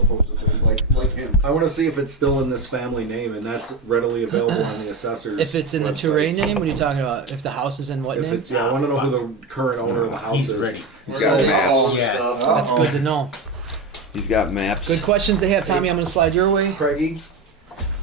supposedly, like him. I want to see if it's still in this family name, and that's readily available on the assessor's. If it's in the websites. Touré name, what are you talking about? If the house is in what If name? it's, I want to know who the current owner of the house He's is. ready. He's got maps. Stuff. That's good to know. He's got maps. Good questions to have, Tommy. I'm going to slide your way. Craigie,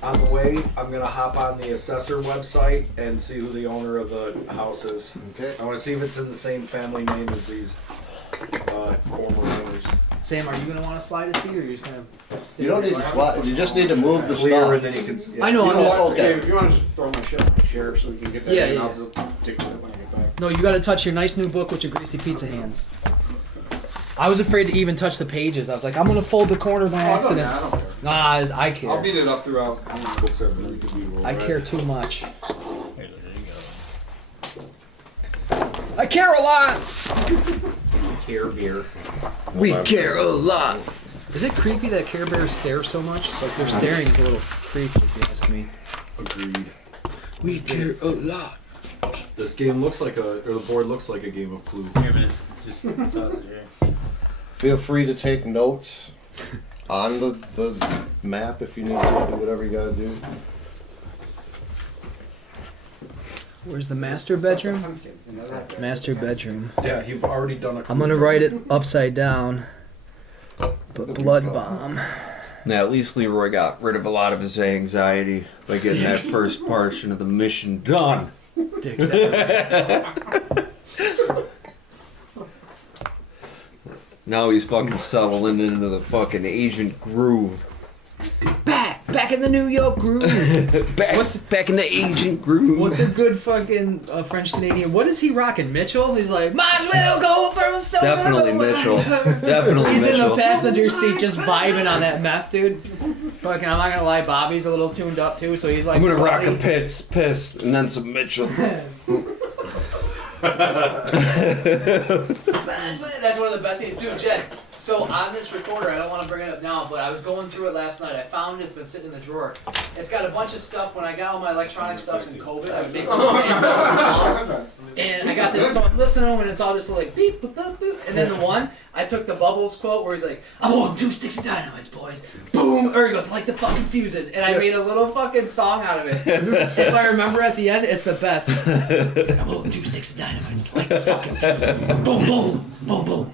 on the way, I'm going to hop on the assessor website and see who the owner of the house is. Okay. I want to see if it's in the same family name as these former owners. Sam, are you going to want to slide a seat, or are you just going to stay You don't where need you to are? slide. You just need to move the Clear, and stuff. then you can. Yeah. I know, You I'm don't just... want that. If you want to just throw my shit on my chair so we can get that Yeah, in, yeah. I'll just take it when I get back. No, you got to touch your nice new book with your greasy pizza hands. I was afraid to even touch the pages. I was like, I'm going to fold the corner by accident. I don't care. Nah, I care. I'll beat it up throughout. Books are really good. I care too much. I care a lot. Care beer. We care a lot. Is it creepy that Care Bears stare so much? Like their staring is a little creepy, if you ask me. Agreed. We care a lot. This game looks like or the board looks like a game of Clue. Here a minute. Just toss it here. Feel free to take notes on the map if you need to. Do whatever you gotta do. Where's the master bedroom? Master bedroom. Yeah, you've already done a. I'm gonna write it upside down. But blood bomb. Now, at least Leroy got rid of a lot of his anxiety by getting that first portion of the mission done. Dicks everywhere. Now he's fucking settling into the fucking agent groove. Back in the New York groove. Back in the agent groove? What's a good fucking French Canadian? What is he rocking? Mitchell? He's like, might as well go for a soda. Definitely Mitchell. Definitely He's in the Mitchell. passenger seat just vibing on that meth, dude. Fucking, I'm not gonna lie, Bobby's a little tuned up too, so he's like, I'm gonna rock a slightly- piss, and then some Mitchell. That's one of the best things, dude. Jed, so on this recorder, I don't want to bring it up now, but I was going through it last night. I found it's been sitting in the drawer. It's got a bunch of stuff. When I got all my electronic stuff in COVID, I would make little samples and songs. And I got this, so I'm listening to them, and it's all just like beep, boop, boop, boop. And then the one, I took the Bubbles quote where he's like, I'm holding 2 sticks of dynamite, boys. Boom! Or he goes, like the fucking fuses. And I made a little fucking song out of it. If I remember at the end, it's the best. It's like, I'm holding 2 sticks of dynamite, like the fucking fuses. Boom, boom, boom, boom.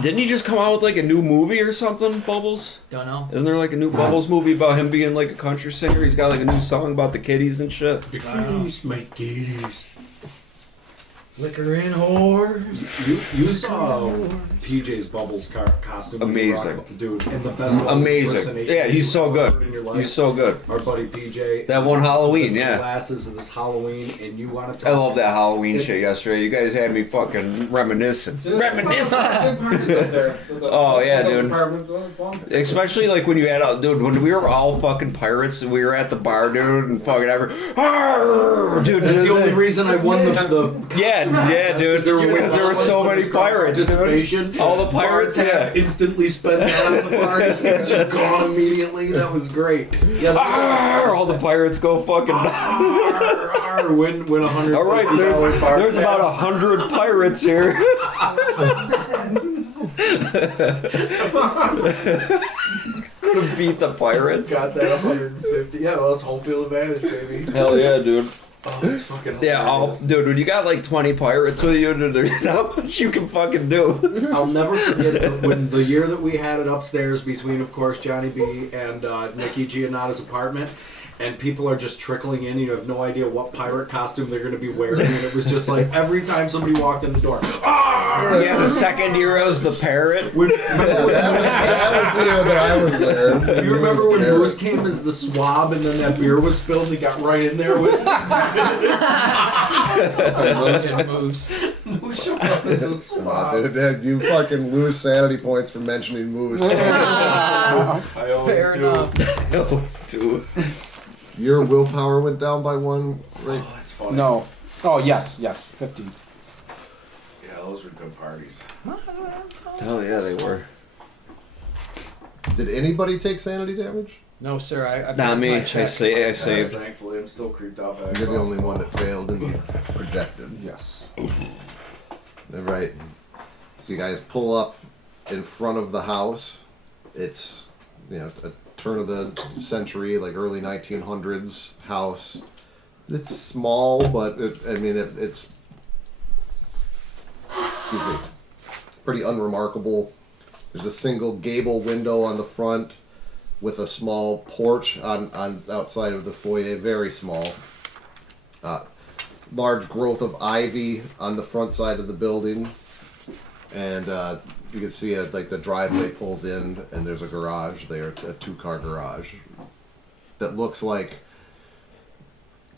Didn't he just come out with like a new movie or something, Bubbles? Don't know. Isn't there like a new Bubbles movie about him being like a country singer? He's got like a new song about the kitties and shit. Kitties, my kitties. Liquor and whores. You saw PJ's Bubbles costume. Amazing. Dude, and the best Bubbles Amazing. impersonation Yeah, he's so you've ever heard in good. your life. He's so good. Our buddy PJ. That one Halloween, the yeah. Glasses of this Halloween, and you want to talk. I love that Halloween shit yesterday. You guys had me fucking reminiscing. Reminiscing! Oh, yeah, dude. Especially like when you had, dude, when we were all fucking pirates and we were at the bar, dude, and fucking dude. That's the only reason I won the Yeah, dude. Because there were so many pirates, dude. participation. All the pirates, Tab yeah. instantly spent that on the party. Just gone immediately. That was great. Yeah, All the pirates go fucking. win $150. All right, there's about 100 pirates here. Gonna beat the pirates. Got that 150. Yeah, well, it's home field advantage, baby. Hell yeah, dude. Oh, it's fucking Yeah, dude, when you got like 20 pirates with you, dude, there's not much you can fucking do. I'll never forget when the year that we had it upstairs between, of course, Johnny B and Nikki Giannatta's apartment. And people are just trickling in. You have no idea what pirate costume they're going to be wearing. And it was just like every time somebody walked in the door. Yeah, the second hero's the parrot. That was the year that I was there. Do you remember when Moose came as the swab and then that beer was spilled and he got right in there with Moose? Moose showed up as a swab. Dude, you fucking lose sanity points for mentioning Moose. I always Fair do. enough. I always do. Your willpower went down by 1, right? Oh, that's funny. No. Oh, yes, 50. Yeah, those were good parties. Hell yeah, they were. Did anybody take sanity damage? No, sir. I Not passed me. my I check. saved. Thankfully, I'm still creeped out back. You're the only one that failed in the projected. Yes. Right. So you guys pull up in front of the house. It's, you know, a turn of the century, like early 1900s house. It's small, but it's excuse me, pretty unremarkable. There's a single gable window on the front with a small porch on outside of the foyer, very small. Large growth of ivy on the front side of the building, and you can see like the driveway pulls in, and there's a garage there, a 2-car garage that looks like.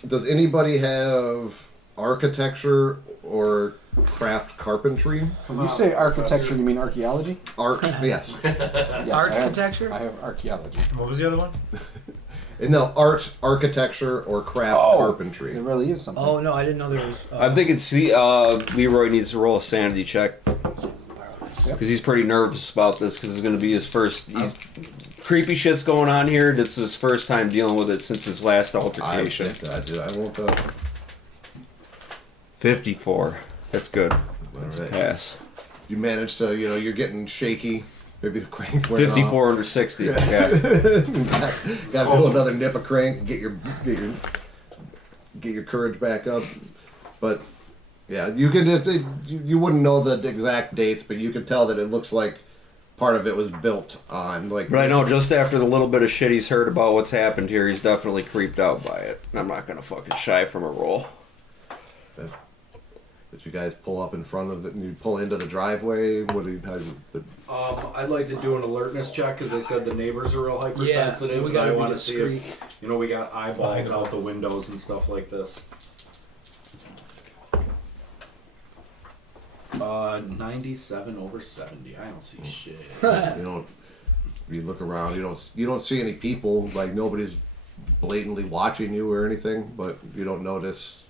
Does anybody have architecture or craft carpentry? When you say architecture, you mean archaeology? Yes. Yes, Architecture? I have archaeology. What was the other one? No, architecture, or craft carpentry. There really is something. Oh no, I didn't know there was. I'm thinking Leroy needs to roll a sanity check because he's pretty nervous about this because it's going to be his first. Creepy shit's going on here. This is his first time dealing with it since his last altercation. I won't. 54. That's good. That's a Alright. pass. You managed to, you're getting shaky. Maybe the crank's wearing 54 under 60. Yeah. Got to do another nip of crank, get your courage back up. But yeah, you wouldn't know the exact dates, but you could tell that it looks like part of it was built on like. But I know just after the little bit of shit he's heard about what's happened here, he's definitely creeped out by it. And I'm not gonna fucking shy from a roll. That you guys pull up in front of it and you pull into the driveway. I'd like to do an alertness check because they said the neighbors are real hypersensitive. we and gotta I be want to see if discreet. we got eyeballs out the windows and stuff like this. 97 over 70. I don't see shit. You look around. You don't see any people. Like nobody's blatantly watching you or anything. But you don't notice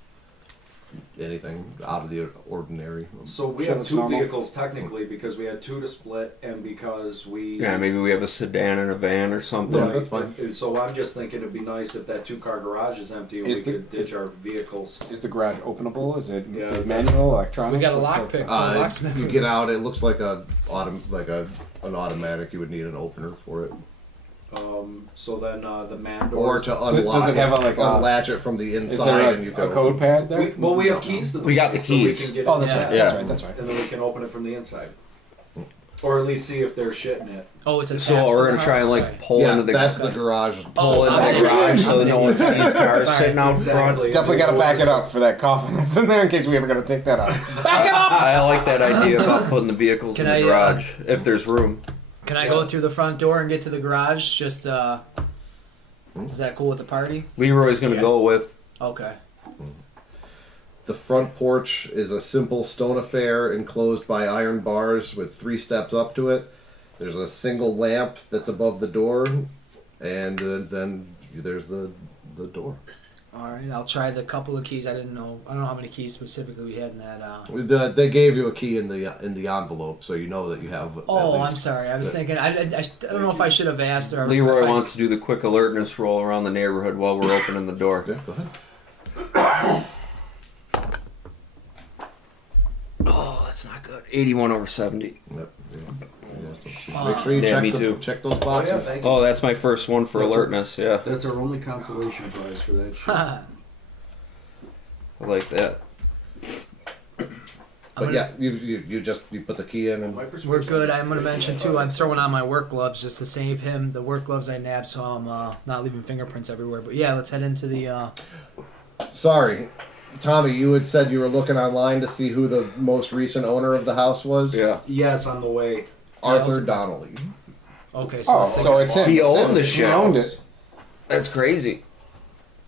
anything out of the ordinary. So we Sure, have that's 2 normal. vehicles technically because we had 2 to split and because we. Yeah, maybe we have a sedan and a van or something. Yeah, that's fine. And so I'm just thinking it'd be nice if that 2-car garage is empty and we could ditch our vehicles. Is the garage openable? Is it Yeah. manual, electronic? We got a lockpick. Locksmith. You get out. It looks like an automatic. You would need an opener for it, So then the man or doors. to unlock does it have unlatch it from the Is inside, there and you a can code pad there? we have keys to the We got the place, so we keys. can get Oh, in that's there, right. Yeah. That's right. and then we can open it from the inside. Or at least see if they're shitting it. Oh, it's a. So we're gonna try and like pull Yeah, into the that's the garage. pull into Back the garage in. so that no one sees cars sitting out front. Definitely got to back it up for that coffin that's in there in case we ever got to take that out. Back it up! I like that idea about putting the vehicles Can in the I, garage if there's room. Can I go through the front door and get to the garage? Just is that cool with the party? Leroy's gonna go with. Okay. The front porch is a simple stone affair enclosed by iron bars with 3 steps up to it. There's a single lamp that's above the door, and then there's the door. All right. I'll try the couple of keys. I don't know how many keys specifically we had in that. They gave you a key in the envelope, so you know that you have. Oh, at least I'm sorry. I was thinking. I don't know if I should have asked or. Leroy if I- wants to do the quick alertness roll around the neighborhood while we're opening the door. Yeah, go ahead. Oh, that's not good. 81 over 70. Yep, yeah. Make sure you Yeah, me too. check those boxes. thank you. Oh, that's my first one for That's a- alertness. Yeah, That's our only consolation prize for that shit. I like that. But yeah, you put the key in and. We're good. I'm going to mention too. I'm throwing on my work gloves just to save him. The work gloves I nabbed, so I'm not leaving fingerprints everywhere. But yeah, let's head into the. Sorry, Tommy, you had said you were looking online to see who the most recent owner of the house was. Yeah. Yes, on the way. Arthur Donnelly. Okay, so Oh, let's think so it's him. He It's owned him. the He shit. owned it. That's crazy.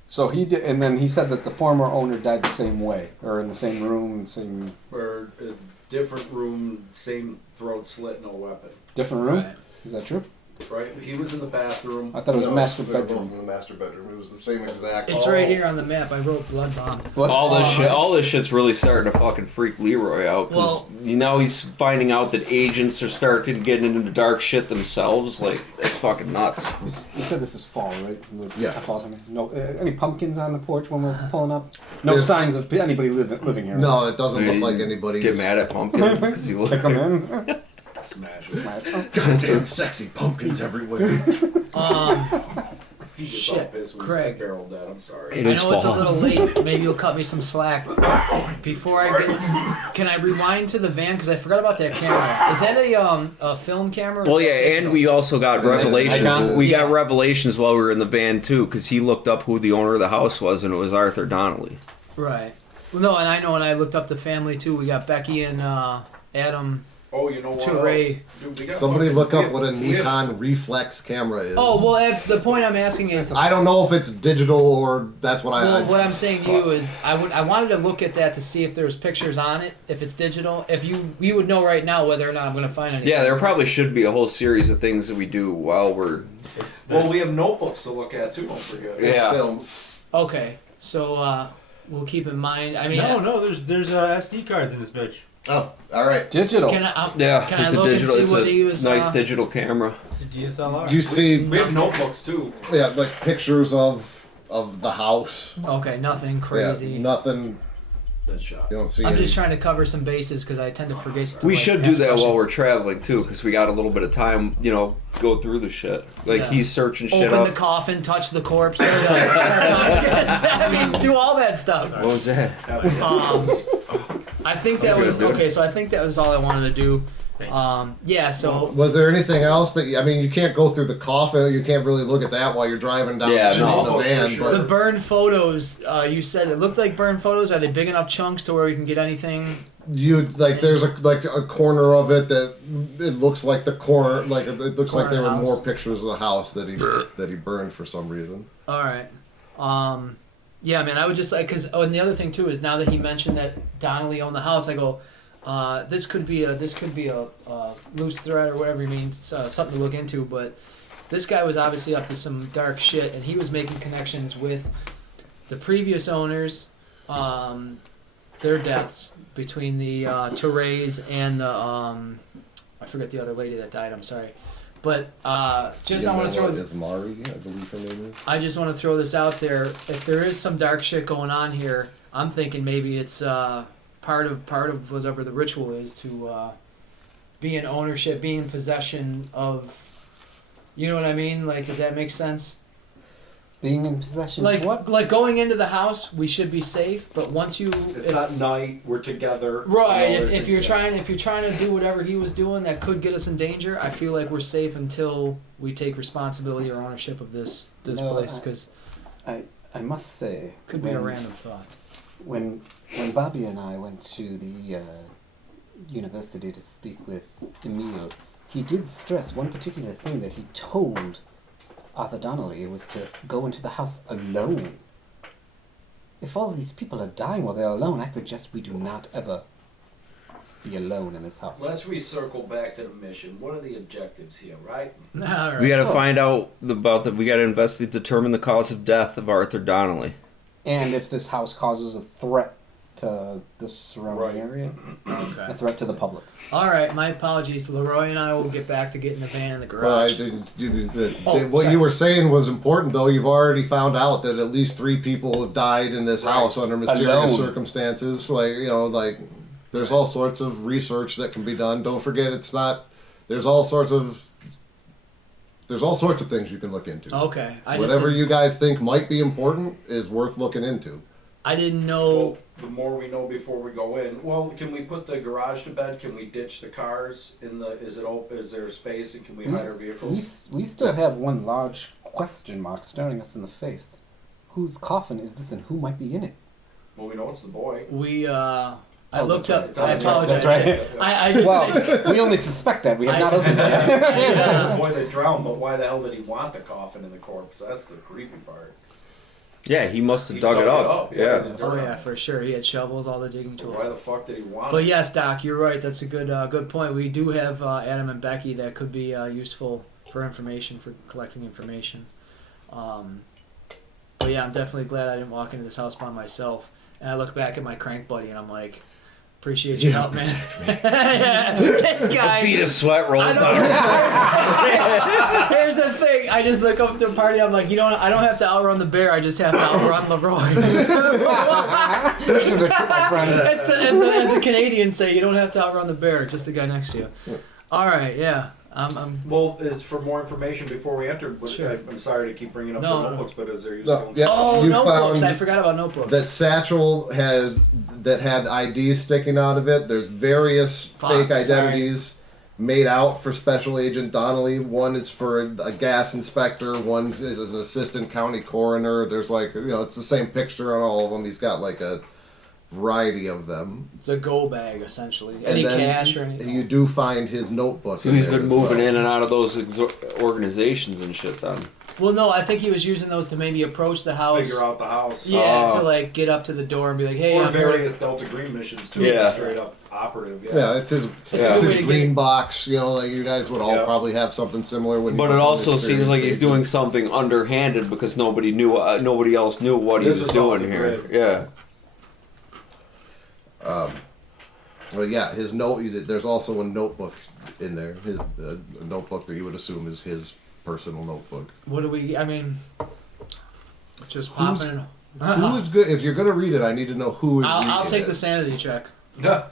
So he did, and then he said that the former owner died the same way, or in the same room, same Or a different room, same throat slit, no weapon. different room. Right. Is that true? Right? He was in the bathroom. I thought it was No, master they were both bedroom. in the master bedroom. It was the same exact. It's right here on the map. I wrote blood bomb. All this shit's really starting to fucking freak Leroy out because now he's finding out that agents are starting getting into the dark shit themselves. Like it's fucking nuts. You said this is fall, right? Yes. Fall time. No, any pumpkins on the porch when we're pulling up? No There's- signs of anybody living here. No, it doesn't look like anybody. Get mad at pumpkins because you look. Pick 'em in. Smash it. Smash. Oh. Goddamn sexy pumpkins everywhere. He gets Shit, all pissed when Craig. he's barreled at. I'm sorry. It I is know it's a fall. little late. Maybe you'll cut me some slack. Before I get, can I rewind to the van because I forgot about that camera? Is that a film camera? or Well, is that yeah, digital? and we also got Yeah, revelations. Icon. We got Yeah. revelations while we were in the van too, because he looked up who the owner of the house was, and it was Arthur Donnelly. Right. Well, no, and I know when I looked up the family too. We got Becky and Adam. Oh, you know what To else? Ray. Dude, we got Somebody fucking- look we up have- what a we have- Nikon reflex camera is. Oh well, the point I'm asking is. I don't know if it's digital or that's what Well, I. what I'm saying to you is, I wanted to look at that to see if there's pictures on it. If it's digital, if we would know right now whether or not I'm going to find anything. Yeah, there probably should be a whole series of things that we do while we're. Well, we have notebooks to look at too. Don't forget. It's Yeah. film. Okay, so we'll keep in mind. I mean, No, there's SD cards in this bitch. Oh, all right. Digital. Can I? Yeah, Can it's I a look digital. and It's see a what he was? nice digital camera. It's a DSLR. You see, We have notebooks too. yeah, like pictures of the house. Okay, nothing crazy. Yeah, nothing. That shot. You don't see. I'm any- just trying to cover some bases because I tend to forget. To, We like, should do ask that while questions. we're traveling too, because we got a little bit of time. Go through the shit. Like Yeah. he's searching shit Open up. the coffin, touch the corpse. I mean, do all that stuff. What was that? I think that I'm was good, dude. okay. So I think that was all I wanted to do. Yeah. So Was there anything else that I mean? You can't go through the coffin. You can't really look at that while you're driving down Yeah, the street no. in the Oh, for van. sure. the But burned photos. You said it looked like burned photos. Are they big enough chunks to where we can get anything? you like there's a corner of it that it looks like the corner. Like it looks like there were Corner more house. pictures of the house that he burned for some reason. All right. Yeah, man. I would just like because and the other thing too is now that he mentioned that Donnelly owned the house, I go. This could be a loose thread or whatever you mean, something to look into. But this guy was obviously up to some dark shit, and he was making connections with the previous owners, their deaths between the Toureys and the I forget the other lady that died. I'm sorry, but I want to throw this. Is Mari, I believe her name is. I just want to throw this out there. If there is some dark shit going on here, I'm thinking maybe it's part of whatever the ritual is to be in ownership, be in possession of. You know what I mean? Like, does that make sense? Being in possession Like, of what? like going into the house, we should be safe. But once you, It's not night. We're together. right, You know, if you're trying to do whatever he was doing, that could get us in danger. I feel like we're safe until we take responsibility or ownership of this No, place, because I must say, could be a random thought. when Bobby and I went to the university to speak with Emil, he did stress one particular thing that he told Arthur Donnelly was to go into the house alone. If all these people are dying while they're alone, I suggest we do not ever be alone in this house. Let's recircle back to the mission. What are the objectives here, right? All right. We got to find out about that. We got to investigate, determine the cause of death of Arthur Donnelly. And if this house causes a threat to the surrounding Right. area, Okay. a threat to the public. All right, my apologies. Leroy and I will get back to getting the van in the Well, garage. what sorry. you were saying was important, though. You've already found out that at least 3 people have died in this house under mysterious Alone. circumstances. Like there's all sorts of research that can be done. Don't forget, it's not. There's all sorts of things you can look into. Okay, Whatever you guys think might be important is worth looking into. I didn't know. Well, the more we know before we go in. Well, can we put the garage to bed? Can we ditch the cars in the? Is it open? Is there space? And can we hide our vehicles? We still have one large question mark staring us in the face. Whose coffin is this and who might be in it? Well, we know it's the boy. We I Oh, looked that's up. right. It's on I the track. apologize. That's right. I just Well, we only suspect that. We have not opened it yet. It's the boy that drowned, but why the hell did he want the coffin in the corpse? That's the creepy part. Yeah, he must have He dug it dug up. Yeah, Yeah. it was Oh dirt yeah, on it. for sure. He had shovels, all the digging But tools. why the fuck did he want But it? yes, Doc, you're right. That's a good point. We do have Adam and Becky that could be useful for information, for collecting information. But yeah, I'm definitely glad I didn't walk into this house by myself. And I look back at my crank buddy and I'm like, appreciate your help, man. Yeah, this guy. Beat of sweat rolls down. Here's the thing. I just look up to the party. I'm like, you know what? I don't have to outrun the bear. I just have to outrun Leroy. My friends. As the Canadians say, you don't have to outrun the bear, just the guy next to you. All right, yeah. I'm Well, it's for more information before we enter. But Sure. I'm sorry to keep bringing up No, the no. notebooks, but is there No, yeah, Oh, you notebooks. found I forgot about notebooks. that satchel that had IDs sticking out of it. There's various fake identities made out for Special Agent Donnelly. One is for a gas inspector. One is an assistant county coroner. There's it's the same picture on all of them. He's got like a variety of them. It's a go bag, essentially. And Any then cash or anything. You do find his notebook. So in he's there been as moving well. in and out of those organizations and shit then. Well, no, I think he was using those to maybe approach the house. figure out the house? Yeah, Oh. to like get up to the door and be like, hey, Or I'm here. various Delta Green missions too. Yeah. Straight up operative. Yeah, it's his, It's a good way his to green get- box. Like you guys would all Yeah. probably have something similar when. But you it also seems like he's experience doing something underhanded because nobody else knew what he This was is off doing the here. grid. Yeah. Well, yeah, his note. There's also a notebook in there. His a notebook that you would assume is his personal notebook. What do we? I mean, just popping. in. Who is good? If you're gonna read it, I need to know who is. I'll reading take it. the sanity check. Yeah.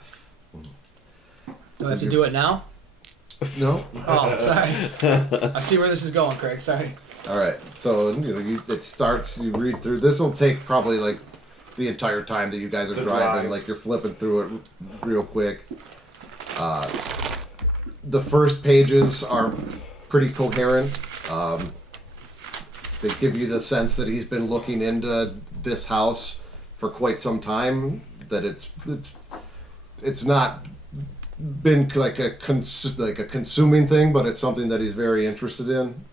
Do I have to do it now? No. Oh, sorry. I see where this is going, Craig. Sorry. All right. So it starts. You read through. This will take probably like the entire time that you guys are The driving. drive. Like you're flipping through it real quick. The first pages are pretty coherent. They give you the sense that he's been looking into this house for quite some time. That it's not been like a consuming thing, but it's something that he's very interested in.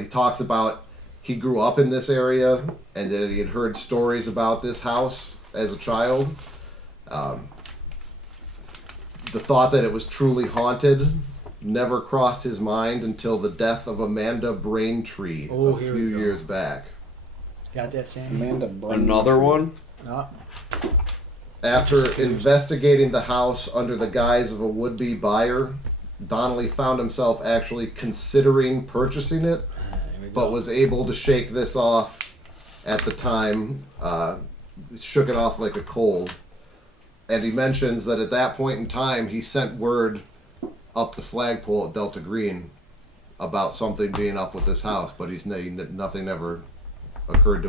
He talks about he grew up in this area and that he had heard stories about this house as a child. The thought that it was truly haunted never crossed his mind until the death of Amanda Braintree Oh, a here few we go. years back. Got that, Sam? Amanda Braintree. Another one? Oh. After investigating the house under the guise of a would-be buyer, Donnelly found himself actually considering purchasing it, but was able to shake this off at the time. Shook it off like a cold. And he mentions that at that point in time, he sent word up the flagpole at Delta Green about something being up with this house, but nothing ever occurred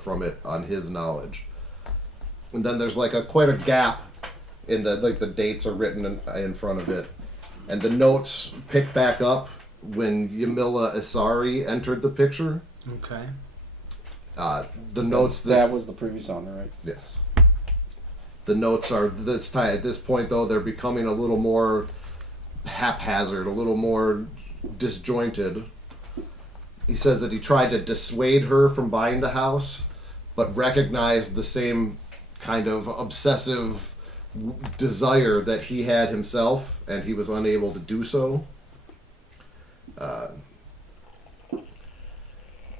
from it on his knowledge. And then there's like quite a gap in the dates are written in front of it, and the notes pick back up when Yamila Asari entered the picture. Okay. The notes That was the previous owner, right? yes. The notes are this time at this point though they're becoming a little more haphazard, a little more disjointed. He says that he tried to dissuade her from buying the house, but recognized the same kind of obsessive desire that he had himself, and he was unable to do so.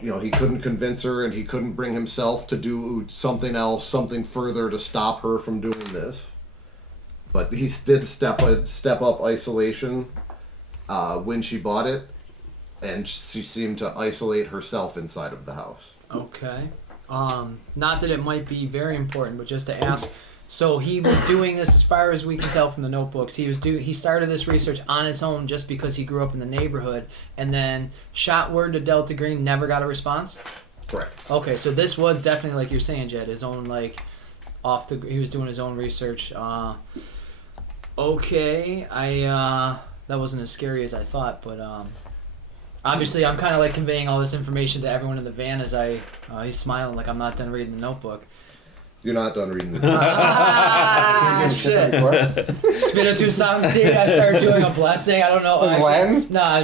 He couldn't convince her, and he couldn't bring himself to do something else, something further to stop her from doing this. But he did step up isolation when she bought it, and she seemed to isolate herself inside of the house. Okay. Not that it might be very important, but just to ask. So he was doing this, as far as we can tell from the notebooks. He started this research on his own just because he grew up in the neighborhood, and then shot word to Delta Green, never got a response. Correct. Okay, so this was definitely, like you're saying, Jed, his own he was doing his own research. Okay, that wasn't as scary as I thought, but obviously I'm kind of like conveying all this information to everyone in the van as he's smiling like I'm not done reading the notebook. You're not done reading the Shit. Spiritu Sancti, I started doing a blessing. I don't know. When? No, I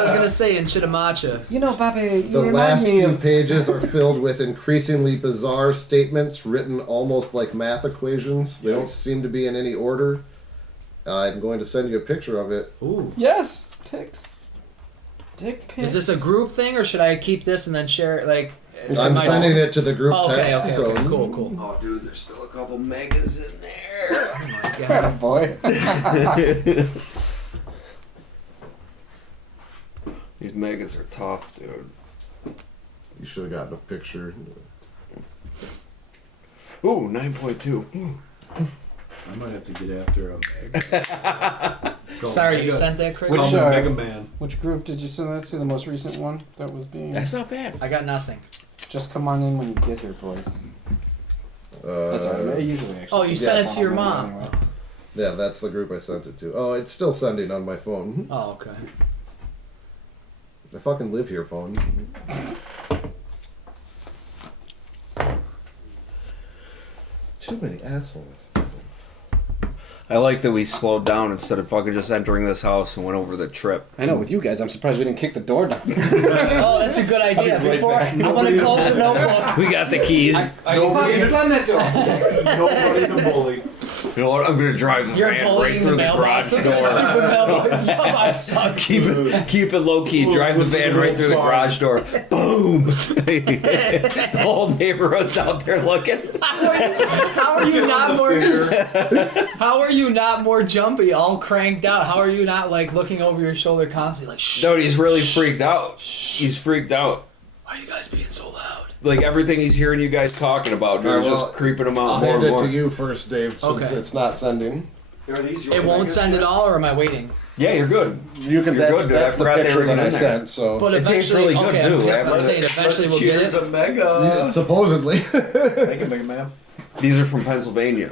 was gonna say in Chitamacha. You know, Bobby, The you remind last me few of... pages are filled with increasingly bizarre statements written almost like math equations. They don't seem to be in any order. I'm going to send you a picture of it. Ooh. Yes, pics. Dick pics. Is this a group thing, or should I keep this and then share it? Like, I'm sending it to the group Okay, text. okay, so okay, cool. Oh, dude, there's still a couple megas in there. Oh my god. Boy. These megas are tough, dude. You should have gotten a picture. Ooh, 9.2. I might have to get after him. Sorry, you sent that, Craig? Which, Call me uh, Mega Man. Which group did you send that to? The most recent one that was being. That's not bad. I got nothing. Just come on in when you get here, boys. That's all right. Usually, actually. Oh, you sent it to your mom. Anyway. Yeah, that's the group I sent it to. Oh, it's still sending on my phone. Oh, okay. I fucking live here, phone. Too many assholes. I like that we slowed down instead of fucking just entering this house and went over the trip. I know, with you guys, I'm surprised we didn't kick the door down. Oh, that's a good idea. right Before back. I'm gonna close the notebook. We got the keys. Nobody slam that door. Nobody's a bully. You know what? I'm gonna drive the You're van right bullying through the the garage mailbox. Stupid door. mailbox. My son. Keep it low key. Drive the van right through the garage door. Boom! The whole neighborhood's out there looking. How are you not more? How are you not more jumpy? All cranked out. How are you not like looking over your shoulder constantly? Like, shh. No, he's really freaked out. He's freaked out. Why are you guys being so loud? Like everything he's hearing you guys talking about, dude, Alright, is well, just creeping him I'll out more hand and it more. to you first, Dave, since Okay. it's not sending. Are these your It won't Vegas send shit? it all, or am I waiting? Yeah, you're good. You can. You're That's, good, dude. that's I the forgot they picture were that I in there. sent. So But It tastes eventually, really good, okay, too. that's what I'm saying. Eventually, we'll get Cheers it. a Mega. supposedly. Thank you, Mega Man. These are from Pennsylvania.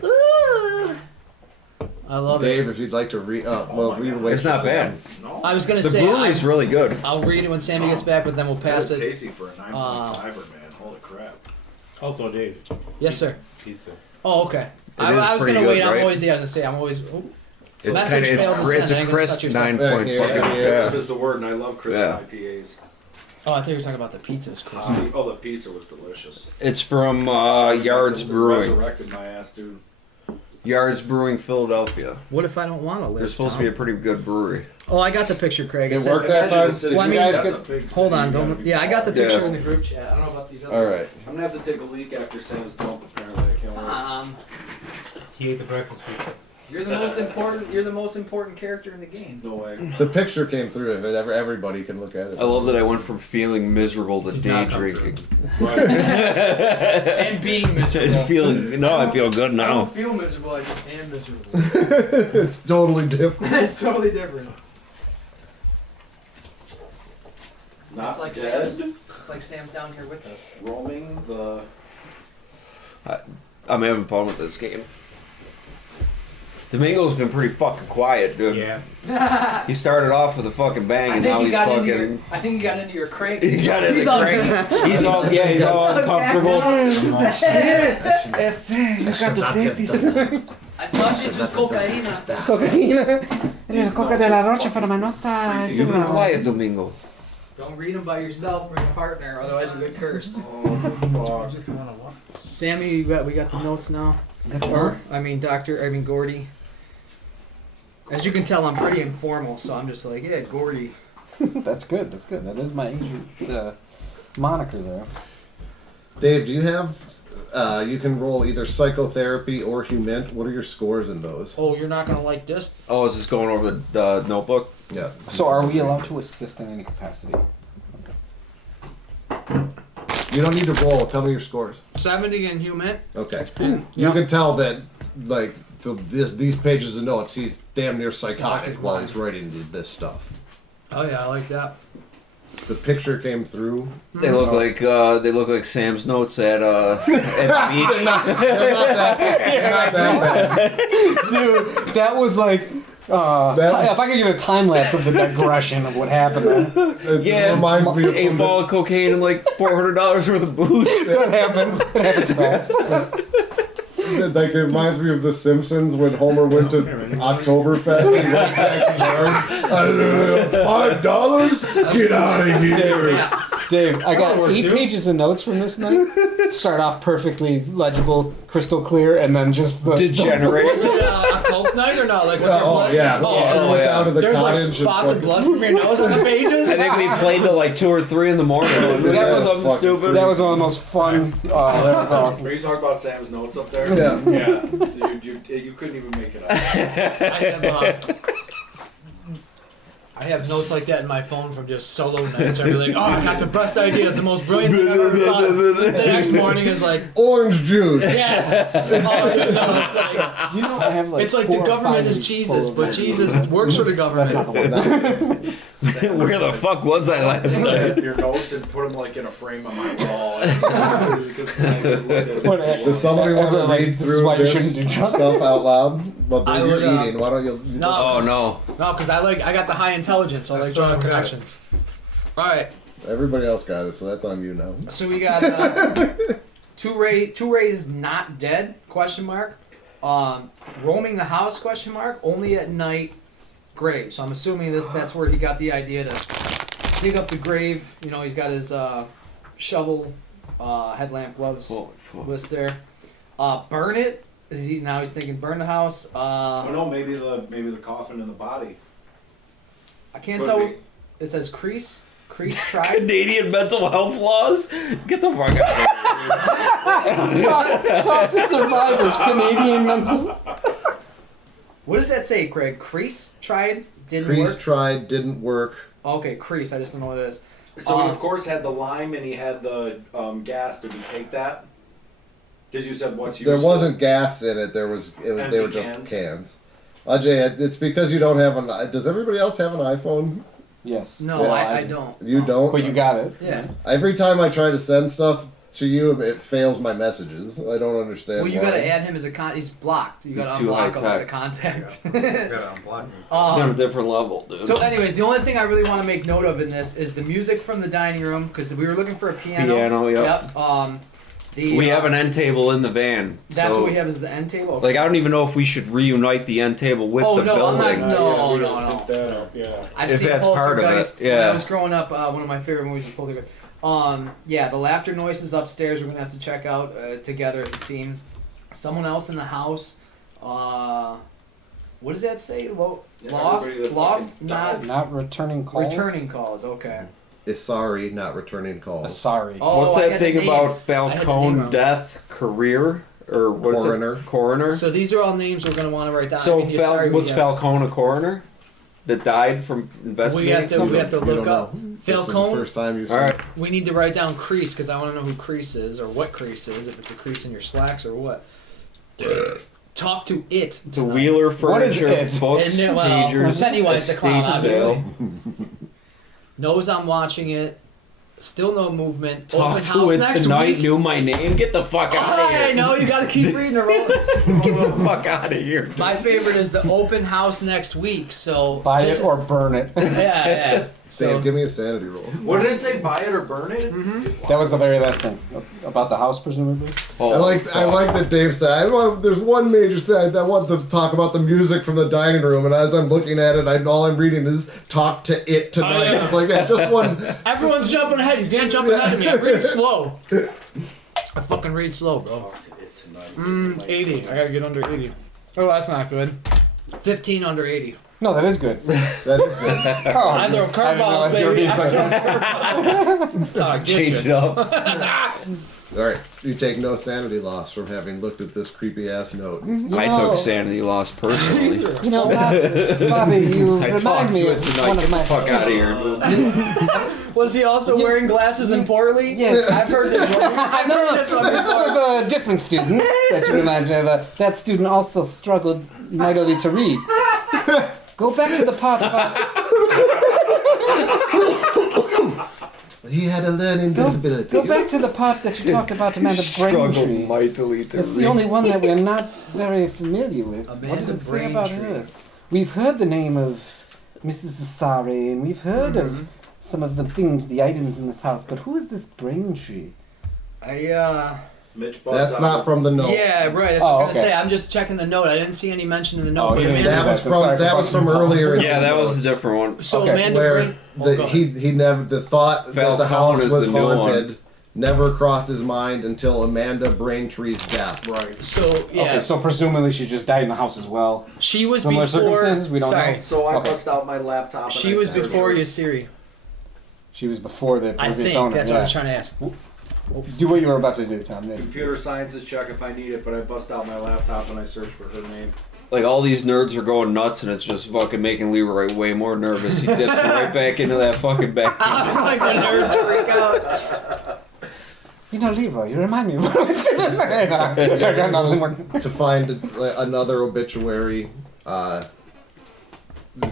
I love Dave, it. if you'd like to read, Oh well, read away. It's not bad. No. I was gonna The say brewery's really good. I'll read it when Sammy gets back, but then we'll pass That's it. tasty for a 9.5er, man. Holy crap. Also, Dave. Yes, sir. Pizza. Oh, okay. It I is was pretty gonna good, wait. right? I'm always. Yeah, I was gonna say. I'm always. Oh. It's Message kind of failed to it's send. I a ain't gonna crisp touch yourself. 9 Yeah, point yeah, fucking. yeah. Yeah. Crisp is the word, and I love crisp Yeah. IPAs. Oh, I thought you were talking about the pizzas, Chris. Oh, the pizza was delicious. It's from Yards Brewing. Resurrected my ass, dude. Yards Brewing, Philadelphia. What if I don't want to live? They're supposed to be a pretty good brewery. Oh, I got the picture, Craig. It said- worked that Imagine time. the city. Well, I mean, you guys That's could. a big city. Hold on, You don't. gotta be- Yeah, I got the picture Yeah. in the group chat. I don't know about these other. All right. I'm gonna have to take a leak after Sam's dump. Apparently, I can't wait. He ate the breakfast pizza. You're the most important. You're the most important character in the game. No way. The picture came through of it. Everybody can look at it. I love that I went from feeling miserable to Did day not come drinking. Right. And being miserable. Feeling no, I feel good I now. don't feel miserable. I just am miserable. It's totally different. It's totally different. Not It's like dead. Sam's. It's like Sam's down here with us. Roaming the. I'm having fun with this game. Domingo's been pretty fucking quiet, dude. Yeah. He started off with a fucking bang, I and think now he he's got into fucking. your. I think he got into your crank. He got in He's the all- crank. He's all yeah. He's all uncomfortable. I thought this was cocaine. Coca de la Rocha para Manosa. You be quiet, Domingo. Don't read them by yourself or your partner, otherwise we get cursed. Oh, Just want to watch. Sammy, we got the notes now. Got the Or, notes? I mean, Gordy. As you can tell, I'm pretty informal, so I'm just like, yeah, Gordy. That's good. That's good. That is my agent moniker there. Dave, do you have? You can roll either psychotherapy or human. What are your scores in those? Oh, you're not gonna like this? Oh, is this going over the notebook? Yeah. So, are we allowed to assist in any capacity? You don't need to roll. Tell me your scores. 70 in human. Okay. Yeah. You can tell that, like, these pages of notes, he's damn near psychotic while he's writing this stuff. Oh yeah, I like that. The picture came through. They look like Sam's notes at the beach. They're not that bad. Dude, that was like. If I could get a time lapse of the digression of what happened there. It reminds me of a ball of cocaine and like $400 worth of booze. So it happens. It happens fast. Like, it reminds me of The Simpsons when Homer went to Oktoberfest and he went back to George. $5? Get out of here. Dude, I got Or 8 two. pages of notes from this night. Start off perfectly legible, crystal clear, and then just the Degenerate. Was it a cult night or not? Like, was there Oh, blood? yeah. Oh, I went down to the There's like cottage and spots of fucking- blood from your nose on the pages. I think we played till like 2 or 3 in the morning. That was something fucking stupid. that was one of the most fun. Oh, that was awesome. Were you talking about Sam's notes up there? Yeah. Yeah. You couldn't even make it up. I have, I have notes like that in my phone from just solo nights. I'd be like, oh, I got the best idea. It's the most brilliant thing I've ever thought. The next morning is like, Orange juice. yeah. Oh, you know, it's like, You know, I have like it's like 4 the or 5 government is weeks Jesus, full but of Jesus ideas. works for the That's not government. the one. Where the fuck was I last night? Your notes and put them like in a frame on my wall. Because I looked at it. Does somebody want to Also, like, read this is through why you this shouldn't do drugs. stuff out loud? But I you're would, eating. Why don't you? No. Oh no. No, because I got the high intelligence. So I like drawing connections. All right. Everybody else got it, so that's on you now. So we got two rays not dead? Question mark. Roaming the house? Question mark. Only at night. Grave. So I'm assuming that's where he got the idea to dig up the grave. You know, he's got his shovel, headlamp, gloves Holy fuck. list there. Burn it. Now he's thinking burn the house. Oh no, maybe the coffin and the body. I can't Could tell. be. It says crease. Crease tried. Canadian mental health laws? Get the fuck out of here. Talk to survivors, Canadian mental. What does that say, Craig? Crease tried, didn't Crease work. tried, didn't work. Okay, crease. I just don't know what it is. So he of course had the lime and he had the gas. Did he take that? Because you said what's There useful. wasn't gas in it. They were Empty just cans? cans. Ajay, it's because you don't have an. Does everybody else have an iPhone? Yes. No, Yeah, I don't. You don't. But you got it. Yeah. Every time I try to send stuff to you, it fails my messages. I don't understand. Well, you why. gotta add him as a he's blocked. You He's gotta too unblock him as a high-tech. contact. Gotta unblock me. It's on a um, different level, dude. so, anyways, the only thing I really want to make note of in this is the music from the dining room because we were looking for a piano. Piano, yep. Yep. We have an end table in the van. That's so, what we have as the end table. Okay. Like, I don't even know if we should reunite the end table with Oh, the no, I'm building. not- No. Yeah. I've if seen that's part of it, Poltergeist. When yeah. I was growing up, one of my favorite movies is Poltergeist. Yeah, the laughter noises upstairs we're gonna have to check out together as a team. Someone else in the house. What does that say? Yeah, Lost, everybody that lost, fucking not died. Not returning calls. returning calls. Okay. Is sorry, not returning calls. Sorry. Oh, What's I that had the thing name. about I had the name Falcone wrong. death career? Or what is Coroner. it? Coroner? So these are all names we're gonna want to write down. So I mean, yeah, sorry, we was have- Falcone a coroner that died from investigating We have to something? You look don't up know. This is the Falcone. first time you've All seen right. We need to write down crease because I want to know who crease is or what crease is. If it's a crease in your slacks or what. Talk to it. The Wheeler What is Furniture it? Books, And, well, Pagers, Pennywise the Clown, estate obviously. sale. Knows I'm watching it. Still no movement. Talk Open to house it next tonight. week. Knew my name. Get the fuck out of here. I know you got to keep reading or rolling. Get the fuck out of here. My favorite is the open house next week. So Buy this it or burn it. is- yeah. Sam, So give me a sanity roll. What did it say? Buy it or burn it? That was the very last thing. About the house, presumably? I like that Dave said. There's one major thing I want to talk about the music from the dining room, and as I'm looking at it, all I'm reading is "Talk to It Tonight." Oh, yeah. It's like just one. everyone's jumping ahead. You can't jump ahead of me. I read slow. I fucking read slow, bro. 80. I gotta get under 80. Oh, that's not good. 15 under 80. No, that is good. That is good. Oh, I throw didn't curveballs, realize you were baby. being I such throw a- curveballs. That's how I get Change you. it up. All right, you take no sanity loss from having looked at this creepy ass note. I took sanity loss personally. You know, Bobby, you I remind talked me to it of tonight. one Get of the my fuck out of here, dude. Was he also wearing glasses and poorly? Yes. I've heard this one. I've heard this one This before. was a different student. That reminds me of that student also struggled mightily to read. Go back to the part about He had a learning disability. go back to the part that you talked about Amanda Struggled Braintree. mightily to It's the only one that we're not very familiar with. What Amanda did it say about Braintree. her? We've heard the name of Mrs. Asari, and we've heard of some of the things, the items in this house, but who is this Braintree? Mitch busts That's out not of- from the note. Yeah, right. That's what I was Oh, gonna okay. say. I'm just checking the note. I didn't see any mention in the note. Oh, but you didn't Amanda, That was Sorry for from busting earlier. in Yeah, his that was a notes. different one. so Okay. Amanda Where Brain. Oh, go ahead. he never the thought that the Falcone house is was the new one. haunted never crossed his mind until Amanda Braintree's death. Right. So yeah, Okay, so presumably she just died in the house as well. she was Similar before. circumstances? We don't sorry, know. So I Okay. bust out my laptop. And she I was searched before for- you, Siri. She was before the I previous think owner. that's yeah. what I was trying to ask. Do what you were about to do, Tom. Computer sciences check if I need it, but I bust out my laptop and I search for her name. like all these nerds are going nuts, and it's just fucking making Leroy way more nervous. He dips right back into that fucking back. Like the nerds freak out. You know, Leroy, you remind me of what I was doing. I got another one. To find another obituary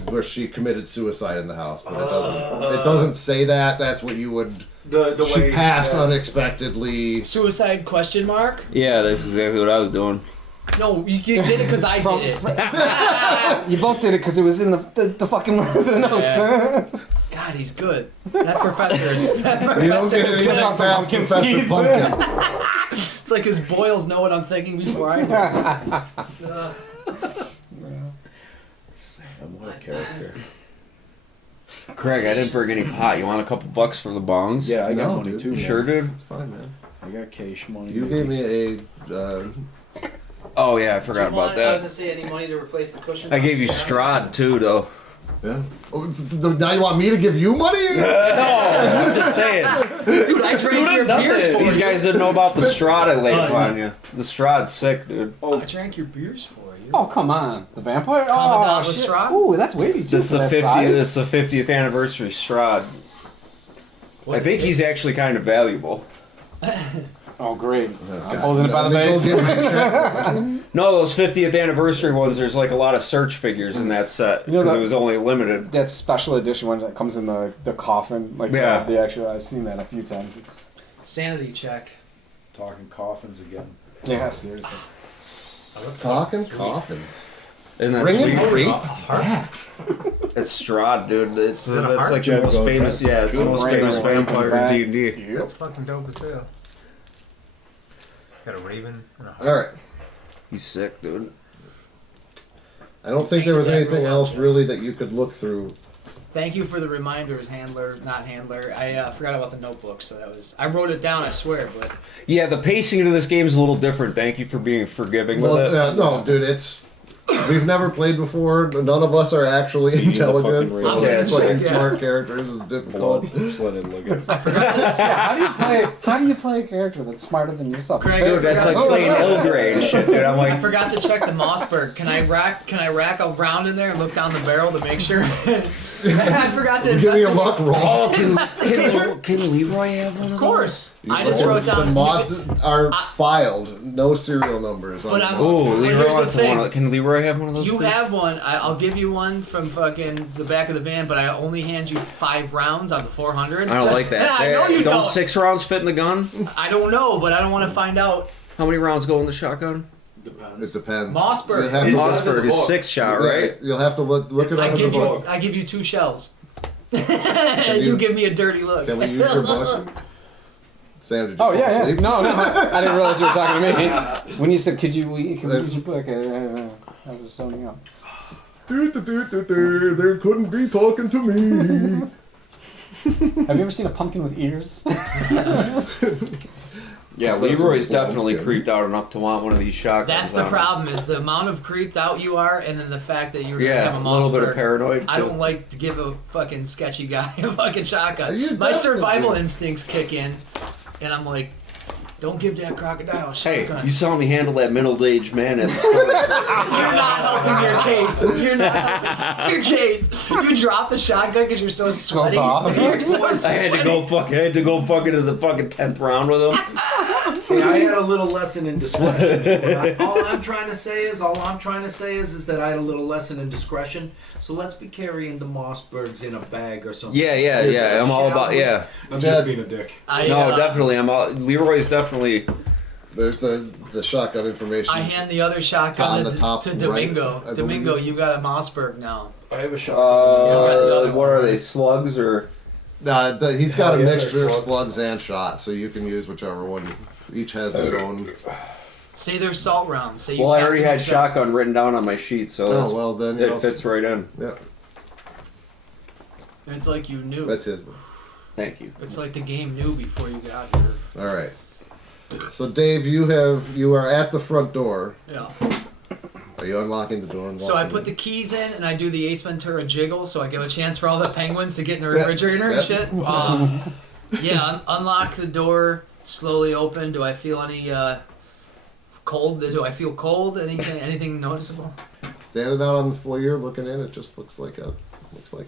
where she committed suicide in the house, but it doesn't say that. That's what you would. The She way passed unexpectedly. Suicide question mark? Yeah, that's exactly what I was doing. No, you did it because I did it. You both did it because it was in the fucking the notes. God, he's good. That professor is. You don't get anything Spits out some past pumpkin Professor seeds. Pumpkin. It's like his boils know what I'm thinking before I do. What a character. Craig, I didn't bring any pot. You want a couple bucks for the bongs? Yeah, I got No, money dude. too. You Man. sure, dude? It's fine, man. I got cash money. You gave me Oh yeah, I Do forgot you want, about I was that. gonna say any money to replace the cushions. I on gave the you chair? Strahd too, though. yeah. Oh, now you want me to give you money? No, I'm just saying. Dude, I drank your beers for These you. guys didn't know about the Strahd I laid upon you. The Strahd's sick, dude. I drank your beers for you. Oh, come on. The vampire? Commandant Oh, with shit. Strahd? Ooh, that's wavy, too. This is for the that 50th. size. It's the 50th anniversary Strahd. I think he's actually kind of valuable. Oh, great. Oh, I'm God. holding it by the Let me go base. get my check. No, those 50th anniversary ones. There's like a lot of search figures in that set You know because that- it was only limited. That special edition one that comes in the coffin. Like Yeah. the actual, I've seen that a few times. It's Sanity check. Talking coffins again. yeah, seriously. Talking coffins. Isn't that Bring sweet? it back. It's Strahd, dude. It's it a that's heart? like the most Jericho's famous. house. Yeah, it's the most Right, famous right, vampire right. in D&D. That's fucking dope as hell. Got a raven and a heart. All right. He's sick, dude. I don't think there was anything else really that you could look through. Thank you for the reminders, handler, not handler. I forgot about the notebook, so that was. I wrote it down, I swear, but. Yeah, the pacing to this game is a little different. Thank you for being forgiving with it. Well, no, dude, it's. We've never played before. None of us are actually Beating the intelligent, fucking so raven. playing Yeah. smart characters is difficult. Blood slitted ligaments. I forgot to. Yeah, how do you play a character that's smarter than yourself? Craig, Dude, that's like playing Ilgrey and shit, dude. I'm I like, forgot to check the Mossberg. Can I rack a round in there and look down the barrel to make sure? I forgot to. Give me a investigate. luck roll. oh, can Leroy have one Of of course. You I just look, wrote down. The mods are filed, no serial numbers on But the I'm- mods. Oh, But Leroy here's the wants thing. one. Can Leroy have one of those? You please? have one. I'll give you one from fucking the back of the van, but I only hand you 5 rounds on the 400. I don't like that. I know you don't don't. 6 rounds fit in the gun? I don't know, but I don't want to find out. How many rounds go in the shotgun? Depends. It depends. Mossberg. You'll have to Mossberg is 6 shot, right? You'll have to look it I up in the give you. book. I give you 2 shells. you- you give me a dirty look. Can we use your book? Sam, did you Oh fall yeah, yeah. asleep? No, I didn't realize you were talking to me. When you said, "Could you use your book?" I was zoning out. There couldn't be talking to me. Have you ever seen a pumpkin with ears? Yeah, Professor Leroy's Blank, definitely yeah. creeped out enough to want one of these shotguns. That's the on him. problem: is the amount of creeped out you are, and then the fact that you're Yeah, gonna have a a little bit Mossberg. of paranoid. I too. don't like to give a fucking sketchy guy a fucking shotgun. You My definitely- survival instincts kick in, and I'm like, don't give that crocodile a Hey, shotgun. you saw me handle that middle-aged man at the store. You're not helping your case. You're not helping your case. You drop the shotgun because you're so sweaty. off. You're so I had to go fucking to the fucking 10th round with him. Yeah, I had a little lesson in discretion. All I'm trying to say is that I had a little lesson in discretion. So let's be carrying the Mossbergs in a bag or something. Yeah. I'm all about, yeah. I'm Dad. just being a dick. No, definitely. Leroy's definitely. There's the shotgun information. I hand the other On shotgun the top to right, Domingo. I Domingo, believe. you got a Mossberg now. I have a shotgun. What are they, slugs or? He's got a yeah, mixture they're of slugs. slugs and shots, so you can use whichever one. Each has its own. Say they're salt rounds. Say you Well, I have already to had mix up- shotgun written down on my sheet, so Oh well, then you know, it fits right in. yeah, It's like you knew. that's his. Thank you. It's like the game knew before you got here. All right. So Dave, you are at the front door. Yeah. Are you unlocking the door? And So I walking put the in? keys in and I do the Ace Ventura jiggle, so I give a chance for all the penguins to get in the refrigerator Yeah. and shit. Unlock the door, slowly open. Do I feel any cold? Do I feel cold? Anything noticeable? standing out on the foyer looking in, it just looks like a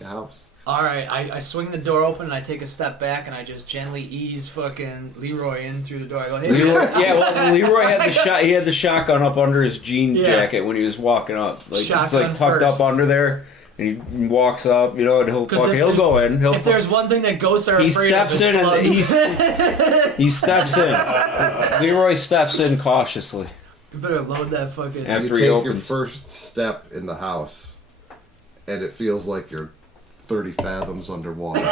house. All right, I swing the door open and I take a step back and I just gently ease fucking Leroy in through the door. I go, hey. Leroy, yeah, well, Leroy had the shot. He had the shotgun up under his jean Yeah. jacket when he was walking up. Like it's Shotgun like tucked first. up under there, and he walks up, you know, and he'll 'Cause if he'll go in. He'll If there's one thing that ghosts are he afraid steps of, in and it's he steps in. Leroy steps in cautiously You better load that fucking. after You he take your opens. first step in the house, and it feels like you're 30 fathoms underwater.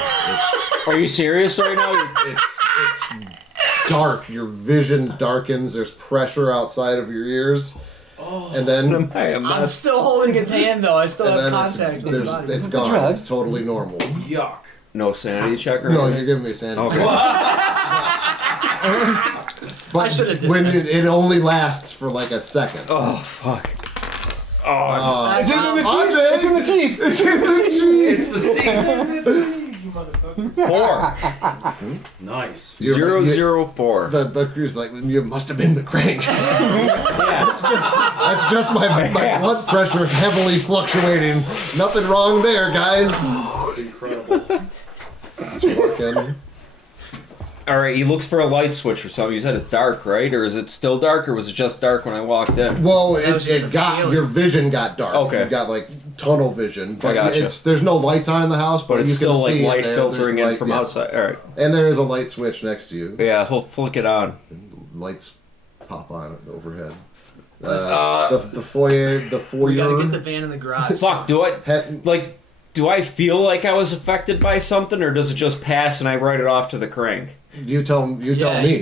Are you serious right now? It's dark. Your vision darkens. There's pressure outside of your ears, and then I'm still holding his hand though. I still and have then contact with his body. it's it the gone. drugs? It's totally normal. Yuck. No sanity check or No, anything? you're giving me a sanity. Okay. But I shoulda did when that. it only lasts for like a second. Oh fuck. I It's in found- the cheese. It's in the cheese. It's in the cheese. It's the secret. 4. Nice. 004. The crew's like, you must have been the crank. Yeah. That's just my blood pressure heavily fluctuating. Nothing wrong there, guys. It's incredible. Working. All right, he looks for a light switch or something. You said it's dark, right? Or is it still dark, or was it just dark when I walked in? Well, That was just a it got feeling. your vision got dark. Okay. You got like tunnel vision, but gotcha. there's no lights on in the house, but, But it's you can still like see light in there. filtering There's in light, from yeah. outside. All right. And there is a light switch next to you. Yeah, he'll flick it on. Lights pop on it overhead. Uh, The foyer. We gotta get the van in the garage. Fuck, do I Head, like? Do I feel like I was affected by something, or does it just pass and I write it off to the crank? you tell me. You tell me.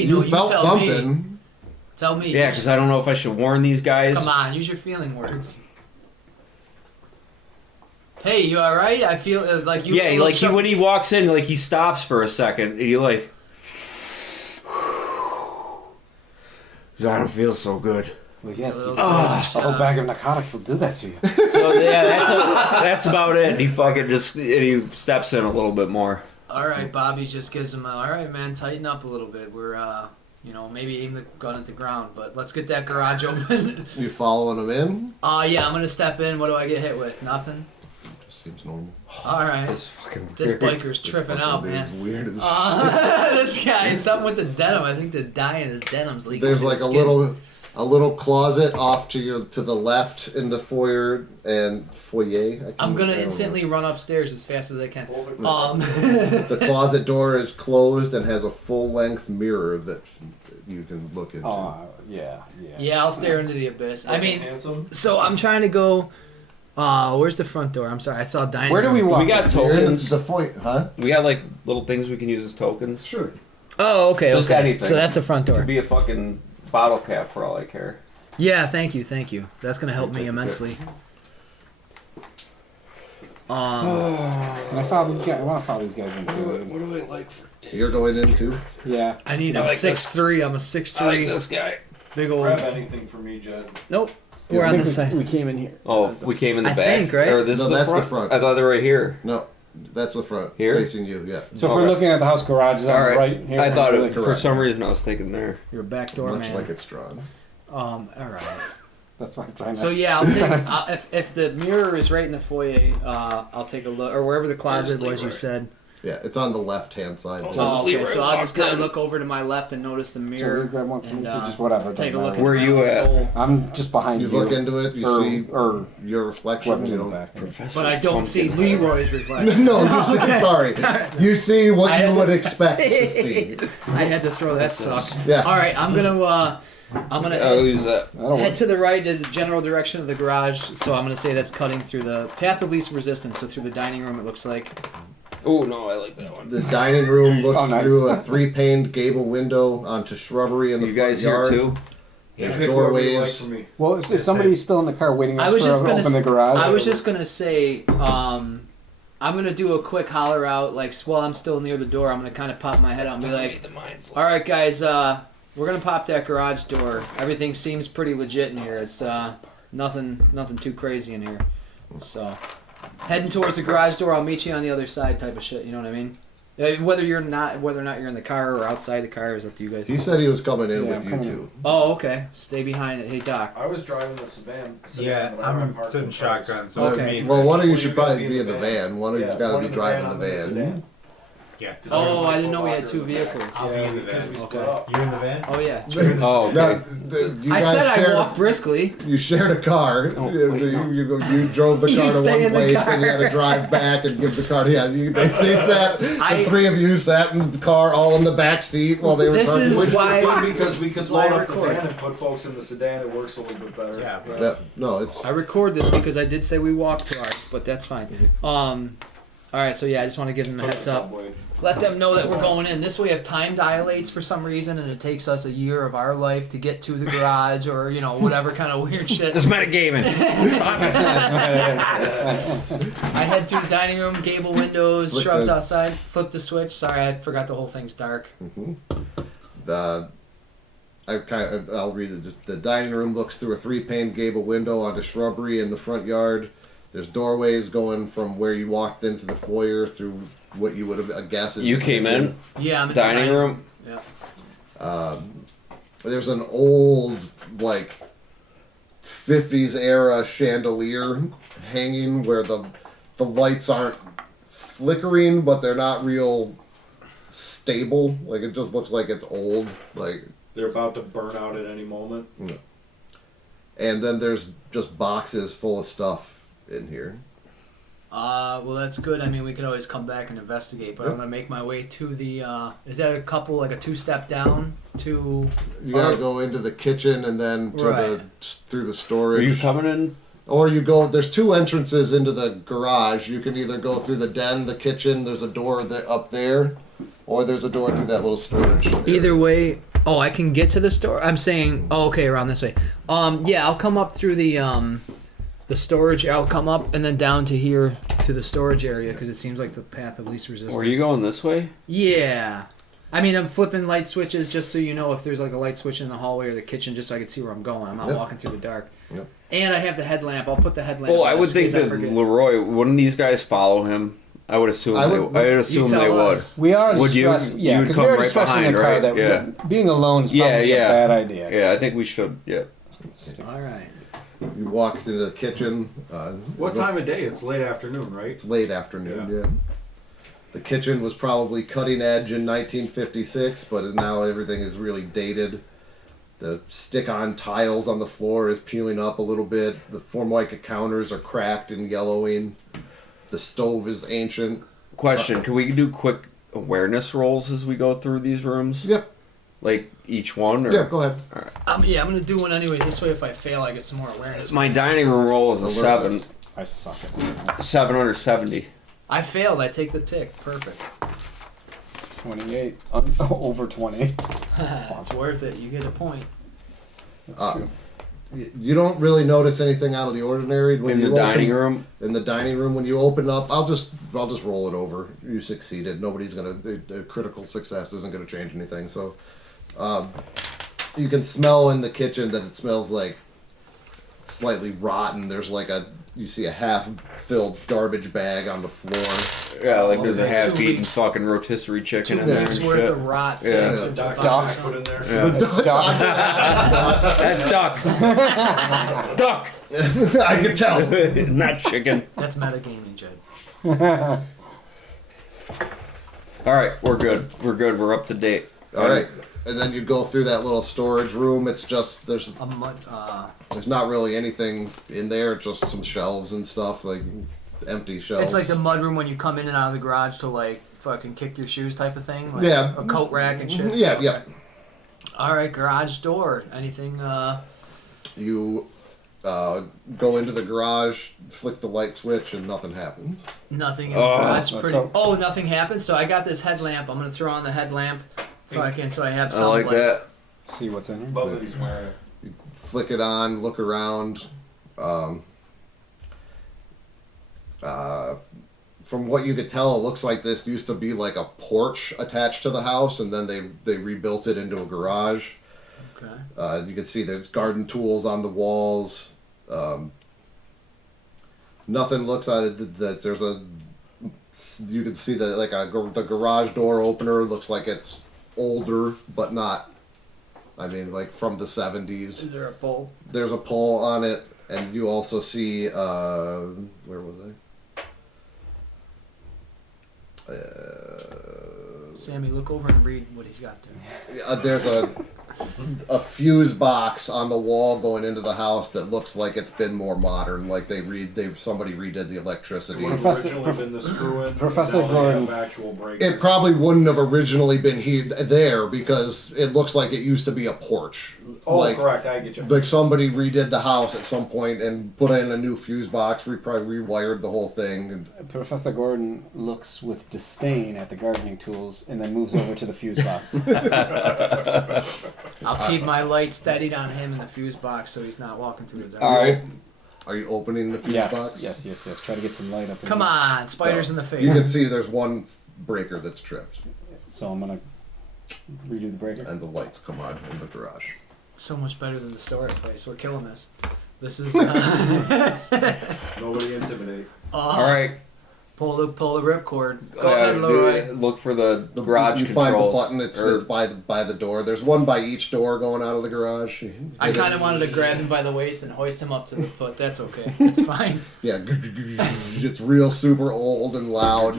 You No, you felt tell me. something. Tell me. Yeah, because I don't know if I should warn these guys. Come on, use your feeling words. Hey, you all right? I feel like you. Yeah, like when he walks in, like he stops for a second, and he like, I don't feel so good. Well, yes, Little a shut whole up. bag of narcotics will do that to you. So yeah, that's about it. He fucking just he steps in a little bit more. All right, Bobby just gives him a. All right, man, tighten up a little bit. We're maybe aim the gun at the ground, but let's get that garage open. You following him in? Yeah, I'm gonna step in. What do I get hit with? Nothing. Just seems normal. All right. This fucking This weird. biker's tripping out, Fucking dude's man. weird as shit. This guy, something with the denim. I think the dye in his denim's leaking. There's into like his a skin. little closet off to the left in the foyer and foyer. I'm gonna I don't instantly run upstairs as fast as I can. know. The closet door is closed and has a full length mirror that you can look into. Yeah. Yeah, I'll stare into the abyss. I mean, Handsome. so I'm trying to go. Where's the front door? I'm sorry, I saw dining. Where do we room. walk? We got You're in tokens. the foyer, huh? We got like little things we can use as tokens. Sure. Oh, okay, Just okay. anything. So that's the front door. Could be a fucking bottle cap for all I care. Yeah, thank you. That's gonna help me immensely. Can I follow these guys? I want to follow these guys in too. What do I like for? You're going in too? Yeah. I need I a like 6'3". I'm a 6'3". guy. Big old. Grab anything for me, Jed. Nope. We're on this side. We came in here. Oh, we came in the I back. think, right? Or this No, is that's the the front? front. I thought they were right here. No, that's the front. Here? Facing you, yeah. So if Okay. we're looking at the house garage, is All on right. the right here. I thought really it, for correct. some reason I was thinking there. You're a backdoor Much man. like it's drawn. All right. That's why I'm trying to. So yeah, I'll take. If the mirror is right in the foyer, I'll take a look, or wherever the closet was you said. Yeah, it's on the left-hand side. Oh, okay. Leroy So I'll just walked kind of in. look over to my left and notice the So mirror. we grab one for and, me too, just whatever. Take a doesn't look matter. at Where you Brown's at? soul. I'm just behind You you. look into it, you or, see or your reflection. whoever's You in the don't. back. But I don't see Leroy's reflection. No, you see, sorry. You see what I you had would to- expect to see. I had to throw that suck. Yeah. All right, I'm gonna I'll head, use that. That'll head work. to the right is the general direction of the garage. So I'm gonna say that's cutting through the path of least resistance. So through the dining room, it looks like. Oh no, I like that one. The dining room looks Oh, nice. through a 3-paned gable window onto shrubbery in the You front guys here yard. too? There's Pick whoever you like doorways. for me. Well, is somebody still in the car waiting I us was for just to gonna. open the garage? I was just gonna say. I'm gonna do a quick holler out, like while I'm still near the door. I'm gonna kind of pop my head out and be like, "All right, guys, we're gonna pop that garage door. Everything seems pretty legit in here. It's nothing too crazy in here. So, heading towards the garage door. I'll meet you on the other side, type of shit. You know what I mean? Whether or not you're in the car or outside the car is up to you guys. He said he was coming in Yeah, with I'm you coming two. Oh, okay. Stay behind it. Hey, Doc. I was driving the sedan. Yeah, but I'm parked sitting in the cars. shotgun, so Okay. it's me. Well, one of you Well, should you're gonna probably be in the van. One of you's got to one be in driving I'm the in van. sedan. Yeah, 'cause Oh, my I didn't know we had foot two locker in the vehicles. I'll be in the Because van. we split Okay. up. You're in the van? Oh yeah. Oh, Now, okay. you I guys said I shared- walked briskly. You shared a car. You drove the You car to stay one in the place, car. and you had to drive back and give the car. Yeah, they sat. I- The three of you sat in the car, all in the back seat, while they were. This talking. is Which why- was good because we could why I load up the record. van and put folks in the sedan. It works a little bit better. Yeah, but- Yeah, no, it's I record this because I did say we walked to ours, but that's fine. All right, so yeah, I just want to give them a Took the heads up. subway. Let them know that we're going in. This way, if time dilates for some reason, and it takes us a year of our life to get to the garage, or whatever kind of weird shit. This metagaming. Stop it. I head through the dining room, gable windows, Flick shrubs the- outside. Flip the switch. Sorry, I forgot the whole thing's dark. I'll read it. The dining room looks through a 3-pane gable window onto shrubbery in the front yard. There's doorways going from where you walked into the foyer through what you would have, I guess, is You the came kitchen. in, Yeah, I'm in dining the room. Yeah. There's an old, like, 50s era chandelier hanging where the lights aren't flickering, but they're not real stable. Like, it just looks like it's old. Like, They're about to burn out at any moment. and then there's just boxes full of stuff in here. Well, that's good. I mean, we could always come back and investigate, but I'm gonna make my way to the. Is that a couple, like a 2-step down to? You gotta go into the kitchen and then to Right. through the Are storage. you coming in? Or you go. There's 2 entrances into the garage. You can either go through the den, the kitchen. There's a door up there, or there's a door through that little storage. area. Either way. Oh, I can get to the store. I'm saying. Oh, okay, around this way. Yeah, I'll come up through the storage. I'll come up and then down to here to the storage area because it seems like the path of least resistance. Or are you going this way? Yeah. I mean, I'm flipping light switches just so you know if there's like a light switch in the hallway or the kitchen, just so I can see where I'm going. I'm not Yep. walking through the dark. Yep. And I have the headlamp. I'll put the headlamp. Well, on I would just think in case that forget. Leroy, wouldn't these guys follow him? I would assume I they would- would. I would You assume tell they would. us. We already Would you? stressed, You yeah, would because come we already right stressed in behind, the car right? that Yeah. being alone is probably a bad idea. Yeah, I think we should. Yeah. All right. You walk into the kitchen. What time of day? It's late afternoon, right? It's late afternoon. Yeah. The kitchen was probably cutting edge in 1956, but now everything is really dated. The stick-on tiles on the floor is peeling up a little bit. The Formica counters are cracked and yellowing. The stove is ancient. Question: Can we do quick awareness rolls as we go through these rooms? Yep. Like each one? Or? Yeah, go ahead. Yeah, I'm gonna do one anyway. This way, if I fail, I get some more awareness. My dining room roll is a 7. I suck at it. 770. I failed. I take the tick. Perfect. 28. Over 20. It's worth it. You get a point. You don't really notice anything out of the ordinary when In the you dining open, room? In the dining room, when you open up, I'll just roll it over. You succeeded. Nobody's gonna. The critical success isn't gonna change anything. So, you can smell in the kitchen that it smells like slightly rotten. There's like you see a half-filled garbage bag on the floor. Yeah, like there's a 2 half-eaten weeks. fucking rotisserie 2 chicken in there and weeks shit. worth of rot. Yeah. since Duck, the I box. put in there. Yeah. That's duck. Duck. I can tell. Not chicken. That's metagaming, Jed. All right, we're good. We're good. We're up to date. All right, and then you go through that little storage room. It's just there's not really anything in there. Just some shelves and stuff, like empty shelves. It's like the mudroom when you come in and out of the garage to like fucking kick your shoes type of thing. Like Yeah. A coat rack and shit. Yeah, Okay. yeah. All right, garage door. Anything? You go into the garage, flick the light switch, and nothing happens. Nothing in the Oh, garage. what's Pretty. up? Oh, nothing happens. So I got this headlamp. I'm gonna throw on the headlamp. So I have I some. like that. See what's in there. Love that he's wearing it. Flick it on, look around. From what you could tell, it looks like this used to be like a porch attached to the house, and then they rebuilt it into a garage. Okay. You can see there's garden tools on the walls. Nothing looks at it that there's a You can see the the garage door opener looks like it's older, but not. I mean, like from the 70s. Is there a pole? There's a pole on it, and you also see where was I? Sammy, look over and read what he's got there. There's a fuse box on the wall going into the house that looks like it's been more modern. Like somebody redid the electricity. It would have originally been the screw-in. Professor now they Gordon. have actual breakers. It probably wouldn't have originally been there because it looks like it used to be a porch. Oh, like, correct. I get you. Like somebody redid the house at some point and put in a new fuse box. Probably rewired the whole thing. And Professor Gordon looks with disdain at the gardening tools and then moves over to the fuse box. I'll keep my light steadied on him in the fuse box so he's not walking through the dark. All right. Are you opening the fuse box? Yes. Try to get some light up in Come here. on, spiders in the face. You can see there's one breaker that's tripped, So I'm gonna redo the breaker. and the lights come on in the garage. So much better than the storage place. We're killing this. This is. Nobody intimidate. All right. Pull the ripcord. Go ahead, do Leroy. it. Look for the garage You controls. find the button. It's by the door. There's one by each door going out of the garage. I kind of wanted to grab him by the waist and hoist him up to the foot. That's okay. It's fine. Yeah, it's real super old and loud.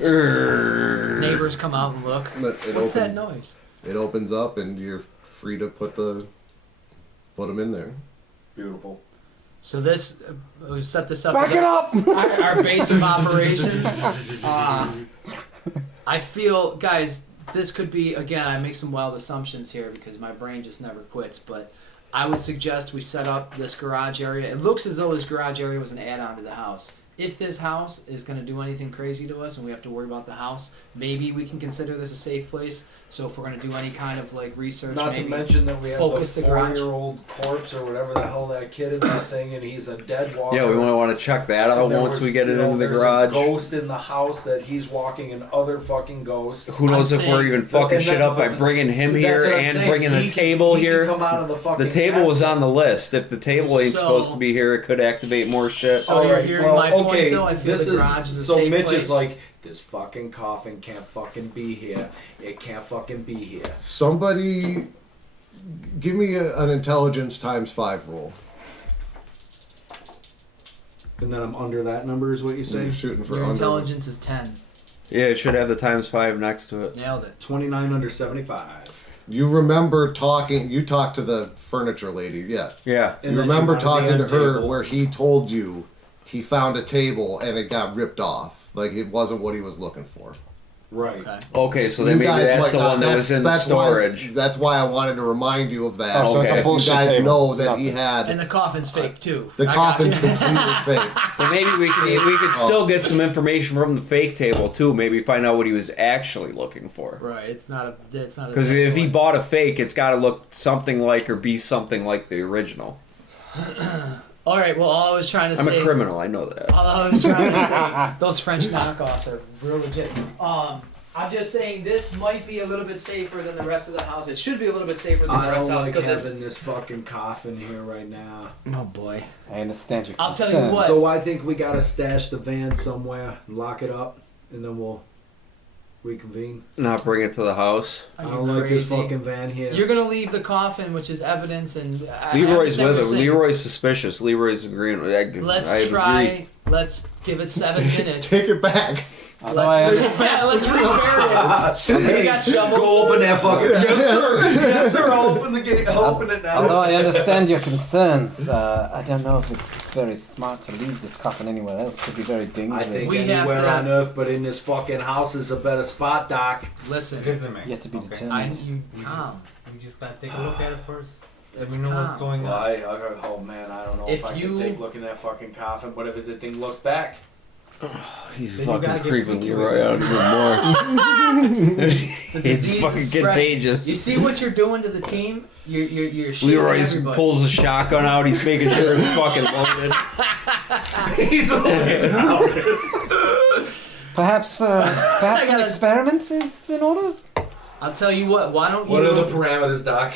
Neighbors come out and look. What's that noise? It opens up, and you're free to put them in there. Beautiful. So this, we set this up. Back it up! Our base of operations. I feel, guys, this could be, again, I make some wild assumptions here because my brain just never quits, but I would suggest we set up this garage area. It looks as though this garage area was an add-on to the house. If this house is going to do anything crazy to us and we have to worry about the house, maybe we can consider this a safe place. So if we're going to do any kind of like research, Not to maybe mention that we have focus the the garage. 4-year-old corpse or whatever the hell that kid in that thing, and he's a dead walker. Yeah, we might want to check that out And there once was, we get it you know, into the there's garage. A ghost in the house that he's walking, and other fucking ghosts. Who knows I'm if we're saying- even fucking And shit then- up by bringing him That's here what I'm and saying. bringing the He table can here. come out of the fucking The table was casket. on the list. If the table ain't So- supposed to be here, it could activate more shit. So you're Alright, hearing my point, okay, though? I feel this the garage is a so safe Mitch place. is like, this fucking coffin can't fucking be here. It can't fucking be here. Somebody, give me an intelligence ×5 roll. And then I'm under that number, is what you say? You're shooting for Your under. intelligence is 10. Yeah, it should have the ×5 next to it. Nailed it. 29 under 75. You remember talking. You talked to the furniture lady. Yeah. Yeah. And You then remember she wanted talking the to her table. where he told you he found a table and it got ripped off. Like it wasn't what he was looking for. Right. Okay. Okay, so then You maybe guys that's might the not- one that was in the that's why- storage. That's why I wanted to remind you of that. Oh, so it's a Okay. You bullshit guys table. know It's that he nothing. had And the coffin's fake too. the I got coffin's you. completely fake. But maybe we could still get some information from the fake table too. Maybe find out what he was actually looking for. Right. It's not a. Because if he bought a fake, it's got to look something like or be something like the original. All right. Well, all I was trying to I'm say. a criminal. I know that. All I was trying to say. Those French knockoffs are real legit. I'm just saying this might be a little bit safer than the rest of the house. It should be a little bit safer than the I rest of don't the house like because it's. having this fucking coffin here right now. Oh boy. I understand your I'll tell you concerns. what. So I think we gotta stash the van somewhere, lock it up, and then we'll reconvene. Not bring it to the house. I Are don't you like this crazy? fucking van here. You're gonna leave the coffin, which is evidence, and Leroy's with it. Saying, Leroy's suspicious. Leroy's agreeing. let's I try. agree. Let's give it 7 minutes. Take it back. Although I Let's repair it. We got shovels. Go open that fucking. Yes, sir. Yes, sir. I'll open the gate. I'll open it now. Although I understand your concerns, I don't know if it's very smart to leave this coffin anywhere else. It could be very dangerous. I think We have anywhere to- on earth but in this fucking house is a better spot, Doc. Listen, Yet to be I determined. you calm. We just gotta take a look at it first. Let It's me know what's calm. going Well, on. oh man, I don't know If if I you- can take looking at that fucking coffin, but if the thing looks back. He's Then you fucking gotta get creeping freaky Leroy with out even more. The It's disease fucking is spreading. contagious. You see what you're doing to the team? You're shitting Leroy's everybody. pulls the shotgun out. He's making sure it's fucking loaded. He's looking out. Perhaps an gotta- experiment is in order? I'll tell you what. Why don't you? What are the parameters, Doc?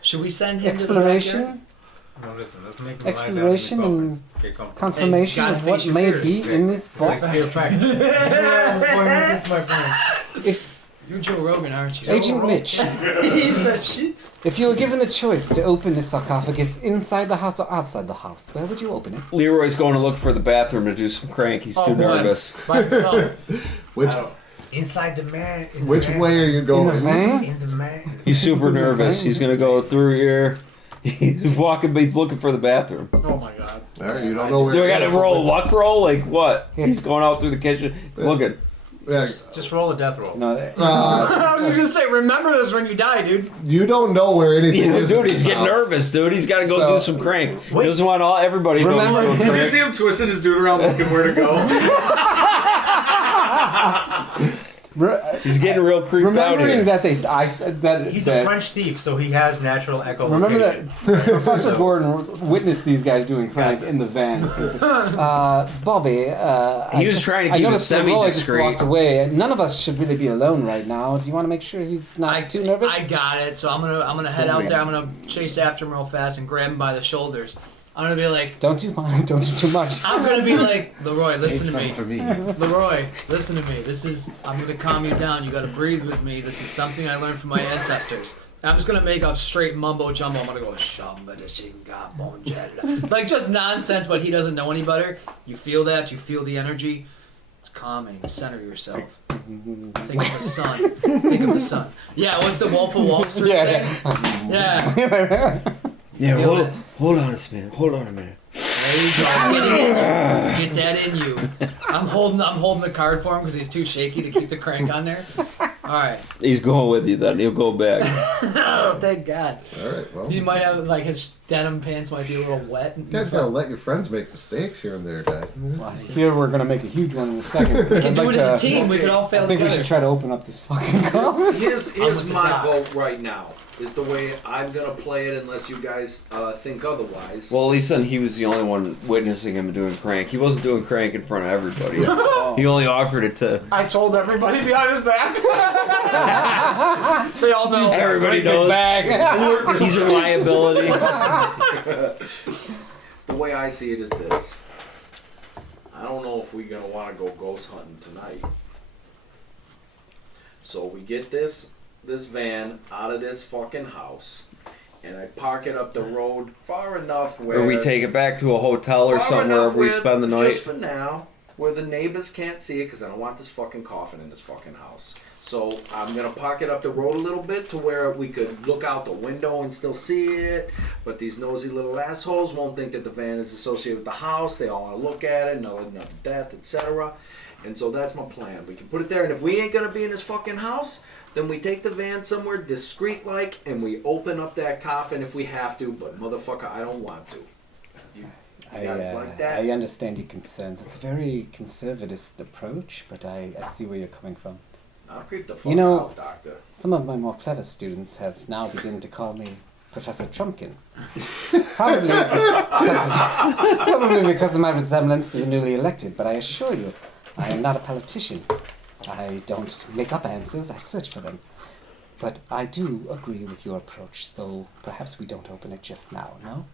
Should we send him to the backyard? Exploration? No, listen, let's make him lie down in the exploration coffin. and Get comfortable. confirmation Hey, you of gotta what face your may fears. be in this Like box. fear fact. Yeah, I was going with this, my friend. You're Joe Rogan, aren't you? Agent Mitch, He's that shit. if you were given the choice to open this sarcophagus inside the house or outside the house, where would you open it? Leroy's going to look for the bathroom to do some crank. He's too Oh, boy. nervous. By himself. Which Inside the man. In the which man, way are you In going? the van? In the man. He's super nervous. He's gonna go through here. He's walking, but he's looking for the bathroom. Oh my god. All right, you don't know where. Do I it gotta is, roll a so luck roll? Like what? He's going out through the kitchen. He's looking. Yeah, Just roll a death roll. No, I was just gonna say, remember this when you die, dude. you don't know where anything is. Dude, in he's this getting house. nervous, dude. He's got to go So- do some crank. He Wait. doesn't want everybody to know he's Remember- doing Did you crank. see him twisting his dude around looking where to go? He's getting real creeped out remembering here. that I said that He's a that- French thief, so he has natural echolocation. Remember that Professor Gordon witnessed these guys doing crank in the van. Bobby, He was trying to keep it noticed the boy just semi-discreet. walked away. None of us should really be alone right now. Do you want to make sure he's not too nervous? I got it. So I'm gonna head out there. I'm gonna chase after him real fast and grab him by the shoulders. I'm gonna be like, Don't do too much. I'm gonna be like, Leroy, listen to Save me. some for me. Leroy, listen to me. I'm gonna calm you down. You gotta breathe with me. This is something I learned from my ancestors. And I'm just gonna make up straight mumbo jumbo. I'm gonna go shamba de shinga bonjeta. Like just nonsense, but he doesn't know any better. You feel that? You feel the energy? It's calming. Center yourself. Think of the sun. Think of the sun. Yeah, what's the Wolf of Wall Street thing? Yeah. Yeah, Feel hold on a minute. Hold on a minute. There you go. Get it in you. Get that in you. I'm holding the card for him because he's too shaky to keep the crank on there. All right. He's going with you then. He'll go back. Oh, thank God. All right, well, He you might have like his denim pants might be a little wet. guys gotta let your friends make mistakes here and there, guys. Well, I fear we're gonna make a huge one in a second. We can do it as a team. We could all I fail think we together. should try to open up this fucking call. Here's I'm with the my doc. vote right now. Is the way I'm gonna play it unless you guys think otherwise. Well, at least then he was the only one witnessing him doing crank. He wasn't doing crank in front of everybody. He only offered it to. I told everybody behind his back. They all know. Everybody knows. He's a liability. The way I see it is this. I don't know if we're gonna want to go ghost hunting tonight. So we get this van out of this fucking house, and I park it up the road far enough where. Or we take it back to a hotel or far something enough wherever we where- spend the night. Just for now, where the neighbors can't see it, because I don't want this fucking coffin in this fucking house. So I'm gonna park it up the road a little bit to where we could look out the window and still see it. But these nosy little assholes won't think that the van is associated with the house. They all want to look at it, know enough death, etc. And so that's my plan. We can put it there, and if we ain't gonna be in this fucking house, then we take the van somewhere discreet-like, and we open up that coffin if we have to. But motherfucker, I don't want to. You guys like that? I understand your concerns. It's a very conservatist approach, but I see where you're coming from. I'll creep the fuck You know- out, doctor. Some of my more clever students have now begun to call me Professor Trumpkin. Probably because of my resemblance to the newly elected, but I assure you, I am not a politician. I don't make up answers, I search for them. But I do agree with your approach, so perhaps we don't open it just now, no?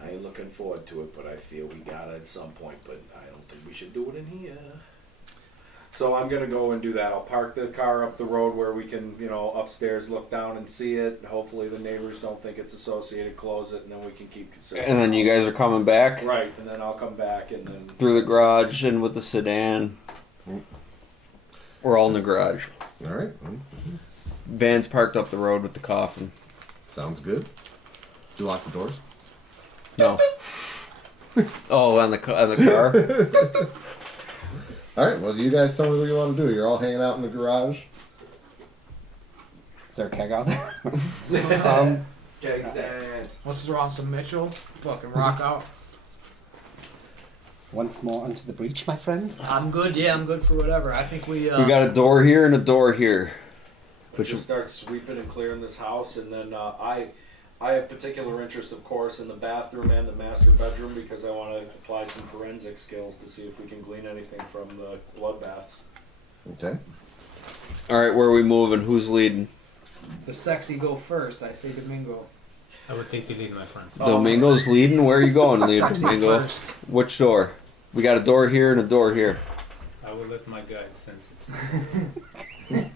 I ain't looking forward to it, but I feel we got it at some point, but I don't think we should do it in here. So I'm gonna go and do that. I'll park the car up the road where we can, upstairs look down and see it. Hopefully the neighbors don't think it's associated, close it, and then we can keep considering. And then you guys are coming back Right, and then I'll come back and then... through the garage and with the sedan. We're all in the garage. All right, Van's parked up the road with the coffin. sounds good. Did you lock the doors? No. Oh, on the car? All right, well, you guys tell me what you want to do. You're all hanging out in the garage. Is there a keg out there? Keg stands. What's wrong, some Mitchell? Fucking rock out. Once more onto the breach, my friend. I'm good. Yeah, I'm good for whatever. I think we. We got a door here and a door here. Let's just start sweeping and clearing this house, and then I have particular interest, of course, in the bathroom and the master bedroom because I want to apply some forensic skills to see if we can glean anything from the bloodbaths. Okay. All right, where are we moving? Who's leading? The sexy go first. I say Domingo. I would take the lead, my friends. Domingo's leading. Where are you going, Sexy Domingo? first. Which door? We got a door here and a door here. I will let my guide sense it.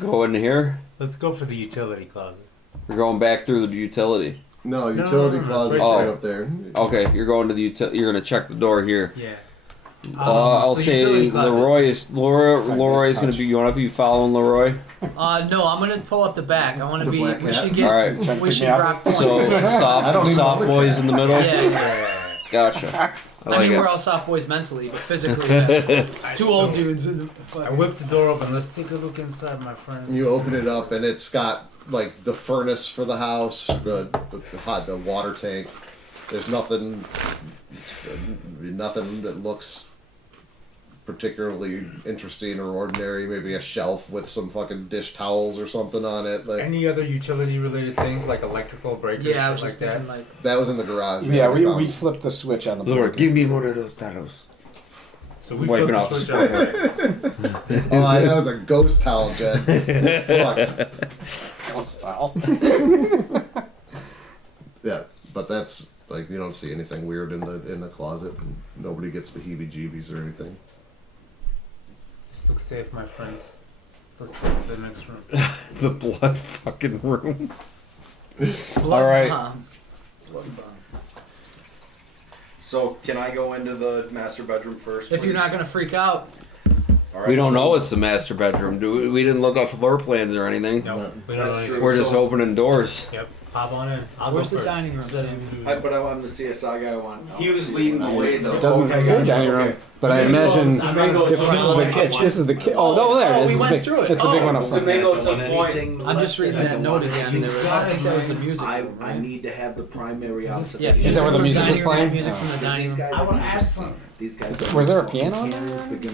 Go in here. Let's go for the utility closet. We're going back through the utility. No, utility no, closet's right right there. up there. Okay, you're going to the You're gonna check the door here. Yeah. I'll so say utility closet. Leroy's gonna be. You want to be following Leroy? No, I'm gonna pull up the back. I want to The be. black We cat? should get. All right. We should rock. So I don't soft even know the boys cat. in the middle. Yeah. Gotcha. I I like mean, it. we're all soft boys mentally, but physically, yeah. Two old dudes. In the I fucking... whipped the door open. Let's take a look inside, my friends. You open it up and it's got like the furnace for the house, the water tank. There's nothing that looks particularly interesting or ordinary. Maybe a shelf with some fucking dish towels or something on it. Like Any other utility related things like electrical breakers? Yeah, I was shit just like thinking that? like. that was in the garage. Yeah, we found. flipped the switch on the Leroy, board. give me one of those tattles. So we Wiping flipped off the the switch on. Oh, that was a ghost towel, Jen. Fuck. Style. Yeah, but that's like you don't see anything weird in the closet. And nobody gets the heebie-jeebies or anything. Just look safe, my friends. Let's take the next room. The blood fucking room. Slug All right. bomb. So can I go into the master bedroom first? If you're please? not gonna freak out, All right, We don't so- know it's the master bedroom, do we? We didn't look up floor plans or anything. No, we don't That's know true. anything. We're just So- opening doors. Yep, pop on in. I'll where's go the first. dining room? Sam? But I'm the CSI guy. I want. He was leading the way though. It doesn't Okay, say gotcha, dining room, okay. but I imagine Domingo if this is the kitchen, this is the kitchen. Oh, no, there. Oh, This we is went big. through it. It's the big one up front. Domingo took point. I'm just reading that note again. There was, I think there was the music. I right? need to have the primary Yeah. observation. Is that where the From music was dining room, playing? Music from the Because dining these room. guys are interesting. These guys. Was there a piano on there?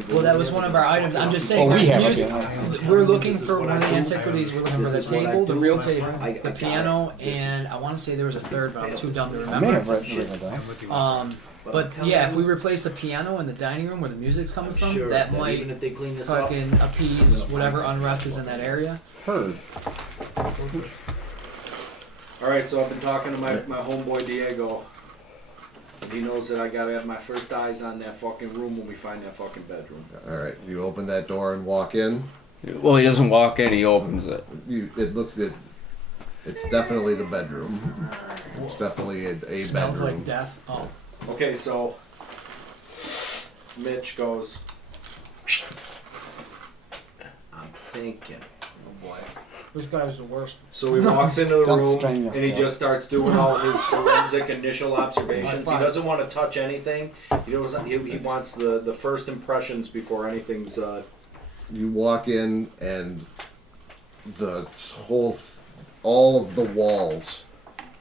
Well, that was one of our items. I'm just saying, Oh, we there's have a music. piano. We're looking for one of the antiquities. We're looking for This the is what I table, the do. real table, I the got piano, it. This is- and I want to say there was a third, but I'm too dumb to I may have remember. written it down. I'm with you. But yeah, if we replace the piano in the dining room where the music's coming from, that even might if they clean this up. fucking appease whatever unrest is in that area. Heard. All right, so I've been talking to my homeboy Diego. He knows that I gotta have my first eyes on that fucking room when we find that fucking bedroom. All right, you open that door and walk in. Well, he doesn't walk in; he opens it. It's definitely the bedroom. It's definitely a Smells bedroom. like death. Oh, Okay, so Mitch goes. I'm thinking. Oh boy. this guy's the worst. So he walks into the Don't room strain and he yourself. just starts doing all his forensic initial observations. He Fine. doesn't want to touch anything. He wants the first impressions before anything's. You walk in and the all of the walls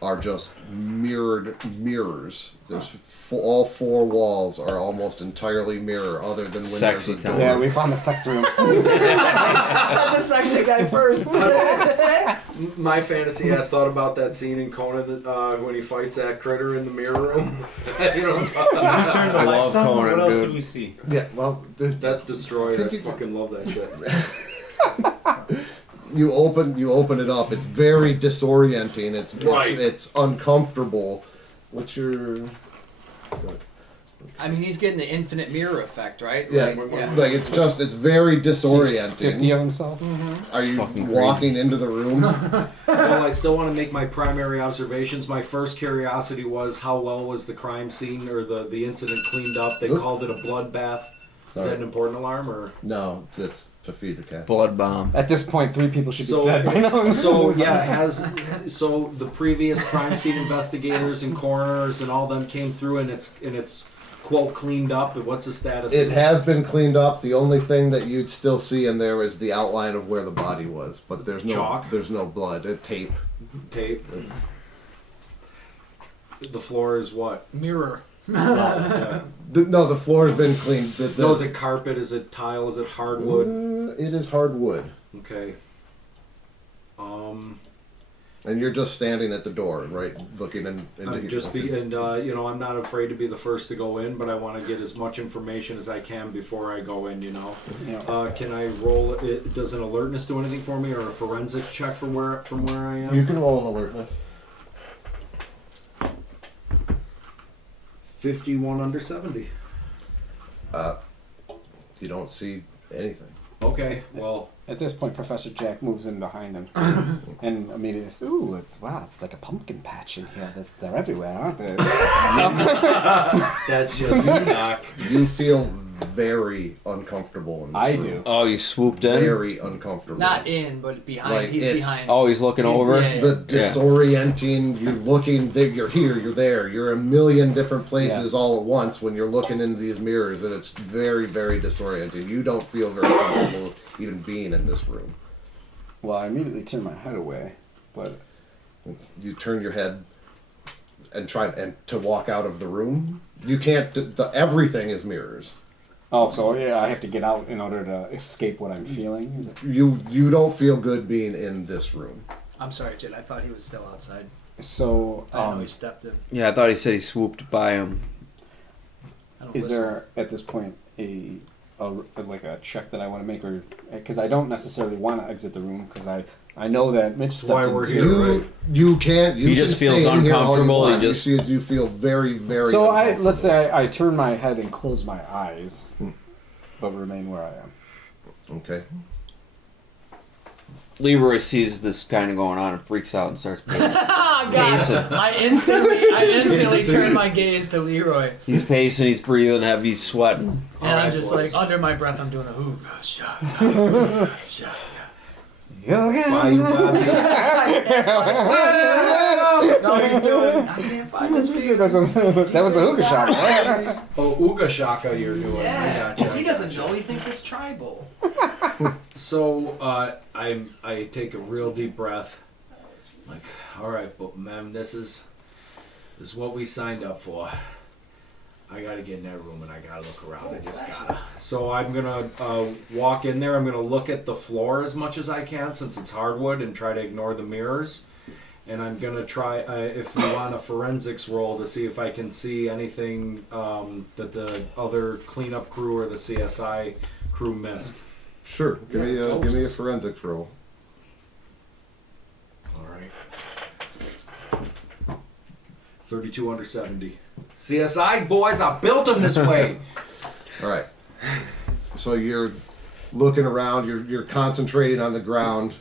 are just mirrored mirrors. There's all four walls are almost entirely mirror, other than when Sexy there's a door. time. Yeah, we found the sex room. Said the sexy guy first. My fantasy has thought about that scene in Conan when he fights that critter in the mirror room. You know, Turn the I lights love on. Conan, What else dude. did we see? Yeah, well, that's Destroyer. I Could you- fucking love that shit. you open it up. It's very disorienting. Right. It's uncomfortable. What's your I mean, he's getting the infinite mirror effect, right? yeah, Like, like it's very Sees disorienting. 50 of himself. Are you Fucking great. walking into the room? Well, I still want to make my primary observations. My first curiosity was how well was the crime scene or the incident cleaned up? They Oop. called it a bloodbath. Is that Sorry. an important alarm or? No, it's to feed the cat. Blood bomb. At this point, 3 people should be So, dead by now. so yeah, so the previous crime scene investigators and coroners and all them came through and it's quote cleaned up. But what's the status? It of has been cleaned up. The only thing that you'd still see in there is the outline of where the body was, but there's no Chalk? there's no blood. Tape. tape? The floor is what? mirror. Yeah. The floor has been cleaned. No, is it carpet? Is it tile? Is it hardwood? It is hardwood. Okay. And you're just standing at the door, right, looking into I'm just I'm not afraid to be the first to go in, but I want to get as much information as I can before I go in. Yeah. Can I roll it? Does an alertness do anything for me, or a forensics check from where I am? You can roll an alertness. 51 under 70. You don't see anything. Okay, well, At this point, Professor Jack moves in behind him and immediately says, "Ooh, it's like a pumpkin patch in here. They're everywhere, aren't they?" that's just me, Doc. You feel very uncomfortable in this I room. do. Oh, you swooped in? Very uncomfortable. Not in, but behind. Like, He's it's- behind. Oh, he's looking over? yeah. The disorienting, you're looking, you're here, you're there, you're a million different places all at once when you're looking into these mirrors, and it's very, very disorienting. You don't feel very comfortable even being in this room. Well, I immediately turn my head away, but You turn your head and try to walk out of the room. You can't. Everything is mirrors. so yeah, I have to get out in order to escape what I'm feeling. You don't feel good being in this room. I'm sorry, Jed. I thought he was still outside. So, I didn't know he stepped in. Yeah, I thought he said he swooped by him. I don't is listen. there at this point a check that I want to make, or because I don't necessarily want to exit the room because I know that Mitch stepped why we're into- here. Right. You can't. You He can just feels stay in here all you uncomfortable, want. he just- You feel very, very. So uncomfortable. let's say I turn my head and close my eyes, but remain where I am. Okay. Leroy sees this kind of going on and freaks out and starts pacing. God, I instantly turned my gaze to Leroy, He's pacing, he's breathing heavy, he's sweating. and I'm Alright, just boys. like under my breath. I'm doing a hook. Bye, you Bobby. No, he's doing. I can't find this video. That was the hookah shop. Right? Oh, Ooga Shaka you're doing. I Yeah, gotcha, because he I doesn't gotcha. know. He thinks it's tribal. So I take a real deep breath. Like, all right, but ma'am, this is what we signed up for. I gotta get in that room and I gotta look around. I just gotta. So I'm gonna walk in there. I'm gonna look at the floor as much as I can since it's hardwood and try to ignore the mirrors. And I'm gonna try, if you want, a forensics roll to see if I can see anything that the other cleanup crew or the CSI crew missed. Sure. Give me a Ghosts. forensics roll. All right. 32 under 70. CSI boys, I built them this way. All right. So you're looking around. You're concentrating on the ground,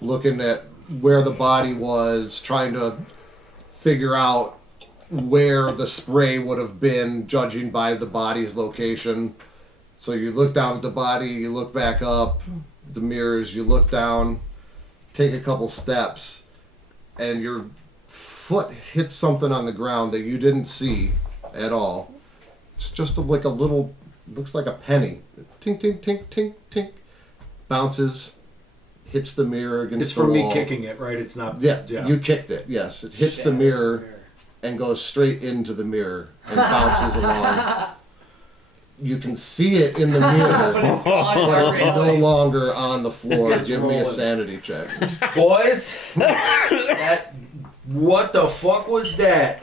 looking at where the body was, trying to figure out where the spray would have been, judging by the body's location. So you look down at the body, you look back up, the mirrors, you look down, take a couple steps, and your foot hits something on the ground that you didn't see at all. It's just like a little, looks like a penny. Tink, tink, tink, tink, tink. Bounces, hits the mirror against It's the from me wall. kicking it, right? It's not. Yeah, you kicked it, yes. It hits the mirror and goes straight into the mirror and bounces along. You can see it in the mirror, But it's gone but it's no already. longer on the floor. It's Give me a rolling. sanity check. Boys, what the fuck was that?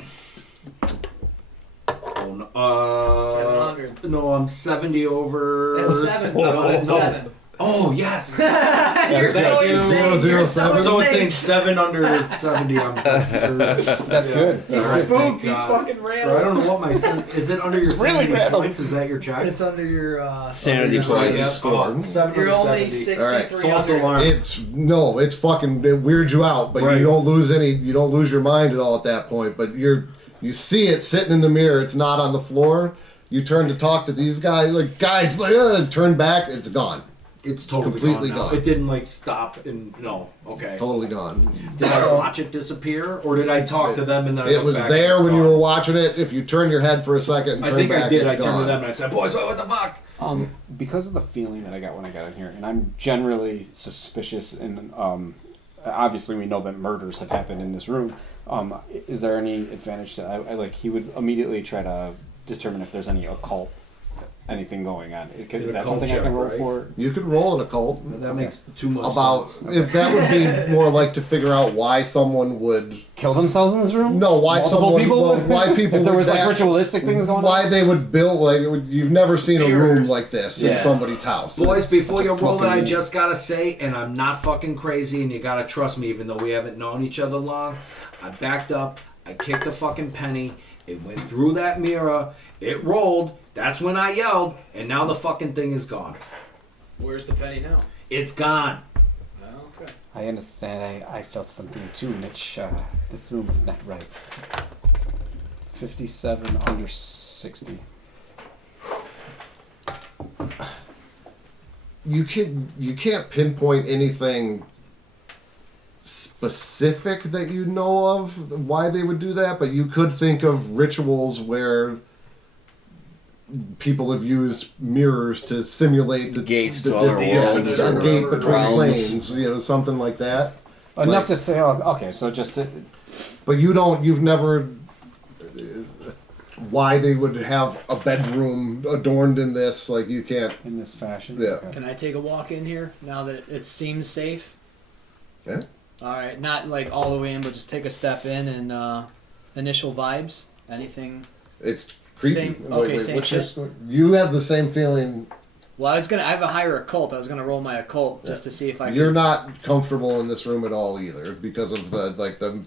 Oh, no, 700. No, I'm 70 over. That's 7. No, that's no. 7. Oh, yes. You're so Thank you. insane. 007. You're so So it's saying insane. 7 under 70. That's good. He's All right, spooked. thank He's God. fucking Bro, I rattled. don't know what my is it under your It's really sanity rattled. points? Is that your check? It's under your Sanity under your points. Yeah. Oh, 7 You're under only 70. All right, 63 False under. alarm. It's fucking, it weirds you out, but Right. you don't lose your mind at all at that point. But you see it sitting in the mirror. It's not on the floor. You turn to talk to these guys, like guys, turn back. It's gone. It's totally completely gone. Now. gone. It didn't like stop and no. Okay. It's totally gone. Did I watch it disappear, or did I talk to them and then I It looked was back there and when it's you were gone? watching it. If you turn your head for a second and I turn think back, I did. it's I turned gone. to them and I said, "Boys, what the fuck?" Because of the feeling that I got when I got in here, and I'm generally suspicious, and obviously we know that murders have happened in this room. Is there any advantage to I like he would immediately try to determine if there's any occult anything going on. An Is that occult something I check, can roll right? for? You could roll an occult. That makes too much About sense. if that would be more like to figure out why someone would Kill themselves in this room? no why Multiple someone people well, would? why people If there would was like that- ritualistic things going why on? they would build like you've never seen a room Mirrors. like this Yeah. in somebody's house. Boys, before you just roll it, smoking I weed. just gotta say, and I'm not fucking crazy, and you gotta trust me, even though we haven't known each other long. I backed up, I kicked a fucking penny, it went through that mirror, it rolled, that's when I yelled, and now the fucking thing is gone. Where's the penny now? It's gone. Okay. I understand. I felt something too, Mitch. This room is not right. 57 under 60. You can't pinpoint anything specific that you know of why they would do that, but you could think of rituals where people have used mirrors to simulate the Gates the to other different- worlds a or gate between realms. planes, something like that. Enough Like- to say, oh, okay, so just to, But you've never why they would have a bedroom adorned in this, like you can't. in this fashion. Yeah. Okay. Can I take a walk in here now that it seems safe? Yeah. All right, not like all the way in, but just take a step in and initial vibes. Anything? It's creepy. Same- okay, same what's your shit. story? You have the same feeling. Well, I have a higher occult. I was gonna roll my occult just to see if I You're could. not comfortable in this room at all either because of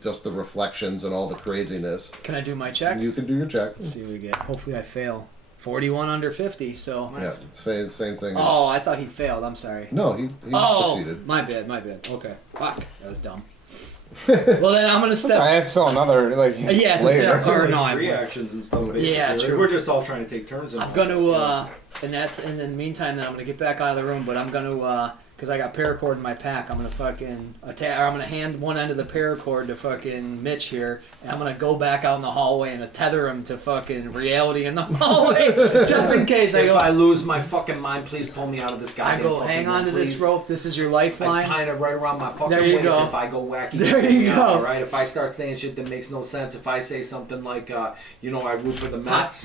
just the reflections and all the craziness. Can I do my check? You can do your check. Let's see what we get. Hopefully I fail. 41 under 50. So. Yeah, same thing. As, Oh, I thought he failed. I'm sorry. no, he Oh, succeeded. my bad. Okay. Fuck. That was dumb. Well, then I'm gonna step. I have still another Yeah, it's a layer. fair That's card. only No, I'm. free actions and stuff, basically. Yeah, right? true. We're just all trying to take turns. I'm gonna and in the meantime, then I'm gonna get back out of the room. But I'm gonna because I got paracord in my pack. I'm gonna fucking attack. Or I'm gonna hand one end of the paracord to fucking Mitch here, and I'm gonna go back out in the hallway and tether him to fucking reality in the hallway, just in case. If I lose my fucking mind, please pull me out of this I goddamn go, fucking hang room, on to this please. rope. This is your I'm lifeline. tying it right around my fucking There you waist. go. If I go wacky, There pull me you out, go. all right? If I start saying shit that makes no sense, if I say something like, I root for the Mets,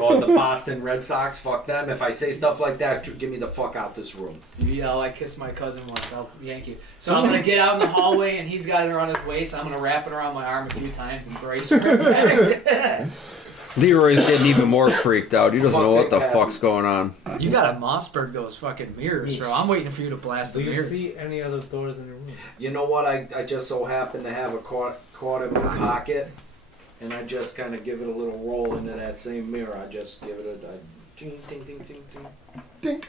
or the Boston Red Sox, fuck them. If I say stuff like that, get me the fuck out this room. You yell, I kissed my cousin once, I'll yank you. So I'm gonna get out in the hallway and he's got it around his waist. I'm gonna wrap it around my arm a few times and brace for impact. Leroy's getting even more freaked out. He doesn't know what the Fuck fuck's going on. You gotta Mossberg those fucking mirrors, bro. I'm waiting for you to blast Do the you mirrors. see any other doors in the room? You know what? I just so happen to have a quarter in my pocket, and I just kind of give it a little roll into that same mirror. I just give it a ding, ding, ding, ding, ding. Dink.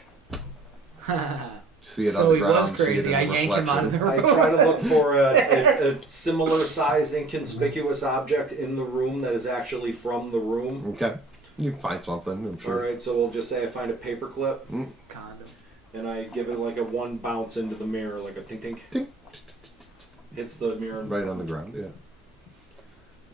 See it So on the he ground. was see it crazy. in I the yanked him out of the reflection. room. I try to look for a similar size, inconspicuous object in the room that is actually from the room. Okay. You find something, I'm All sure. right, so we'll just say I find a paper clip, Condom. and I give it like a one bounce into the mirror, like a tink tink. Tink. Hits the mirror. Right on the ground, yeah.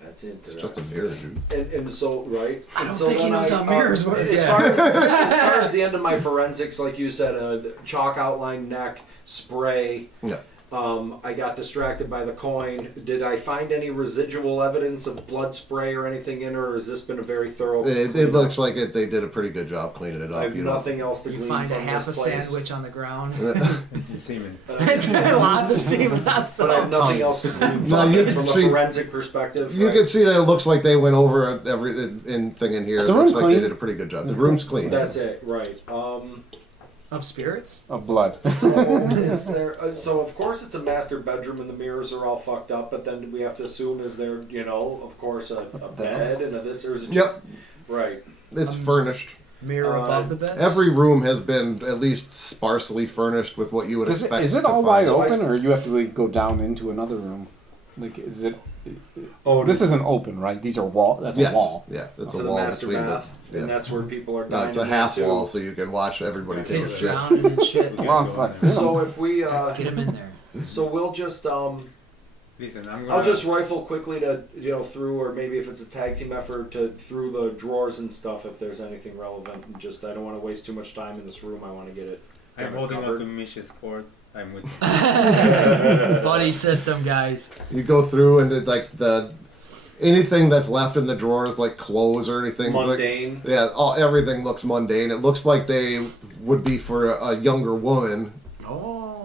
That's it. It's just a mirror, dude. And so, right. I and don't so think he then knows how mirrors work. As far as the end of my forensics, like you said, chalk outline neck, spray. Yeah. I got distracted by the coin. Did I find any residual evidence of blood spray or anything in her, or has this been a very thorough? It looks like they did a pretty good job cleaning it I up. have you know. nothing else to You glean find a from half a this place. sandwich on the ground. It's your semen. It's lots of semen, not But I have so. nothing else to glean No, from you it can from see- a forensic perspective. You right? can see that it looks like they went over everything in here. The It room's looks like clean. they did a pretty good job. The room's clean. That's it, right. Of spirits? Of blood. So is there? So of course it's a master bedroom, and the mirrors are all fucked up. But then we have to assume is there, of course, a bed and a this, or is it just Yep. right? It's furnished. Mirror above the bed? Every room has been at least sparsely furnished with what you would expect. Is it to all find. wide So I open, s- or you have to like go down into another room? Like, is it? Oh, This isn't open, right? These are wall. That's Yes. a wall. Yeah, that's to a the wall master between bath, the. and Yeah. that's where people are No, dining. it's a in half too. wall, so you can watch everybody take a Kids shit. drowning and shit. Well, it's like, So if we, Get him in there. so we'll just Listen, I'm gonna. I'll just rifle quickly to through, or maybe if it's a tag team effort to through the drawers and stuff if there's anything relevant. And just I don't want to waste too much time in this room. I want to get it. I'm kinda holding covered. on to Mish's cord. I'm with Buddy system, guys. You go through and anything that's left in the drawers, like clothes or anything. Mundane. Everything looks mundane. It looks like they would be for a younger woman.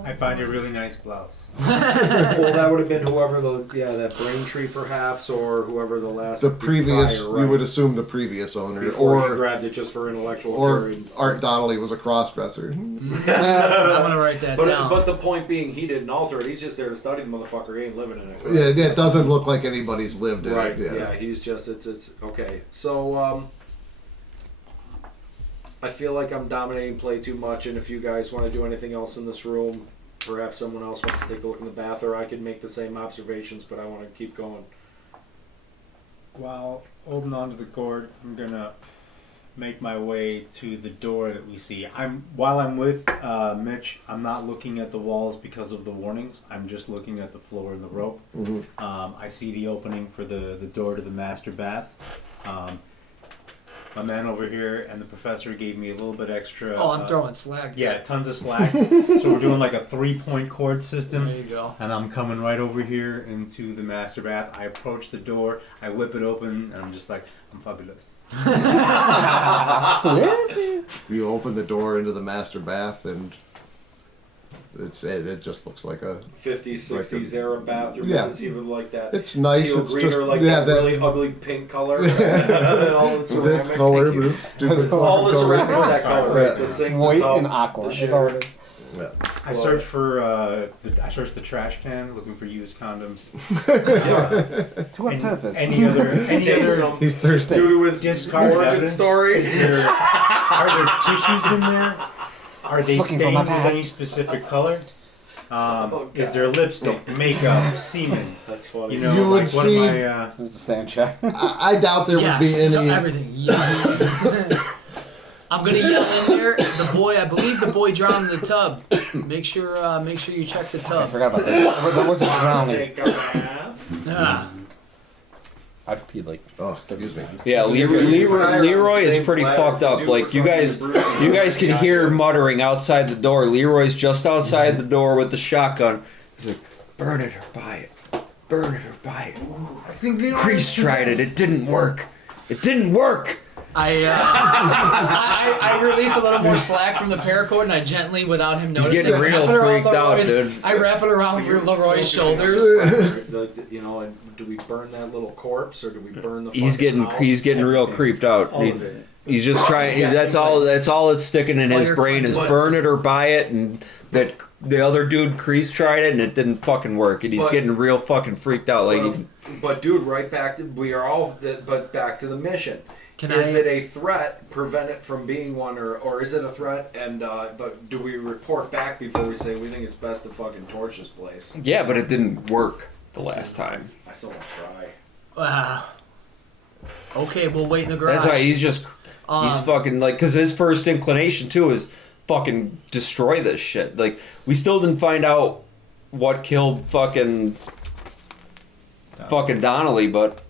I find a really nice blouse. Well, that would have been whoever that Braintree perhaps, or whoever the last. The previous, prior, right? you would assume the previous owner, Before he grabbed it just for intellectual. or carrying. Art Donnelly was a cross-dresser. I'm gonna write that down. But the point being, he didn't alter it. He's just there to study the motherfucker. He ain't living in it. Yeah, it doesn't look like anybody's lived in Right. it. Yeah. He's just it's okay. So I feel like I'm dominating play too much, and if you guys want to do anything else in this room, perhaps someone else wants to take a look in the bath, or I could make the same observations, but I want to keep going. While holding on to the cord, I'm gonna make my way to the door that we see. While I'm with Mitch, I'm not looking at the walls because of the warnings. I'm just looking at the floor and the rope. Mm-hmm. I see the opening for the door to the master bath. My man over here and the professor gave me a little bit extra. Oh, I'm throwing slack. Yeah, tons of slack. So we're doing like a 3-point cord system. There you go. And I'm coming right over here into the master bath. I approach the door, I whip it open, and I'm just like, I'm fabulous. You open the door into the master bath, and it just looks like a 50s, 60s era bathroom. Yeah. It's even like that. It's nice. Teal It's green just or like yeah, that really ugly pink color. All the this ceramic. color, this stupid All the fucking color. ceramics that color. Yeah. Right? The It's sink, white the tub, and aqua. the That's shit. all it is. Yeah. I search for I search the trash can looking for used condoms. To what purpose? Any other He's thirsty. Due to his discard origin evidence? story. Are there tissues in there? Are they Looking for stained my with past. any specific color? Oh, Is God. there lipstick, makeup, semen? That's funny. You know, You would like one see- of my It was the sand check. I doubt there would be Yes, any. everything. Yes. I'm gonna yell in there. I believe the boy drowned in the tub. Make sure you check the I tub. forgot about that. That wasn't drowning. Take a bath. Ah. I've peed like. Oh, excuse me. Yeah, Leroy is pretty fucked up. Like you guys can hear muttering outside the door. Leroy's just outside the door with the shotgun. He's like, "Burn it or buy it. Burn it or buy it." I think Crease tried it. It didn't work. It didn't work. I release a little more slack from the paracord, and I gently, without him He's noticing, getting real wrap it around freaked out, Leroy's- dude. I wrap it around Leroy's shoulders. Like, and do we burn that little corpse or do we burn the? He's fucking getting house? real creeped out. all of it. He's just trying. That's all that's sticking in his Fire brain is punch. burn it or buy it, and that the other dude Crease tried it and it didn't fucking work, and he's But- getting real fucking freaked out. Like, But dude, right back to but back to the mission. Is it a threat? Prevent it from being one, or is it a threat? And but do we report back before we say we think it's best to fucking torch this place? yeah, but it didn't work the last time. I still want to try. Okay, we'll wait in the garage. That's why he's fucking like, because his first inclination too is fucking destroy this shit. Like, we still didn't find out what killed fucking Donnelly, but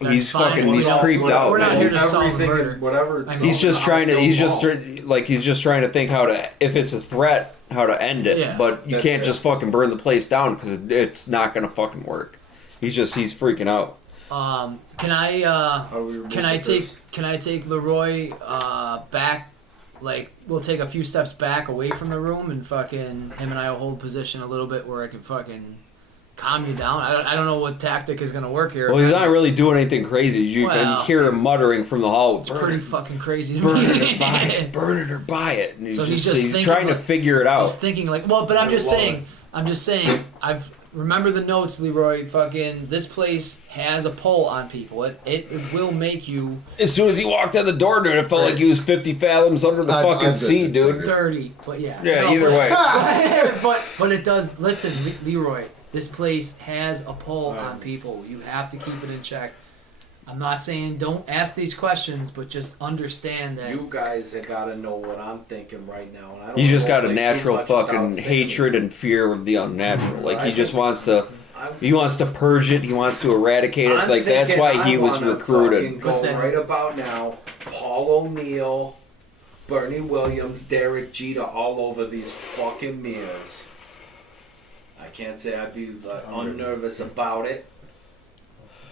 That's he's fine. fucking he's creeped out. We're not man. here to solve Everything, murder. whatever. I mean, He's just trying to. He's just Still like he's just trying to think how to, if it's a threat, how to end it. Yeah. But you That's can't it. just fucking burn the place down because it's not gonna fucking work. He's freaking out. Can I take Leroy back? Like, we'll take a few steps back away from the room, and fucking him and I will hold position a little bit where I can fucking calm you down. I don't know what tactic is gonna work here. Well, he's not really doing anything crazy. You can Well, hear him muttering from the hall. It's pretty fucking crazy. To Burn me. it or buy it. Burn it or buy it. And So he's he's he's thinking trying to like- figure it out. He's thinking like, well, but I'm just Love saying. I've remember the notes, Leroy. Fucking this place has a pull on people. It will make you As soon as he walked out the door, dude, it felt like he was 50 fathoms under the fucking I've sea, been dude. dirty. But yeah. Yeah, No, either but- way. but it does. Listen, Leroy. This place has a pull on people. You have to keep it in check. I'm not saying don't ask these questions, but just understand that. You guys have got to know what I'm thinking right now. And I don't He's just know, got a like, too natural much fucking without saying hatred and fear of the unnatural. Like, he Right. just wants to. I'm- He wants to purge it. He wants to eradicate it. I'm Like, that's thinking why he I was wanna recruited. fucking Go But that's- right about now. Paul O'Neill, Bernie Williams, Derek Jeter, all over these fucking mirrors. I can't say I'd be unnervous about it.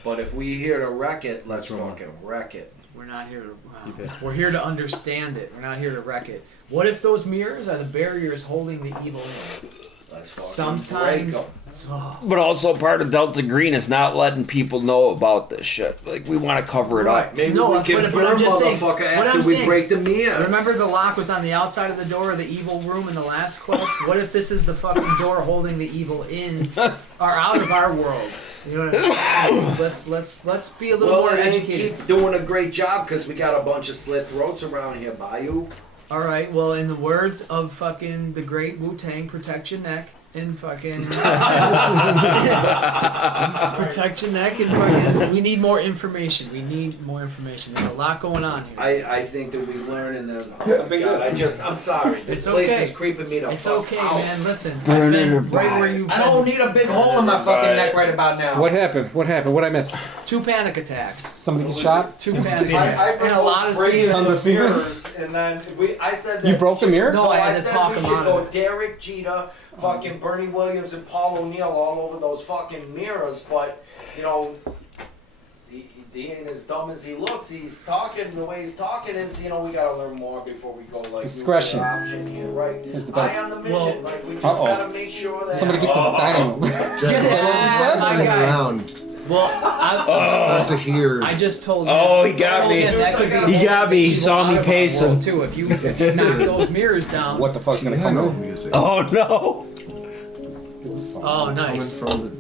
But if we here to wreck it, let's fucking wreck it. We're not here to. We're here to understand it. We're not here to wreck it. What if those mirrors are the barriers holding the evil in? Let's fucking Sometimes. break 'em. But also part of Delta Green is not letting people know about this shit. Like we want to cover it up. Maybe No, we can but burn I'm just saying- motherfucker what after I'm we saying- break the mirrors. Remember the lock was on the outside of the door of the evil room in the last quest? What if this is the fucking door holding the evil in or out of our world? You know what I'm saying? Let's be a little Well, more and educated. keep doing a great job because we got a bunch of slit throats around here, Bayou. All right. Well, in the words of fucking the great Wu-Tang, protect your neck and fucking protect your neck and fucking. We need more information. There's a lot going on here. I think that we learn and then. Oh my God, I'm sorry. This It's place okay. is creeping me the It's fuck okay, out. man. Listen, Burn I've been it or right buy where it. you've I don't been. need a big hole in my fucking neck right about now. What happened? What happened? What I miss? 2 panic attacks. Somebody get shot? 2 panic I attacks. And a lot of breaking scenes. Tons the of scenes? mirrors, and then I said that You broke the mirror? No, I had to said talk we him should out go of it. Derek Jeter, fucking Bernie Williams, and Paul O'Neill all over those fucking mirrors, but you know. He ain't as dumb as he looks. He's talking the way he's talking is, you know, we gotta learn more before we go like Discretion option here, right? is the Eye better. on the mission, Well, like we just uh-oh. gotta make sure that Somebody get to the dining room. Just Yeah, my turning guy. around. Well, Start to hear. I just told him. Oh, he got I told me. him that could be He got me. He evil saw me out of our pacing. world, too. If you knock those mirrors down. What the fuck's gonna come Piano in? music. Oh no! Oh, Coming nice. coming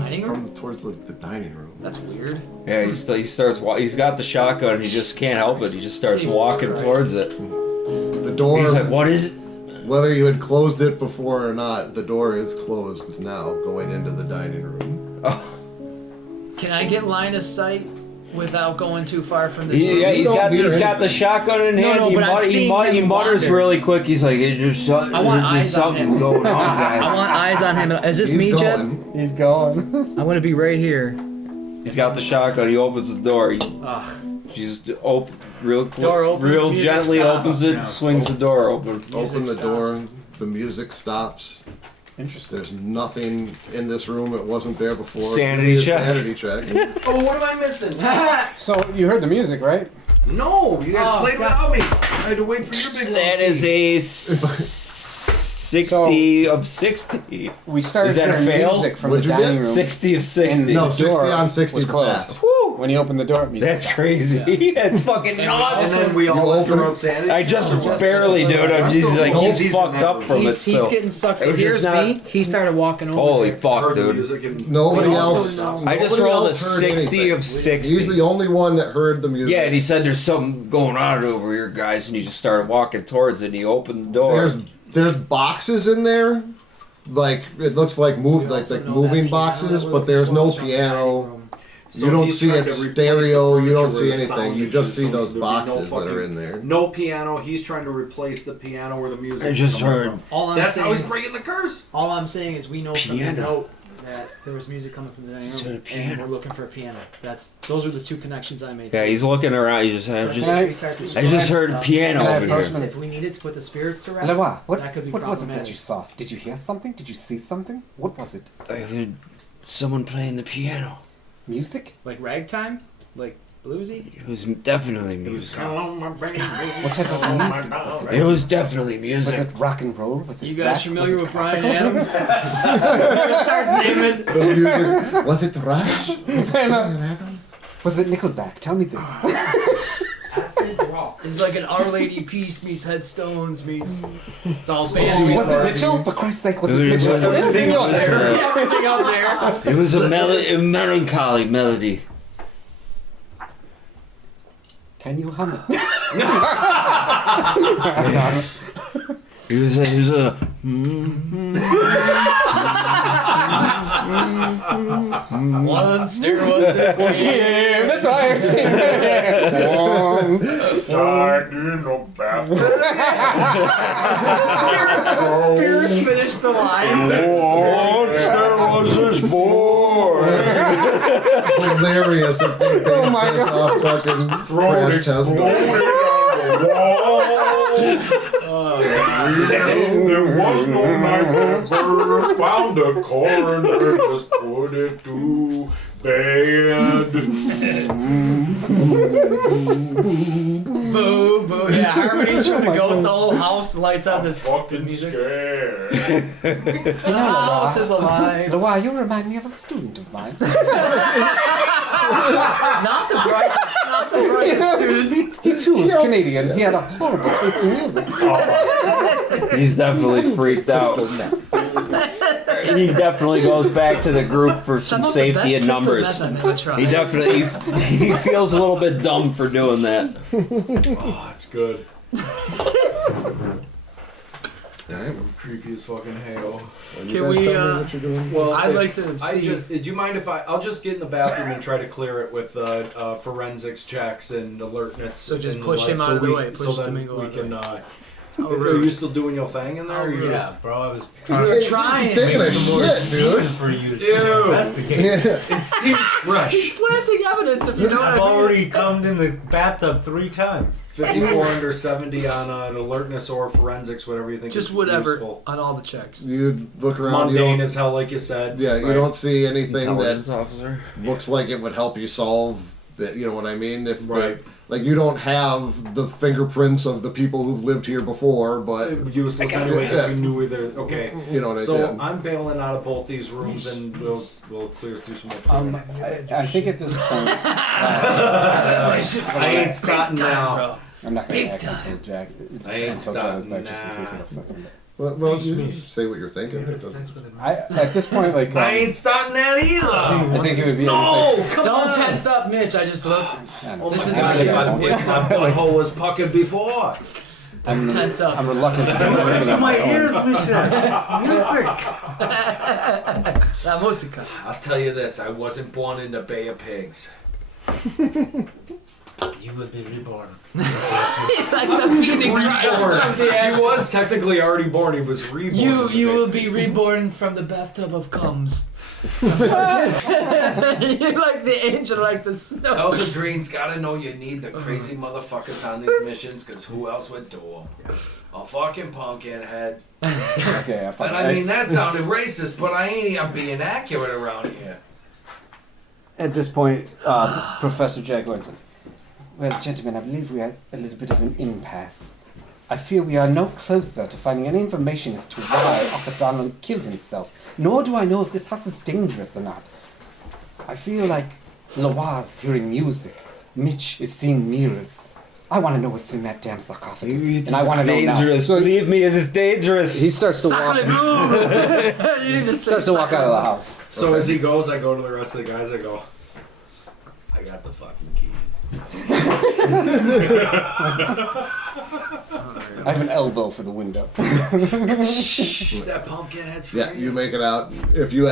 Dining from towards the dining room. That's weird. Yeah, he starts. He's got the shotgun. And he just can't help it. He just starts Jesus walking Christ. towards it. The door. He's like, "What is it?" Whether you had closed it before or not, the door is closed now, going into the dining room. Oh. Can I get line of sight without going too far from this room? Yeah, he's don't hear got the anything. shakgun in hand. No, but I've seen He him mutters wander. really quick. He's like, "There's I want there's eyes on something him. going on, I guys." want eyes on him. Is this He's me, Jed? going. He's going. I'm gonna be right here. He's got the shotgun. He opens the door. Ugh. He's real Door opens, real music gently stops. opens it, swings the door open. Open the stops. door. The music stops. Interesting. There's nothing in this room that wasn't there before. Sanity Give me a check. Sanity check. Oh, what am I missing? So you heard the music, right? No, you guys Oh, played God. without me. I had to wait for your big. That is a 60 of 60. We started Is that a hearing fail? music from What'd the you dining get? room. 60 of 60. And No, the 60 door on 60 was is a closed. pass. Woo! When he opened the door, music. That's crazy. That's fucking And nuts. then we all You left open our it? own sanity. I just checks. barely, dude. He's like, He's he's fucked up from it He's still. getting sucked. So It's just here's not- me. He started walking over. Holy there. fuck, Heard the dude. music and Nobody We also else. know- I just nobody rolled a else heard 60 anything. of 60. He's the only one that heard the music. Yeah, and he said there's something going on over here, guys, and he just started walking towards it and he opened the door. There's boxes in there, like it looks like We like also know moving that piano boxes, that we're but there's looking no for is on the dining piano. room. You don't he's see trying a to replace the stereo. You don't furniture see with anything. sound You just see issues. those There'll be no boxes that are fucking- in there. No piano. He's trying to replace the piano where the music. I just coming heard- from. All I'm That's saying how he's is, breaking the curse. all I'm saying is we know from the Piano. note that there was music coming from the dining He said room, a and piano. we're looking for a piano. Those are the two connections I made. Yeah, he's looking around. He just, So Can I- I just heard piano Can I over approach here. him? If we needed to put the spirits to rest, Lewa, that could be what was it that problematic. you saw? Did you hear something? Did you see something? What was it? I heard someone playing the piano. Music? Like ragtime, like bluesy. It was definitely music. What type of music was it? It was definitely Was music. it rock and roll? Was it You guys rap? familiar Was it with Brian classical? Adams? He starts naming. The music was it Rush? Was it Nickelback? Tell me this. It's like an Our Lady Peace meets Headstones meets. It's all band. Was it Mitchell? For Christ's sake, was it Dude, it Mitchell? was- Everything it up was, there. Everything up there. It was a melancholy melody. Can you hum it? It was a. Once there was this kid. Yeah, that's right. Spirits finished the line. Once there was this boy. Hilarious if they based my this off fucking Crash Test. There was no knife ever found. A coroner just put it to bad. Boo, boo. Yeah, harmonies from the ghost. The whole house lights up this Fucking music. scared. The house is alive. Loa, you remind me of a student of mine. Not the brightest student. He too was Canadian. He had a horrible taste in music. He's definitely freaked out. He definitely goes back to the group for some of the safety best and crystal numbers. meth I've ever tried. He definitely he feels a little bit dumb for doing that. Oh, it's good. Damn. Creepy as fucking hell. Can we, what you're doing? Well, I'd if like to I see- just, do you mind if I'll just get in the bathroom and try to clear it with forensics checks and alertness. So just and push like, him out so of the we- way, So push then Domingo we out of the can. How Are rude. you still doing your thing in there? How Or you rude. just, bro, I was He's trying. taking a making more shit, dude. food for you to Ew. investigate. Yeah. it seems fresh. Planting evidence, if you know what I've I mean. already come in the bathtub 3 times. 54 under 70 on an alertness or forensics, whatever you think. Just is whatever useful. on all the checks. You look around. You Mundane don't, as hell, like you said. yeah, you right? don't see anything Intelligence that officer. looks like it would help you solve that. You know what I mean? If the- Right. like you don't have the fingerprints of the people who've lived here before, but Useless I got anyway. it. Because we knew either. Okay. you know what I So did. I'm bailing out of both these rooms, and we'll clear do some more. I think at this point, I ain't starting now. I'm not going Big to act time. until Jack. I ain't until John is starting back, just in now. case it'll fuck him. Well, you say what you're thinking. It doesn't- At this point, like, I ain't starting that either. I think it would be. No, come Don't on. tense up, Mitch. I just look. I don't know. This is I my really first don't want If to. my butthole was puckered before. Tense up. I'm reluctant to do this thing on my own. La musica. I'll tell you this: I wasn't born in the Bay of Pigs. You will be reborn. It's like the phoenix rises from the He ashes. was technically already born. He was reborn. You will be reborn from the bathtub of cums. You're like the angel, like the snow. Elder Green's gotta know you need the crazy motherfuckers on these missions, cause who else would do them? A fucking pumpkin head. Okay, And I mean, that sounded racist, but I'm being accurate around here. At this point, Professor Jack Wilson. Well, gentlemen, I believe we are at a little bit of an impasse. I fear we are no closer to finding any information as to why Arthur Donald killed himself, nor do I know if this house is dangerous or not. I feel like Loa's hearing music. Mitch is seeing mirrors. I want to know what's in that damn sarcophagus, and I want to know now. Dangerous. So Believe me, it is dangerous. he starts to walk. You need to Starts to walk out of the house. So as he goes, I go to the rest of the guys. I go, I got the fucking keys. I have an elbow for the window. That pumpkin head's for Yeah, you make it out. If you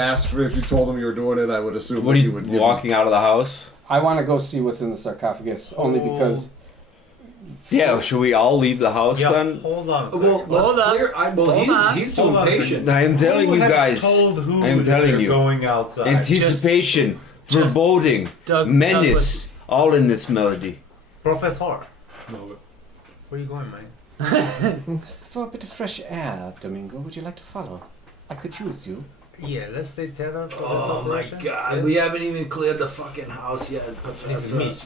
told him you were doing it, I would assume What that are you you would give walking out of the house? I want to go see what's in the sarcophagus, only because Yeah, should we all leave the house then? Hold on a second. Well, let's Hold up. clear. Hold on. He's Hold too on a impatient. I am telling Who you has guys. told who I am that telling they're you. going outside. Anticipation, Just- foreboding, Doug- menace, all in this melody. Professor, where you going, man? it's for a bit of fresh air, Domingo. Would you like to follow? I could use you. Yeah, let's stay tethered for this Oh my operation. god, Yes. we haven't even cleared the fucking house yet, This Professor. is Mish.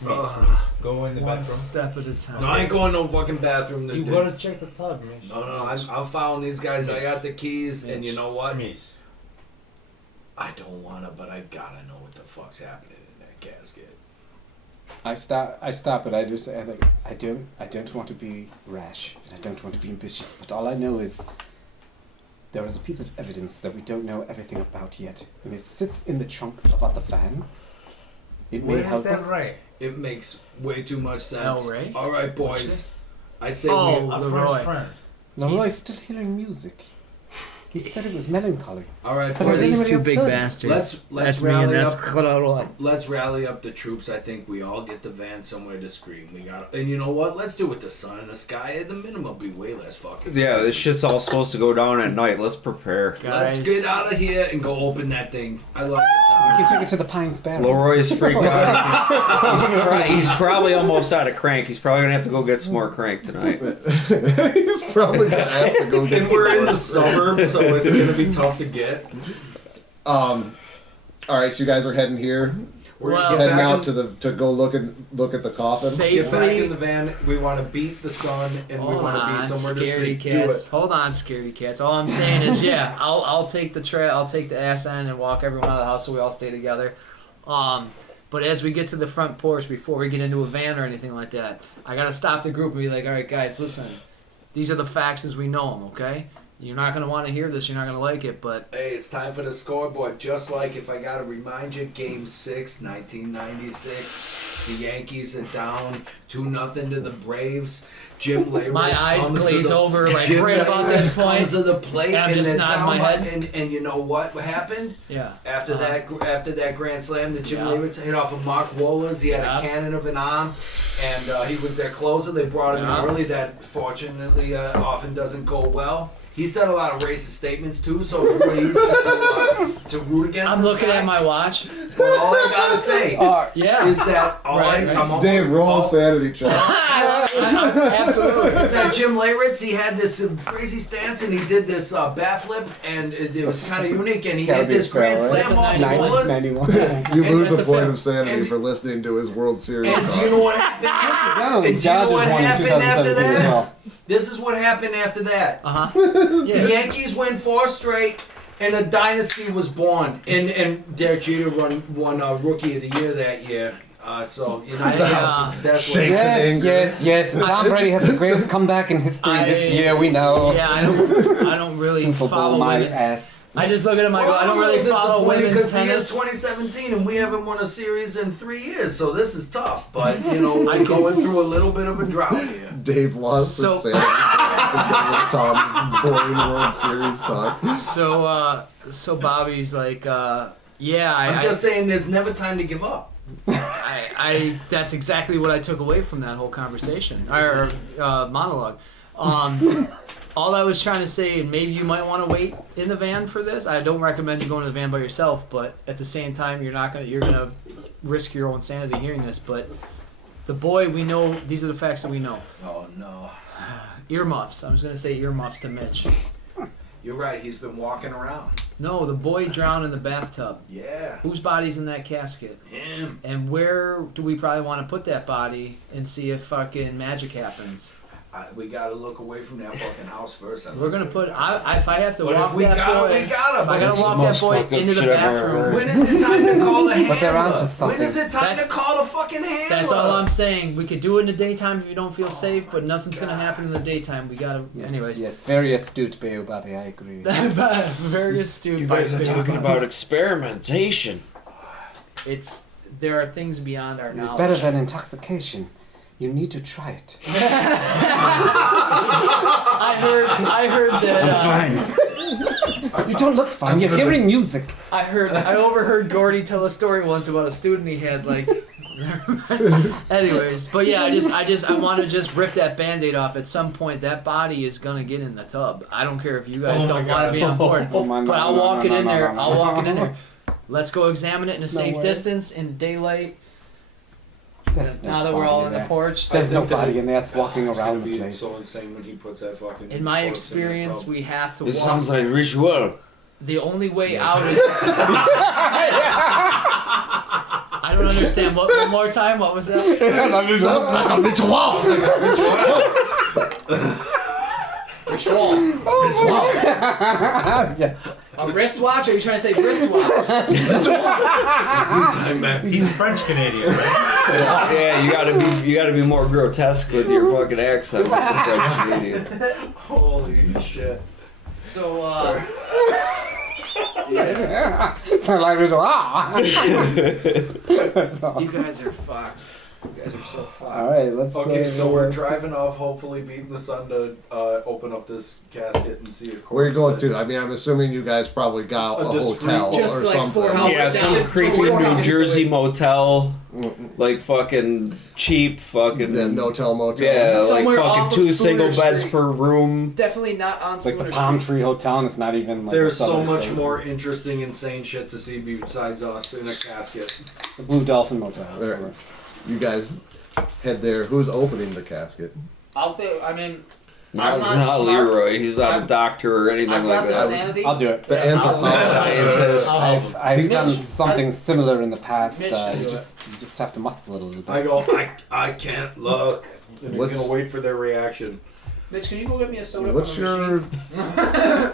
Go in the One bathroom. step at a time. No, I ain't going no fucking bathroom. You gotta check the tub, Mish. No, I'm following these guys. I got the keys, and you know what? Mish. I don't wanna, but I gotta know what the fuck's happening in that casket. I stop, but I do say, like, I don't want to be rash, and I don't want to be ambitious, but all I know is there is a piece of evidence that we don't know everything about yet, and it sits in the trunk of Arthur Van. It may Where is help that us. Ray? It makes way too much sense. El Rey? All right, boys. I say Oh. we. A Leroy. French friend. Leroy's He's- still hearing music. He said it was melancholy. All right, But has boys. anybody else heard it? Let's That's me, and rally that's up. Let's rally up the troops. I think we all get the van somewhere to scream. We got, and you know what? Let's do it with the sun in the sky. At the minimum, be way less fucking. Yeah, this shit's all supposed to go down at night. Let's prepare. Let's Guys. get out of here and go open that thing. I like We it. can take it to the Pines Barrel. Leroy is freaked out. He's probably almost out of crank. He's probably gonna have to go get some more crank tonight. He's probably gonna have to go get. And we're in the some suburbs, so it's gonna be tough to get. All right, so you guys are heading here. We're Well- gonna get Heading back out to go look at the coffin. Get back in Safely. the van. We want to beat the sun, and we Hold want to be on, somewhere scary discreet. Do cats. it. Hold on, scary cats. All I'm saying is, yeah, I'll take the trail. I'll take the ass end and walk everyone out of the house so we all stay together. But as we get to the front porch, before we get into a van or anything like that, I gotta stop the group and be like, all right, guys, listen. These are the facts as we know them. Okay. You're not gonna want to hear this. You're not gonna like it, but Hey, it's time for the scoreboard. Just like if I gotta remind you, Game 6, 1996. The Yankees are down 2-0 to the Braves. Jim Leyritz my eyes comes to glaze the- over like Jim right about Leyritz this point. comes to the plate I'm and just they're nodding down my by- head. and you know what happened? Yeah. After that grand slam that Jim Yeah. Leyritz hit off of Mark Wohlers, he had Yeah. a cannon of an arm, and he was their closer. They brought him Yeah. in early. That fortunately often doesn't go well. He said a lot of racist statements too, so it's really easy to root against. I'm this looking guy. at my watch. But all I gotta say Yeah. is that Right. I'm almost Dave, roll sanity check. Absolutely. is that Jim Leyritz, he had this crazy stance and he did this bat flip and it was kind of unique and he It's gotta hit be this a fail, grand right? That's a slam off 91. Wohlers. 91. You And lose that's a a point fail. of sanity And- for listening to his World Series And do talk. you know what happened? Incidentally, And do you know Dodgers what won in happened after 2017 as that? well. This is what happened after that. Uh-huh. The Yankees win 4 straight, and a dynasty was born. And Derek Jeter won Rookie of the Year that year. So you know that's what. Shakes in Yes, anger. yes, yes. Tom Brady has the greatest comeback in history this year. We know. Yeah, I don't really Super Bowl, follow my women's. ass. I just look at him. I go, I don't really follow women's because the tennis. year's 2017 and we haven't won a series in 3 years, so this is tough. But you know I we're can going through a little bit of a drought here. Dave lost So- his sanity because of Tom's boring World Series talk. So Bobby's like, yeah, I'm just saying, there's never time to give up. I that's exactly what I took away from that whole conversation or monologue. All I was trying to say, and maybe you might want to wait in the van for this. I don't recommend you going to the van by yourself, but at the same time, you're gonna risk your own sanity hearing this. But the boy, we know these are the facts that we know. Oh no, Earmuffs. I was gonna say earmuffs to Mitch. you're right. He's been walking around. No, the boy drowned in the bathtub. Yeah, Whose body's in that casket? him. And where do we probably want to put that body and see if fucking magic happens? We gotta look away from that fucking house first. We're gonna put. If I have to But walk if we that gotta, boy, we gotta. if I but gotta it's- walk that most boy fucked up into the shit I've ever bathroom, heard. when is it time to call the handler? But they're onto When something. is it time That's- to call the fucking handler? that's all I'm saying. We could do it in the daytime if you don't feel safe, but nothing's gonna happen in the daytime. We gotta. Yes, Anyways. yes, very astute, Bayo Bobby. I agree. Very astute. You guys are by talking Big about experimentation. There are things beyond our It's knowledge. better than intoxication. You need to try it. I heard that. Fine. You don't look fine. You're hearing music. I overheard Gordy tell a story once about a student he had. Like, anyways, but yeah, I want to just rip that Band-Aid off. At some point, that body is gonna get in the tub. I don't care if you guys don't want to be on board, Oh, my, but I'll no, walk no, it in no, there. no, I'll no. walk it in there. Let's go examine it in a safe way. distance in daylight. There's Now no that we're all body in the there. porch. There's no think that body in there. It's walking It's around gonna the be place. so insane when he puts that fucking. In my corpse in that experience, tub. we have to This walk. sounds like ritual. The only way out is. I don't understand. One more time. What was that? Sounds like a ritual. Ritual. Yeah. A wristwatch? Or are you trying to say wristwatch? He's French Canadian, right? Yeah, you gotta be more grotesque with your fucking accent. French Canadian. Holy shit. So, So like this. That's you awesome. guys are fucked. You guys are so fucked. All right, let's. Okay, so we're driving off, hopefully beating the sun to open up this casket and see a corpse. Where are you going that- to? I mean, I'm assuming you guys probably got a A discreet- hotel Just or like something. 4 houses Yeah, down. some creepy Four New houses Jersey away. motel, like fucking cheap, fucking The no-tell motel. yeah, like Somewhere off fucking of 2 single Spooner beds Street. per room. Definitely not on It's like the Spooner Palm Street. Tree Hotel, and it's not even like There's a so southern much state. more interesting, insane shit to see besides us in a casket. The Blue Dolphin Motel. There. You guys head there. Who's opening the casket? I'll think. I mean, Not, not not smart. Leroy. He's not a doctor or anything I've like got the that. sanity. I'll do it. The Scientist. I've done Mitch, something similar in the past. Mitch, You do just have to muscle it a little bit. I go, I can't look. And he's What's- gonna wait for their reaction. Mitch, can you go get me a soda What's from a your machine?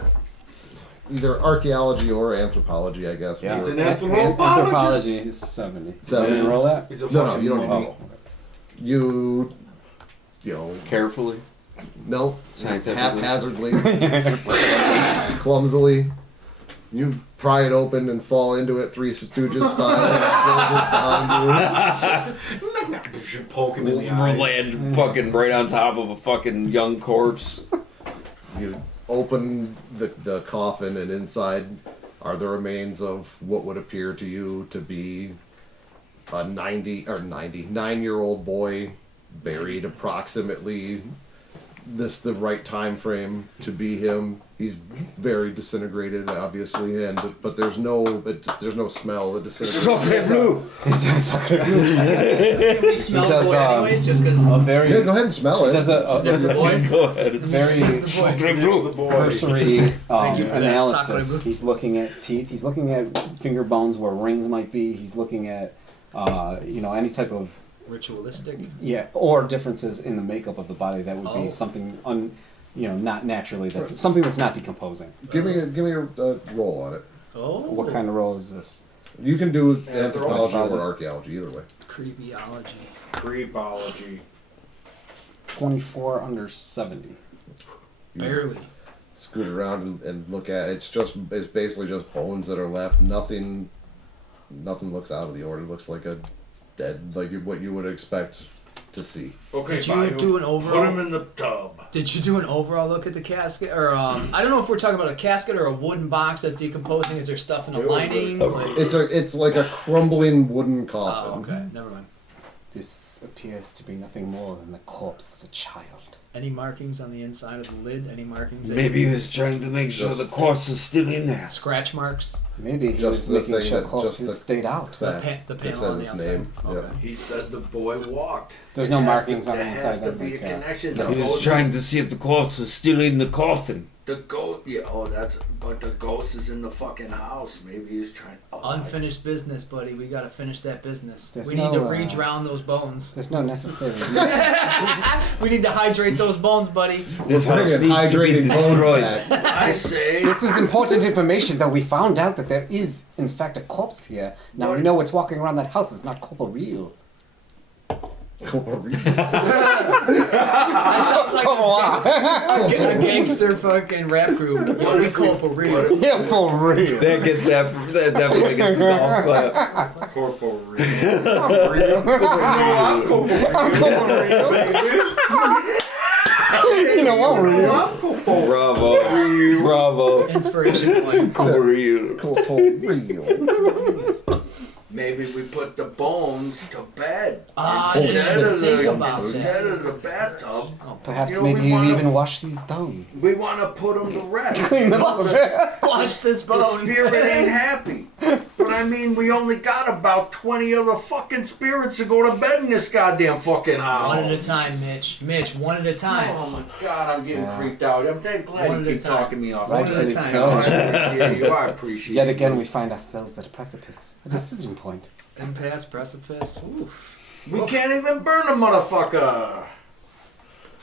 either archaeology or anthropology? I guess. He's or- an Anthropology is 70. So- Did you roll that? He's a No, fucking you don't need to Oh. roll. You know, Carefully. no, Scientifically. haphazardly, clumsily. You pry it open and fall into it, Three Stooges style. And it closes behind you. Poke him in the eye. Land fucking right on top of a fucking young corpse. You open the coffin, and inside are the remains of what would appear to you to be a 9-year-old boy, buried approximately the right time frame to be him. He's very disintegrated, obviously, but there's no smell. The disintegration. blue. Can we smell does, the boy anyways? Just because. A very Yeah, go ahead and smell it. does Sniff the boy. Go ahead. very cursory Thank you for that, analysis. Sakura. He's looking at teeth. He's looking at finger bones where rings might be. He's looking at any type of Ritualistic. or differences in the makeup of the body that would be something not naturally. That's something that's not decomposing. Give me a roll on it. Oh. What kind of roll is this? You can do anthropology or archaeology, either way. Creepyology. Creepology. 24 under 70. Barely. Scoot around and look at it. It's basically just bones that are left. Nothing looks out of the order. It looks like a dead, like what you would expect to see. Okay, Did you do an overall? Put him in the tub. Did you do an overall look at the casket, or I don't know if we're talking about a casket or a wooden box that's decomposing? Is there stuff in the lining? It's like a crumbling wooden coffin. Oh, okay, never mind. This appears to be nothing more than the corpse of a child. Any markings on the inside of the lid? Any markings? Maybe he was trying to make sure the corpse is still in there. Scratch marks. Maybe he Just was the making thing sure that- corpses just the- stayed out. That, the that panel says on the his outside. name. Okay. He said the boy walked. There's no There has markings to- on the there inside has to that be a make, connection. No. He was trying to see if the corpse was still in the coffin. The ghost, but the ghost is in the fucking house. Maybe he's trying. Unfinished business, buddy. We gotta finish that business. There's we need to no, re-drown those bones. There's no necessary. We need to hydrate those bones, buddy. This We're house bringing needs to be hydrating bones destroyed. back. I say. This is important information, though. We found out that there is, in fact, a corpse here. Now we know what's walking around that house. It's not corporeal. That sounds like a gangster fucking rap group. What we call for real. Yeah, for real. That definitely gets a golf clap. Corporeal. I'm You know what, real? Bravo. Bravo. Inspiration point. Corporeal. Maybe we put the bones to bed Ah, I didn't instead even of think the about instead that. of the bathtub. Perhaps You know, maybe we you wanna- even wash these bones. We want to put them to rest. Clean them up. Wash this The bone. spirit ain't happy. But I mean, we only got about 20 other fucking spirits to go to bed in this goddamn fucking house. One at a time, Mitch. Mitch, one at a time. Oh my god, I'm getting creeped out. I'm glad One you at a keep time. talking me off. Rightfully time. so. I appreciate you. I appreciate Yet you. again, we find ourselves at a precipice, a decision point. Impasse, precipice. Oof. We can't even burn the motherfucker.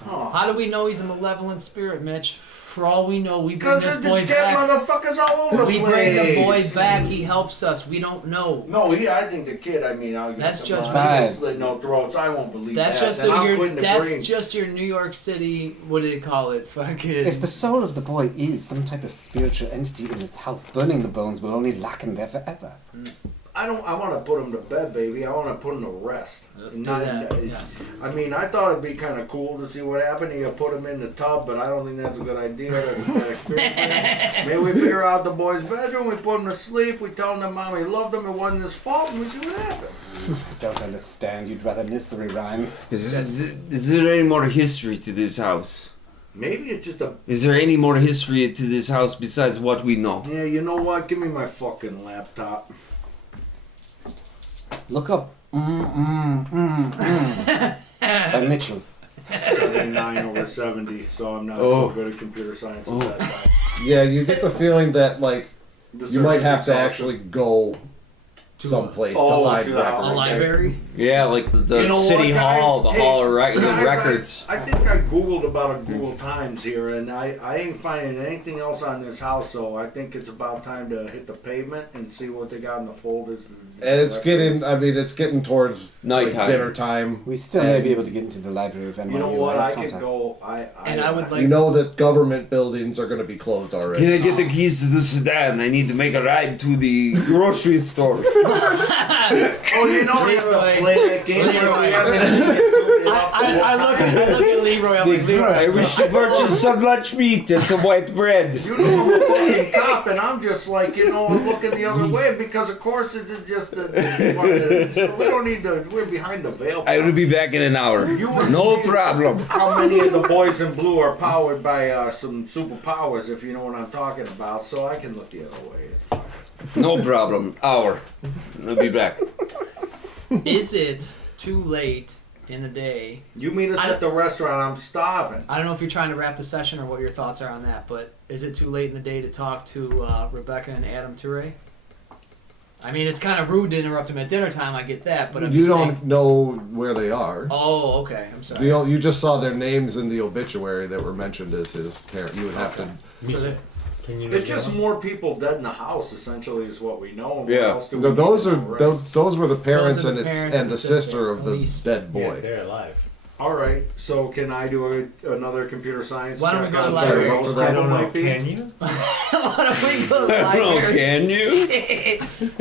Oh. How do we know he's a malevolent spirit, Mitch? For all we know, we bring Because this there's the boy dead back. motherfuckers all over the We place. bring the boy back. He helps us. We don't know. No, I think the kid, I'll get That's some just fucking facts. slit no throats. I won't believe That's that. just Then I'm your. quitting the That's green. just your New York City. What do they call it? Fucking. If the soul of the boy is some type of spiritual entity in this house, burning the bones will only lock him there forever. I want to put him to bed, baby. I want to put him to rest. Let's do Not- that. Yes. I mean, I thought it'd be kind of cool to see what happened. You put him in the tub, but I don't think that's a good idea. That's a bad experience. Maybe we figure out the boy's bedroom, we put him to sleep, we tell him that mommy loved him, it wasn't his fault, and we see what happened. I don't understand. You'd rather nursery rhyme. Is there any more history to this house? Maybe it's just a... Is there any more history to this house besides what we know? Yeah, you know what? Give me my fucking laptop. Look up. By Mitchell. than 9/70, so I'm not Oh. so good at computer science at that time. Yeah, you get the feeling that like The you might search have is to exhausting. actually go someplace Oh, to find to the records. A library? Yeah, like the You know city what, guys? hall, the Hey, hall of the guys, records. I think I Googled about a Google Times here, and I ain't finding anything else on this house, so I think it's about time to hit the pavement and see what they got in the folders. And it's getting, I mean, it's getting towards Nighttime. like dinner time. We still may be able to get into the library if You anyone know of you what? have I could contacts. go. And I would like. You know that government buildings are going to be closed already. Can I get the keys to the sedan? I need to make a ride to the grocery store. Oh, you know we have Leroy. to play that game where Leroy. we have to I look at Leroy. I'm like, Leroy. I wish to purchase some lunch meat and some white bread. You know I'm a fucking cop, and I'm just like, I'm looking the other way because, of course, it is just so we don't need to. We're behind the veil. I will be back in an hour. No problem. How many of the boys in blue are powered by some superpowers, if you know what I'm talking about? So I can look the other way. It's fine. No problem. Hour. I'll be back. Is it too late in the day? You meet us at the restaurant? I'm starving. I don't know if you're trying to wrap the session or what your thoughts are on that, but is it too late in the day to talk to Rebecca and Adam Toure? I mean, it's kind of rude to interrupt them at dinner time. I get that, but I'm You just don't saying. know where they are. Oh, okay. I'm sorry. You just saw their names in the obituary that were mentioned as his parent. You would have to. So they- It's just more people dead in the house, essentially, is what we know. What Yeah. else do we No, those know, are right? those were the parents, Those are and the it's parents and the sister of the Elise. dead boy. They're alive. All right. So can I do another computer science? Why don't we check go to on the library? what most I of don't them know, might be? can you? Why don't we go to the I don't know, library? can you?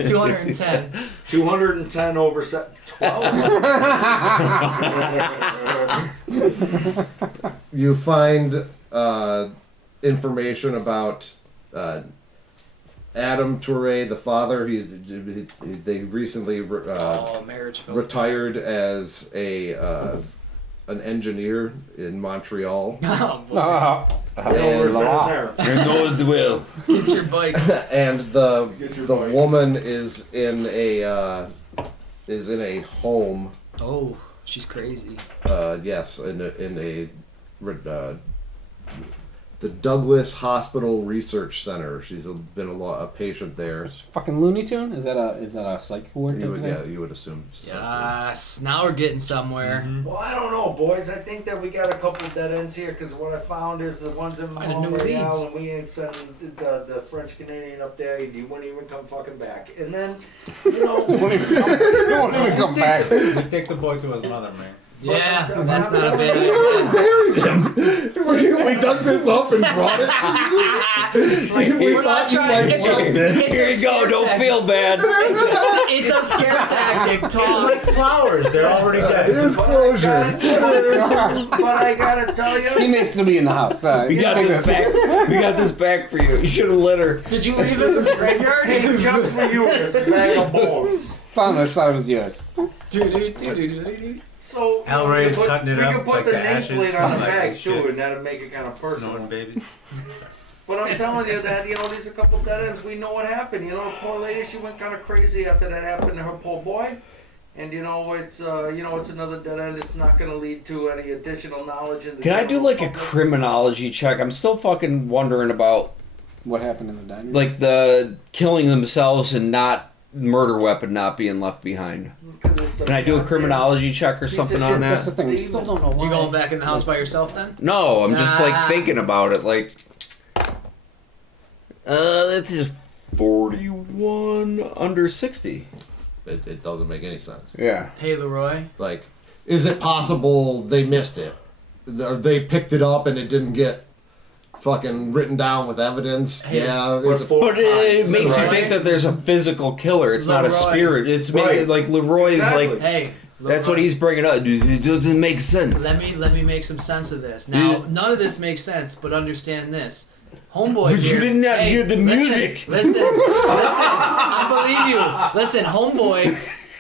210. 210 over 12. You find information about Adam Toure, the father. They recently Marriage film. retired as an engineer in Montreal, Oh, boy. Over there. I know it will. Get your bike. and the Get your the bike. woman is in a home. Oh, she's crazy. Yes, in a the Douglas Hospital Research Center. She's been a patient there. Fucking Looney Tune? Is that a psych ward? You type would, of thing? yeah, you would assume. So. Yes. Now we're getting somewhere. Well, I don't know, boys. I think that we got a couple dead ends here because what I found is the ones in Find a new Montreal, leads. and we ain't sending the French Canadian up there. You wouldn't even come fucking back. And then, You won't even come back. We take the boy to his mother, man. Yeah, that's not a bad We idea. buried him. We dug this up and brought it to you. We We're not thought you trying. might It's want it. Here you go. Don't feel bad. It's a scare tactic. Talk. Flowers, they're already dead. Here's closure. but I gotta tell He you, may still be in the house. We got this back. We got this back for you. You should have let her. Did you leave us in the graveyard? hey, just for you, this bag of bones. Found this. Thought it was yours. So Al we Ray's could put, cutting it we up could put like the the ashes nameplate on the from bag like too, shit. and that'd make it kind of personal. Snoring baby. But I'm telling you that, there's a couple dead ends. We know what happened. The poor lady, she went kind of crazy after that happened to her poor boy. And it's another dead end. It's not going to lead to any additional knowledge in the Can I do general like a public. criminology check? I'm still fucking wondering about What happened in the dining room? like the killing themselves and not murder weapon not being left behind. 'Cause it's Can I do a criminology check or piece of something shit. on That's the that? thing. We still don't know why. You going back in the house by yourself then? No, I'm just Nah. like thinking about it. Like, that's just 41 under 60. It doesn't make any sense. Yeah. Hey, Leroy. Like, is it possible they missed it? Or they picked it up and it didn't get fucking written down with evidence? Hey, Yeah. Or Is it, four But it times. makes you Leroy? think that there's a physical killer. It's not a Leroy. spirit. It's maybe Right. like Leroy's Exactly. like Hey. that's Leroy. what he's bringing up. It doesn't make sense. Let me make some sense of this. Now, none of this makes sense, but understand this. Homeboy But you here- did not hey, hear the listen, music. Listen, I believe you. Listen,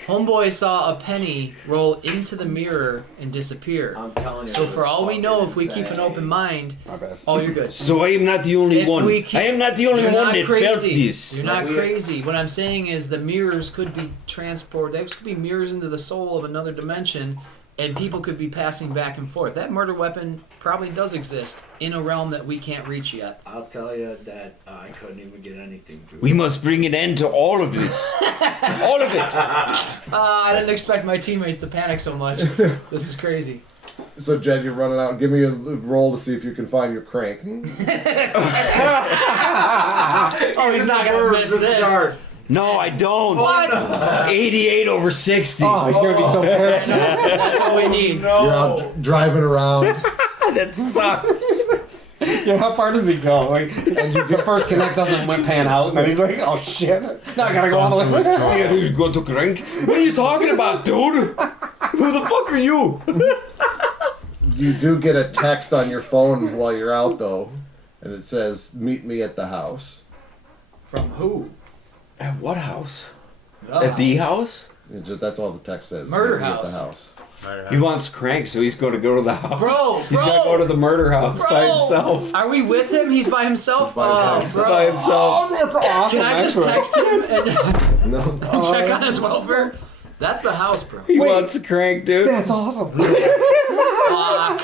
homeboy saw a penny roll into the mirror and disappear. I'm telling you. So it's for all we know, if we fucking keep an insane. open mind, My bad. oh, you're good. So I am not the only If one. we keep- I am not the only You're one not that crazy. felt this. You're No, not we- crazy. What I'm saying is the mirrors could be transported. Those could be mirrors into the soul of another dimension. and people could be passing back and forth. That murder weapon probably does exist in a realm that we can't reach yet. I'll tell you that I couldn't even get anything through. We must bring an end to all of this. All of it. I didn't expect my teammates to panic so much. This is crazy. So Jed, you're running out. Give me a roll to see if you can find your crank. Oh, he's not gonna miss this. Is hard. No, I don't. What? 88 over 60. Oh, he's gonna be so pissed. That's what we need. You're out driving around. That sucks. Yeah, how far does he go? Like, the first connect doesn't pan out, and then he's like, "Oh shit! Now I gotta go all the way." Yeah, dude, go to crank. What are you talking about, dude? Who the fuck are you? You do get a text on your phone while you're out though, and it says, "Meet me at the house." From who? At what house? At the house? It's just, that's all the text says. Murder "Meet me house." At the house. He wants crank, so he's going to go to the house. Bro, He's going to go to the murder house by himself. Are we with him? He's by himself? He's by himself. Bro. By himself. That's awesome. Can I just text him and No. check on his welfare? That's the house, bro. He wants crank, dude. That's awesome. Fuck.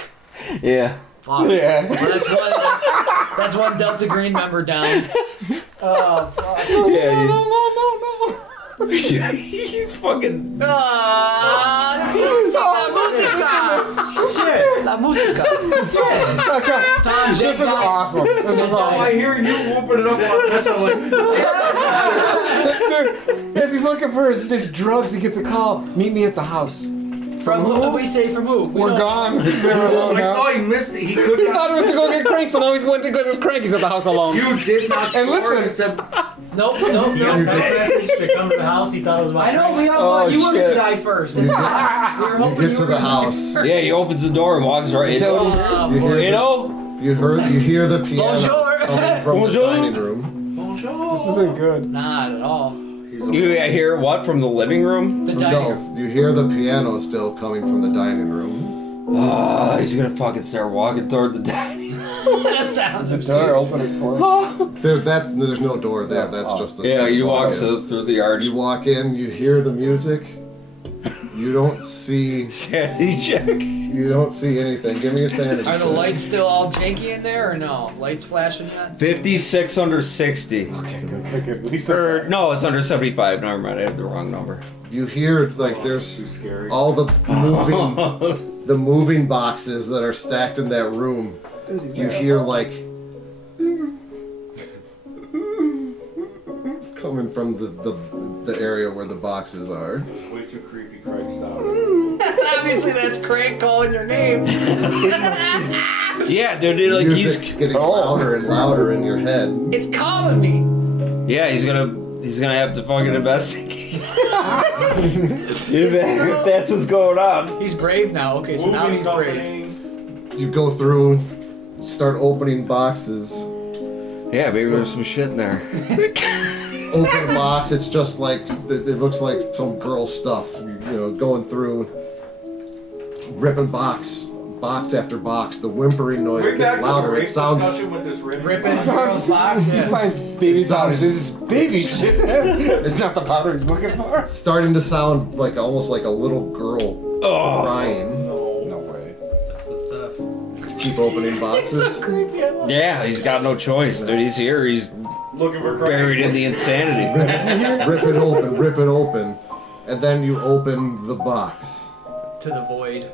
Yeah. Fuck. Yeah. Well, that's one Delta Green member down. Oh, fuck. Yeah, he's fucking... La música. Tom, This is awesome. This is awesome. I hear you whooping it up on this. I'm like, Dude, as he's looking for his drugs, he gets a call. Meet me at the house. From who? We say from who? We're gone. He's there alone I now. saw he missed it. He could He not. thought he was to go get crank, so now he's going to go get his crank. He's at the house alone. You did not And score listen. it. It said, Nope. He got a text message to come to the house. He thought it was about I know, we all thought you were shit. gonna die first. It sucks. We were You hoping get you to were the gonna house. die first. Yeah, he opens the door and walks right in. So- You hear, You know? you hear the piano Bonjour. coming from Bonjour. the dining room. This isn't good. Not at all. You hear what from the living room? The diner. No, you hear the piano still coming from the dining room. Oh, he's gonna fucking start walking toward the dining. That sounds The door, open it for him. There's no door there. That's just a Yeah, you walk in. through the arch. You walk in, you hear the music. You don't see Sanity check. you don't see anything. Give me a sanity. Are the check. lights still all janky in there or no? Lights flashing yet? 56 under 60. Okay, good. At least Or, no, it's under 75. Never mind, I had the wrong number. You hear like too there's scary. all the moving boxes that are stacked in that room. You hear like coming from the area where the boxes are. Way too creepy, Craig. Stop. Obviously that's Crank calling your name. Yeah, dude, like Music's getting louder and louder in your head. It's calling me. yeah, he's gonna have to fucking investigate. if that's what's going on. He's brave now. Okay, so now he's brave. You go through, start opening boxes. Yeah, maybe there's some shit in there. Open a box, it's just like it looks like some girl stuff. You know, going through, ripping box after box. The whimpering noise We're back gets to the louder. rape It sounds. discussion with this Ripping girl's box. He Yeah. finds baby It powder. sounds- This is baby shit. It's not the powder he's looking for. Starting to sound like almost like a little girl Oh, crying. No way. That's the stuff. Keep opening It's boxes. so creepy. I love it. yeah, he's got no choice, dude. He's here. He's looking for Craig. buried in the insanity. Rip it open, and then you open the box. To the void.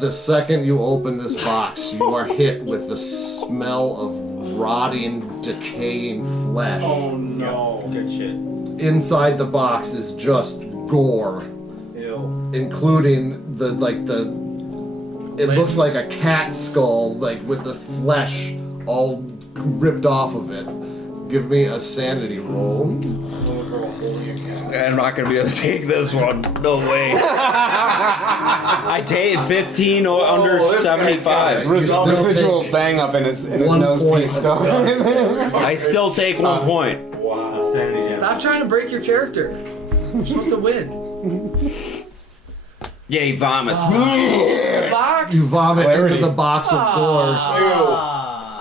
The second you open this box, you are hit with the smell of rotting, decaying flesh. Oh no. Good shit. Inside the box is just gore, Ew. including it looks like a cat skull, like with the flesh all ripped off of it. Give me a sanity roll. Little girl holding a cat. I'm not gonna be able to take this one. No way. I take 15 or under this guy's 75. got it. still Residual take bang up in his 1 nose point piece of still. I still take 1 point. Wow. Sanity down. Stop trying to break your character. You're supposed to win. Yeah, he vomits. The box. You vomit Clarity. into the box of gore. Ah.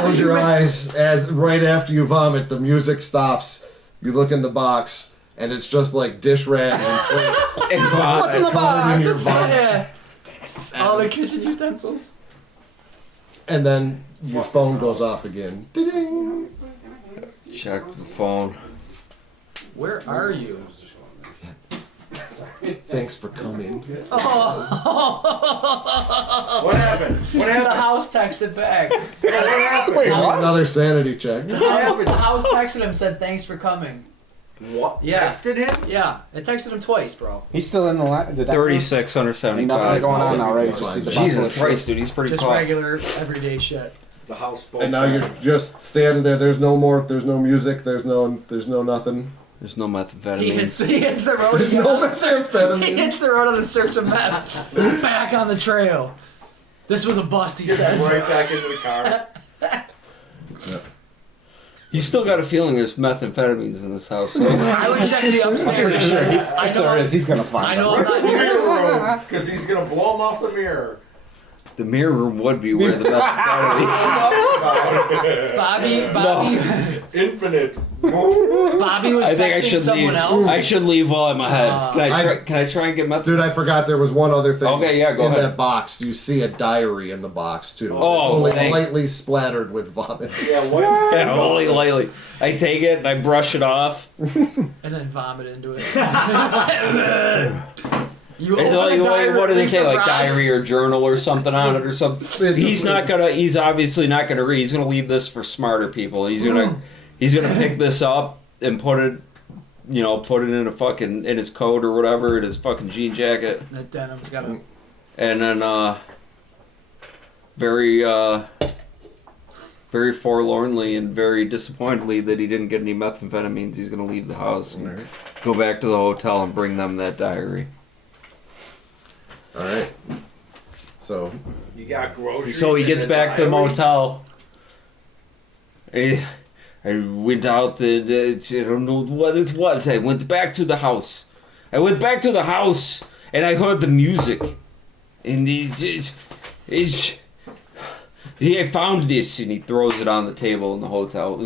Close your eyes as right after you vomit, the music stops. You look in the box, and it's just like dish rags and plates. And vomit. What's in the covered in your box? vomit. Yeah. All the kitchen utensils. And then your phone goes off again. Ding. Check the phone. Where are you? Thanks for coming. Oh. What happened? What The happened? house texted back. What happened? Wait, another sanity check. The house texted him, said thanks for coming. What? Yeah. Texted him? Yeah, it texted him twice, bro. He's still in the deck room? 3,675. Nothing's going on now, right? He just sees a bottle of Jesus shit. Christ, dude, he's pretty Just caught. regular, everyday shit. The house spoke. And now you're just standing there. There's no more. There's no music. There's no nothing. There's no methamphetamine. He hits the road. There's again. no He methamphetamine. hits the road on the search of meth. Back on the trail. This was a bust, he says. right back into the car. He's still got a feeling there's methamphetamines in this house. So. I would check the upstairs. Sure, I if know there is, he's gonna find I know I'm out. not here. Because he's gonna blow him off the mirror. The mirror room would be where the methamphetamine. Bobby Infinite. Bobby was I think I texting should someone leave. else. I should leave while I'm ahead. Can I try and get meth? Dude, I forgot there was one other thing. Okay, yeah, go in ahead. that box, you see a diary in the box too. Oh, it's only thank- lightly splattered with vomit. Yeah, what? Yeah, only lightly. I take it and I brush it off. And then vomit into it. You And open a diary, what does it Lisa say? Like Brown. diary or journal or something on it or something. It just- He's obviously not gonna read. He's gonna leave this for smarter people. He's gonna pick this up and put it in a fucking, in his coat or whatever, in his fucking jean jacket. The denim's got a... And then, very forlornly and very disappointedly that he didn't get any methamphetamines, he's gonna leave the house and go back to the hotel and bring them that diary. All right. So You got groceries. So he and gets a back to the diary? motel. I went out and I don't know what it was. I went back to the house. and I heard the music. And I found this, and he throws it on the table in the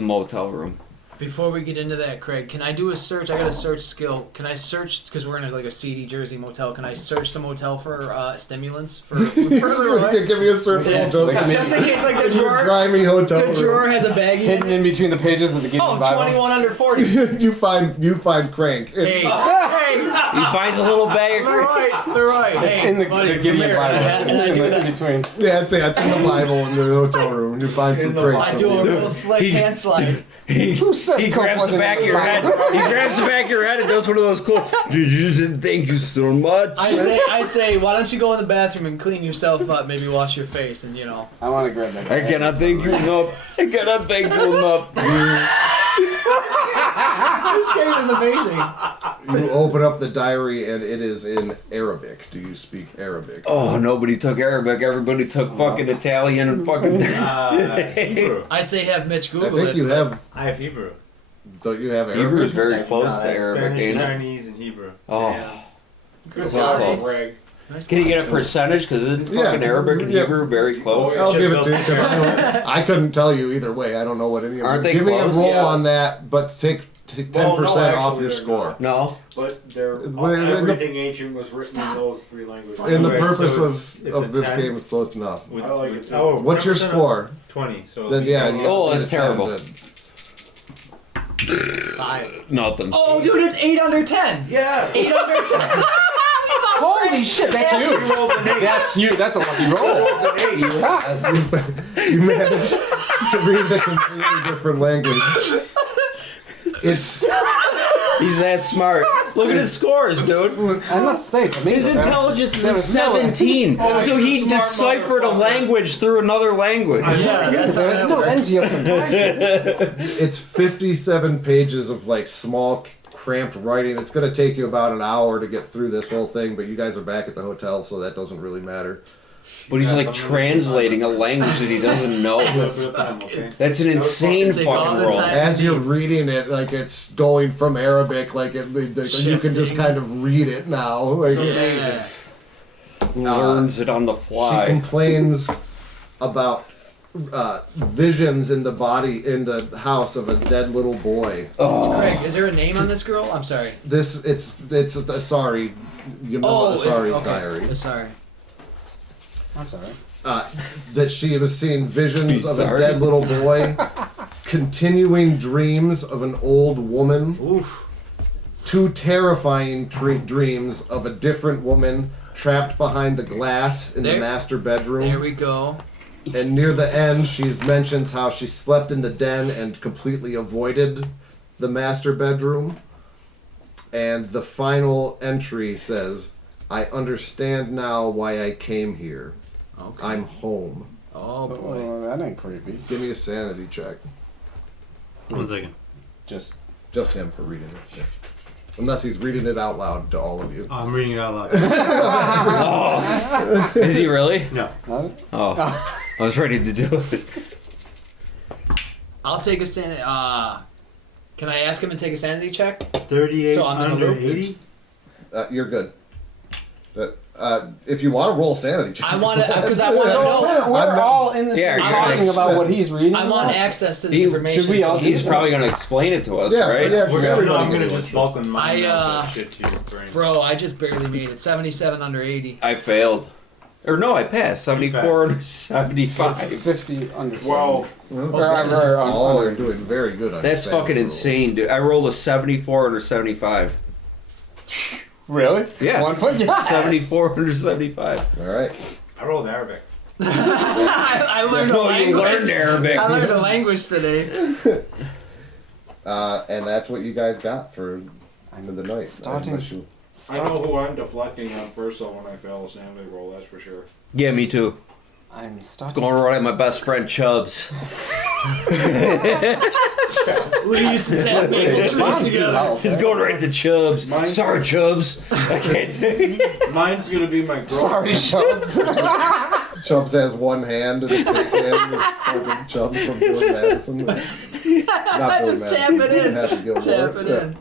motel room. Before we get into that, Craig, can I do a search? I got a search skill. Can I search, because we're in a seedy Jersey motel, can I search the motel for stimulants? For further away? give me a search Yeah. Just in case, like, the drawer, grimy hotel the drawer has a baggie Hidden in between the pages of the Gideon Oh, Bible. 21 under 40. you find Crank. Hey, hey, He finds a little bag they're of right, they're right. It's Hey, in the buddy, Gideon come here. Bible. And I It's do in that. between. Yeah, it's in the Bible in the hotel room. You find some the Crank. I do a real slick He- hand slide. Who says He Coke grabs the wasn't back in of your the head. Bible? He grabs the back of your head and does one of those cool. Thank you so much. I say, why don't you go in the bathroom and clean yourself up? Maybe wash your face and I want to grab that. I cannot thank you enough. I cannot thank you enough. This game is amazing. You open up the diary and it is in Arabic. Do you speak Arabic? Oh, nobody took Arabic. Everybody took fucking Italian and fucking. Hebrew. I'd say have Mitch I Google think it. you have. I have Hebrew. Don't you have Arabic? Hebrew is very close to Spanish, Arabic, ain't it? Chinese, and Hebrew. Oh. Good So job, close. Greg. Nice Can you line. get a percentage? Because it's Yeah. fucking Arabic and Yeah. Hebrew very close. I'll give it to you because I couldn't tell you either way. I don't know what any of Aren't them. they Give me a close? roll Yes. on that, but take 10% Well, no, off actually, your they're score. No. But they're, Well, in the- everything ancient was written in those three languages. And the Okay, purpose so of it's a this 10. game is close enough. I like it too. Oh, What's your 10% score? 20. So Then yeah. you Oh, get that's a 10 terrible. then. 5. Nothing. Oh, dude, it's 8 under 10. Yeah. 8 under 10. Holy shit, that's you. That's you. That's a lucky roll. Yes. You managed to read a completely different language. It's He's that smart. Look at his scores, dude. I must say, to me, His that- intelligence there is was no- 17. So he he's a smart deciphered a motherfucker. language through another language. Yeah, that's how There's that no works. end to your comparison. it's 57 pages of like small cramped writing. It's going to take you about an hour to get through this whole thing, but you guys are back at the hotel, so that doesn't really matter. But he's like translating a language that he doesn't know. That's an insane It's like all fucking the roll. time. As you're reading it, like it's going from Arabic, like you can just Shifting. kind of read it now. Like Yeah. Learns it on the she fly. complains about visions in the house of a dead little boy. Oh. Craig, is there a name on this girl? I'm sorry. It's Asari, Yamila Asari's diary. Sorry. I'm sorry. That she was seeing visions of a Sorry. dead little boy, continuing dreams of an old woman, Oof. 2 terrifying dreams of a different woman trapped behind the glass in the There- master bedroom. There we go. And near the end, she mentions how she slept in the den and completely avoided the master bedroom. And the final entry says, I understand now why I came here. Okay. I'm home. Oh boy. Oh, that ain't creepy. Give me a sanity check. 1 second. Just Just him for reading it. Yeah. Unless he's reading it out loud to all of you. I'm reading it out loud. Oh. Is he really? No. Oh. I was ready to do it. I'll take a sanity. Can I ask him to take a sanity check? 38 So I'm in the under loop. 80? You're good. If you want to roll sanity check. I want to, because I want to know. we're all in this Yeah, room you're talking gonna about what he's reading. I want access to this information. should we all so- He's probably going to explain it to us, Yeah, right? yeah. No, everybody I'm can gonna do it. just bulk on mine. I, Shit to your brain. Bro, I just barely made it. 77 under 80. I failed. Or no, I passed. 74 under 75. 50 under 12. All are doing very good on That's your sanity fucking roll. insane, dude. I rolled a 74 under 75. Really? Yeah. 1 point? Yes. 74 under 75. All right. I rolled Arabic. I learned a No, you language. learned Arabic. I learned a language today. And that's what you guys got for the night. starting- Unless you- I know who I'm deflecting on first, though, when I fail a sanity roll, that's for sure. Yeah, me too. I'm starting. Going right at my best friend Chubbs. We used to tap maple trees together. He's going right to Chubbs. Sorry, Chubbs. I can't take it. Mine's gonna be my Sorry, girlfriend. Shubs. Chubbs has one hand and a fake hand. It's fucking Chubbs from Billy Madison. Not Billy Just Madison. tap it in. Happy Gilmore. Tap it in.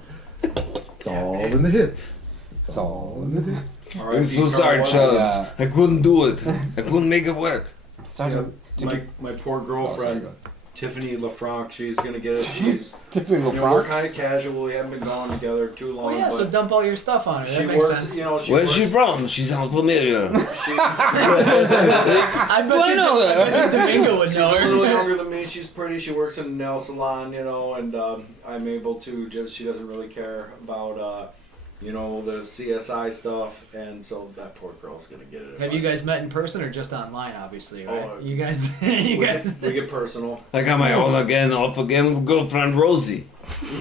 It's all in the hips. It's all in the hips. I'm so sorry, Chubbs. Yeah. I couldn't do it. I couldn't make it work. I'm starting to My, get my poor girlfriend, Tiffany LaFranc, she's gonna get it. She's, tipping you know, we're LeBron. kind of casual. We haven't been going together too long. Oh yeah, so but dump all your stuff on her. she That makes works. sense. You know, she Where's works, she from? She sounds familiar. She, I bet you Domingo would she's know a little her. younger than me. She's pretty. She works in a nail salon, you know, and I'm able to just. She doesn't really care about, you know, the CSI stuff, and so that poor girl's gonna get it. Have you guys met in person or just online? Obviously, right? Oh, You guys, We you guys. get personal. I got my on again, off again girlfriend Rosie.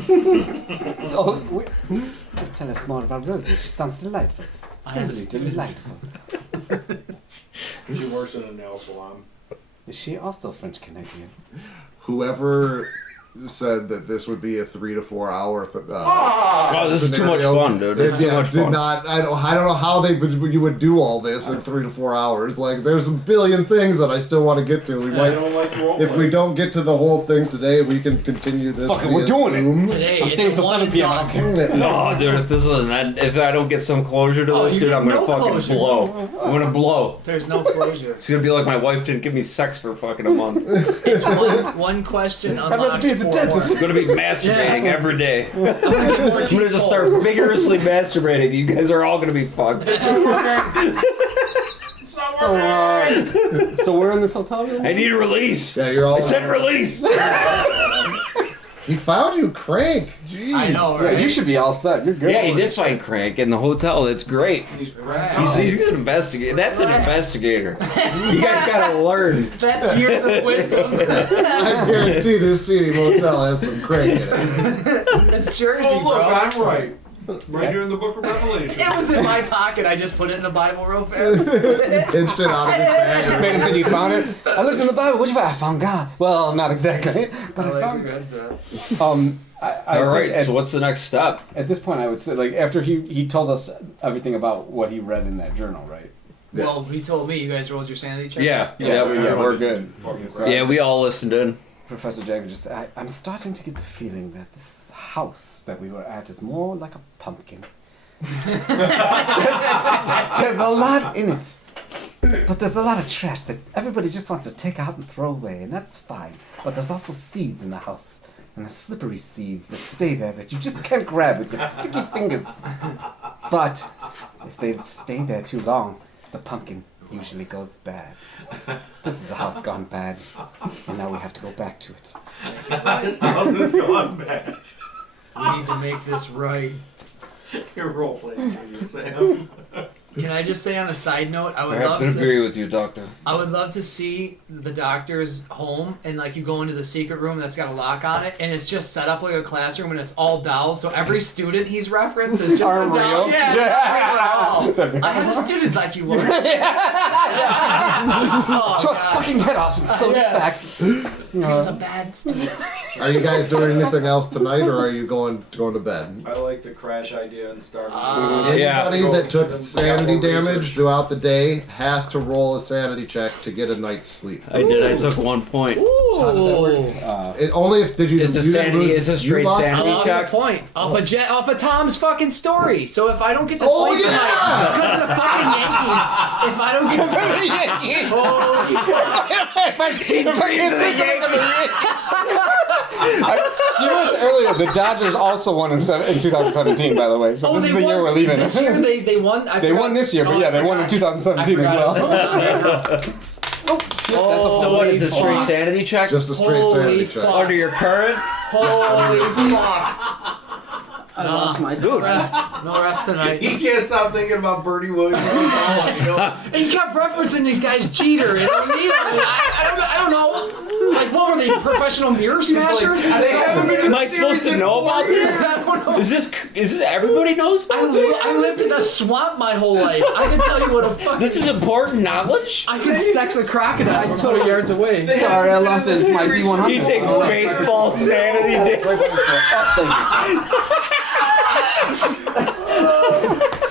Oh, tell us more about Rosie. She sounds delightful. I Simply understand. delightful. She works in a nail salon. Is she also French Canadian? Whoever said that this would be a 3 to 4 hour. Oh, this is too much scenario, fun, dude. This is too much did fun. not. I don't know how you would do all this in 3 to 4 hours. Like, there's a billion things that I still want to get to. We I might, don't like role if we don't get to the whole thing today, we can continue this. Fuck it, we're via doing it. Zoom. Today, I'm it's staying a till one 7 and p.m. done. No, dude, if this isn't, if I don't get some closure to Oh, this, you dude, get I'm gonna no fucking closure. blow. I'm gonna blow. There's no closure. It's gonna be like my wife didn't give me sex for fucking a month. It's one question rather unlocks be at the 4 dentist. I'm gonna be masturbating every day. more. I'm gonna get more I'm gonna just start vigorously masturbating. You guys are all gonna be fucked. So we're in this hotel room? I need a release. Yeah, you're all. I said release. He found you, Crank. Jeez. I know, Yeah, right? you should be all set. You're good. Yeah, he did find Crank in the hotel. That's great. He's Right. He's an investigator. That's an investigator. You guys gotta learn. That's years of wisdom. I guarantee this seedy motel has some Crank in it. It's Jersey, Oh, look, bro. I'm right. Right here in the Book of Revelation. It was in my pocket. I just put it in the Bible real fast. Pinched it out of his bag. Made him think he found it. I looked in the Bible. What'd you find? I found God. Well, not exactly, but I found God. I All right. think So what's the next step? at this point, I would say, like, after he told us everything about what he read in that journal, right? Yeah. Well, he told me you guys rolled your sanity checks. Yeah. We're good. So Yeah, we all listened in. Professor Jagger just said, I'm starting to get the feeling that this house that we were at is more like a pumpkin. there's a lot in it. But there's a lot of trash that everybody just wants to take out and throw away, and that's fine. But there's also seeds in the house, and the slippery seeds that stay there that you just can't grab with your sticky fingers. But if they stay there too long, the pumpkin usually goes bad. This is a house gone bad, and now we have to go back to it. This house is going bad. We need to make this right. You're role playing for you, Sam. Can I just say on a side note, I I would have love to to. agree with you, Doctor. I would love to see the doctor's home and like you go into the secret room that's got a lock on it and it's just set up like a classroom and it's all dolls. So every student he's referenced is just Are a doll. real? Yeah, Yeah. they're real. I had a student like you once. Oh, Choke its God. fucking head off and throw it back. He was a bad student. Are you guys doing anything else tonight, or are you going to bed? I like the crash idea and start. Yeah. Anybody that took sanity damage throughout the day has to roll a sanity check to get a night's sleep. I did. I took 1 point. How does that work? Only if did you? It's a you didn't sanity- lose- it's a you straight lost- I sanity. lost check. a point off of Tom's fucking story. So if I don't get to Oh, sleep yeah! tonight because of the fucking Yankees, if I don't get to You noticed earlier the Dodgers also won in 2017, by the way. So this is the year we're leaving. This year they won. They won this year, but yeah, they won in 2017 as well. So what is a straight sanity check? Just a straight Holy sanity check. fuck. Under your current? Holy fuck. I lost my No rest. No rest tonight. He can't stop thinking about Bernie Williams and Colin, you know? He kept referencing these guys Jeter and O'Neal. I don't know. Like, what were they, professional mirror smashers? I They don't haven't know. been in Am I the supposed to series in know 4 about this? I don't know. Is this everybody knows about this? I lived in a swamp my whole life. I can tell you what a fucking... This is important knowledge? I can sex a crocodile from 20 yards away. Sorry, I lost it. It's my D100. He takes baseball sanity damage.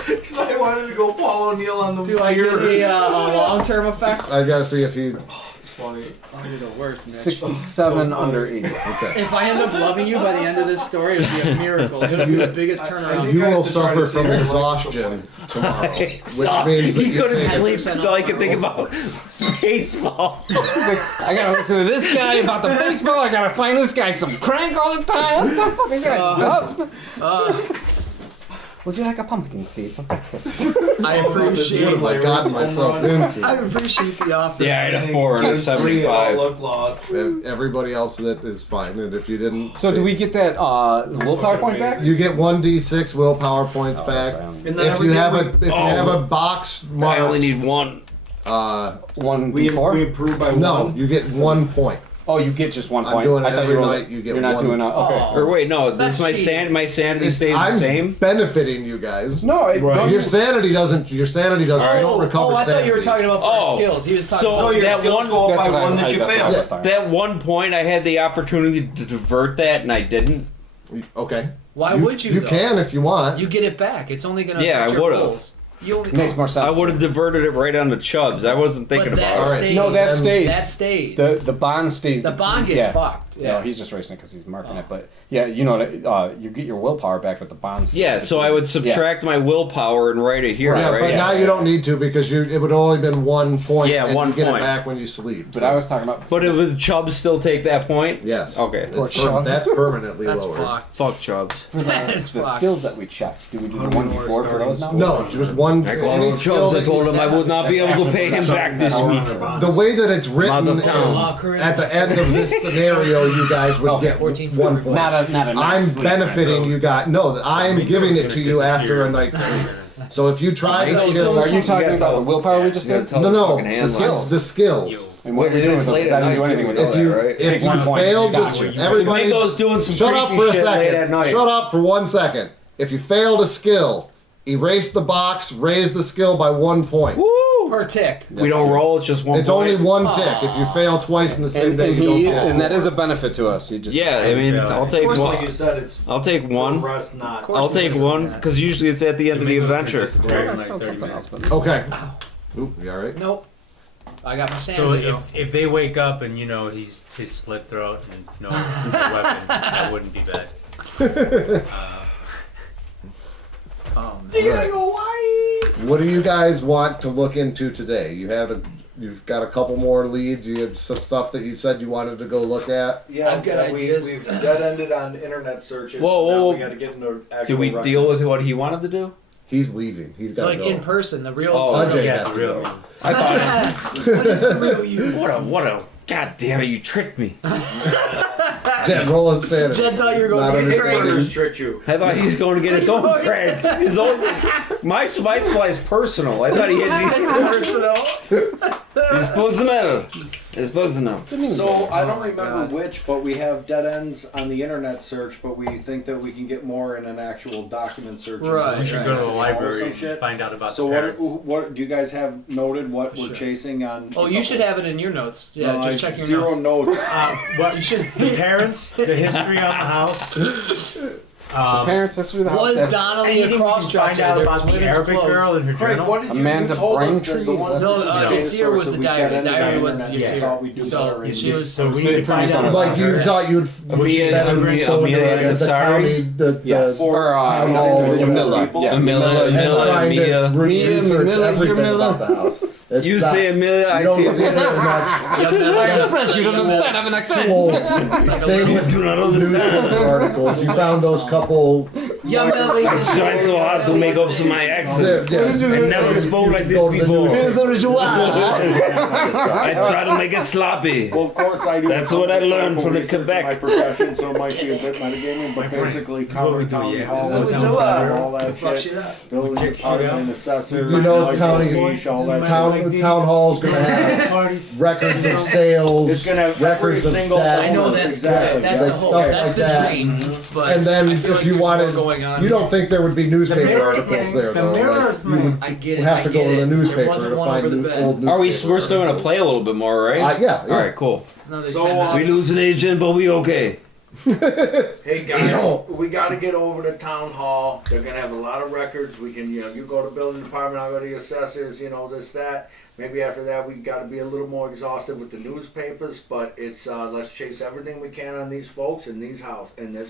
Because I wanted to go Paul O'Neill on the Do I get a long-term effect? I gotta see if he. It's funny. You're the worst, man. 67 under 80. Okay. If I end up loving you by the end of this story, it'll be a miracle. It'll be the biggest turnaround. You will have to try to suffer from see it. exhaustion tomorrow, which So, means that he you couldn't take- sleep because all he could think about was baseball. I gotta listen to this guy about the baseball. I gotta find this guy some crank all the time. What the fuck? This guy's tough. Would you like a pumpkin seed for breakfast? I appreciate Oh my God, myself into. I appreciate the offer. Yeah, I had a 4 and a 75. Look lost. Everybody else that is fine, and if you didn't, So do we get that willpower point back? You get 1d6 willpower points back. If you have a box I marked, only need 1. 1 We d4? improved by no, 1. you get 1 point. Oh, you get just 1 I'm point. doing it I thought every you were night, you get You're not one. doing okay. Oh. Or wait, no, That's this my sanity stays I'm the same. benefiting you guys. No, it, don't Your you- sanity doesn't. You don't recover I thought sanity. you were talking about for Oh. skills. He was talking So- about your Your that skills one- go up that's by what I- 1 that you that's what I failed. was talking That 1 point, I had the opportunity to divert that, and I didn't. Okay. Why would you? You though? can if you want. You get it back. It's only gonna Yeah, affect I your would've. goals. You only Makes more sense. I would have diverted it right on the Chubbs. I wasn't thinking But about that it. Alright, stays. No, that stays. That stays. The bond stays. The bond gets yeah. fucked. No, Yeah. he's just racing because he's marking it. But yeah, you know, you get your willpower back, but the bonds. Yeah, so I would subtract my willpower and write it here, Yeah, right? but now you don't need to because it would only been 1 point. Yeah, and 1 you get point. it back when you sleep. But so- I was talking about. But would Chubbs still take that point? Yes. Okay. It's that's permanently That's lower. fucked. Fuck Chubbs. That is the fucked. skills that we checked. Do we do the 1d4 for those now? No, just one. I any called skill Chubbs. I that told you- him I would not be able to pay him back this week. The way that it's written Mother is tongue. at the end of this scenario, you guys would get 14 1 for point. Not a I'm sleep. benefiting you guys. No, that I'm giving it to you after a night's sleep. So if you try the Those skills, Are you You talking gotta about tell- the willpower we just You gotta did? tell no, the no, fucking the handler. skills. The skills. And what are we doing with those? Late Because I at didn't do night, anything too, with we those. know If you that, right? if Take you 1 point. failed Got this, you. everybody, Domingo's doing some shut up creepy for a shit late at second. night. Shut up for 1 second. If you failed a skill, erase the box, raise the skill by 1 point. Per tick. We don't roll, it's just 1 It's point. only 1 tick. If you fail twice in the same day, you don't get it. and that is a benefit to us. You just Yeah, I mean, I'll Of take course, like you one. said, it's I'll take one. rest not. I'll take one because usually it's at the end of the adventure. I felt something else, but Okay. Oop, you all right? Nope. I got my So sanity though. if they wake up and he's his slit throat and no weapon, that wouldn't be bad. Oh man. What do you guys want to look into today? You've got a couple more leads. You had some stuff that you said you wanted to go look at. Yeah, I've got yeah, ideas. We've dead-ended on internet searches. Whoa, Now whoa, we got to get into actual Did we deal records. with what he wanted to do? He's leaving. He's got to Like go. in person, the real. Oh, Ajay yeah, has the to real go. one. I thought, what is the real you? What a, god damn it, you tricked me. Jen, roll insanity. Jen thought you were going Not to get understanding. Burgers tricked you. I thought he was going to get his own Craig. His own. My supply is personal. I thought he had. It's personal. It's personal. So I don't remember which, but we have dead ends on the internet search, but we think that we can get more in an actual document search. Right. We should go to the City Hall or library some and shit. find out about So the parents. what do you guys have noted? What For we're sure. chasing on? Oh, you should have it in your notes. Yeah, No, just I- check your zero notes. notes. What you should the parents, the history on the house. Parents, history of the house. Was That's Donnelly a Anything we cross can find dresser? out There about was the women's Arabic clothes. girl and her Craig, journal. what did you, Amanda you told us that Braintree, the is ones that- No, with the data Yasir source was that the we diary. got The diary into was the the internet, Yasir. thought we'd do So better in she this. was. So we need to Pretty find out solid. about Like you her. thought you'd Amelia- better Amelia- go to Amelia the Nassari? county, the Yes. Or, town is hall, it whatever. Miller? Yeah. Amelia, and trying to Amelia. research Miller, everything Miller. about the house. It's You not- say Amelia, I you don't say see very much. I'm French, you don't understand, I have an accent. Well, same with do not understand. newspaper articles. You found those couple. I tried so hard to make up to my accent. I never spoke like this before. I try to make it sloppy. Well, of course I do. That's what I learned from the research in Quebec. My profession, so it might be a bit metagaming, but basically county, yeah. hall, Is that and what all that Fuck shit. shit up. Building Check department, assessor, You know, like, county- fish, all that Town hall's gonna have records of sales, It's gonna have records every of single theft. I know that's Exactly. that's the Like whole. stuff That's like the that. dream. But And then I feel if like you there's wanted, more going on. you don't think there would be newspaper mirrors, articles there the though. Like, mirrors, you would I get it. have to I go get to the it. There newspaper wasn't to one find over the new, bed. old Are we? newspaper We're still gonna articles. play a little bit more, right? Yeah. All right, cool. Another So, 10 minutes. We lose an agent, but we okay. Hey guys, we got to get over to town hall. They're gonna have a lot of records. We can, you go to building department, I go to the assessors, this, that. Maybe after that we got to be a little more exhaustive with the newspapers. But it's let's chase everything we can on these folks in this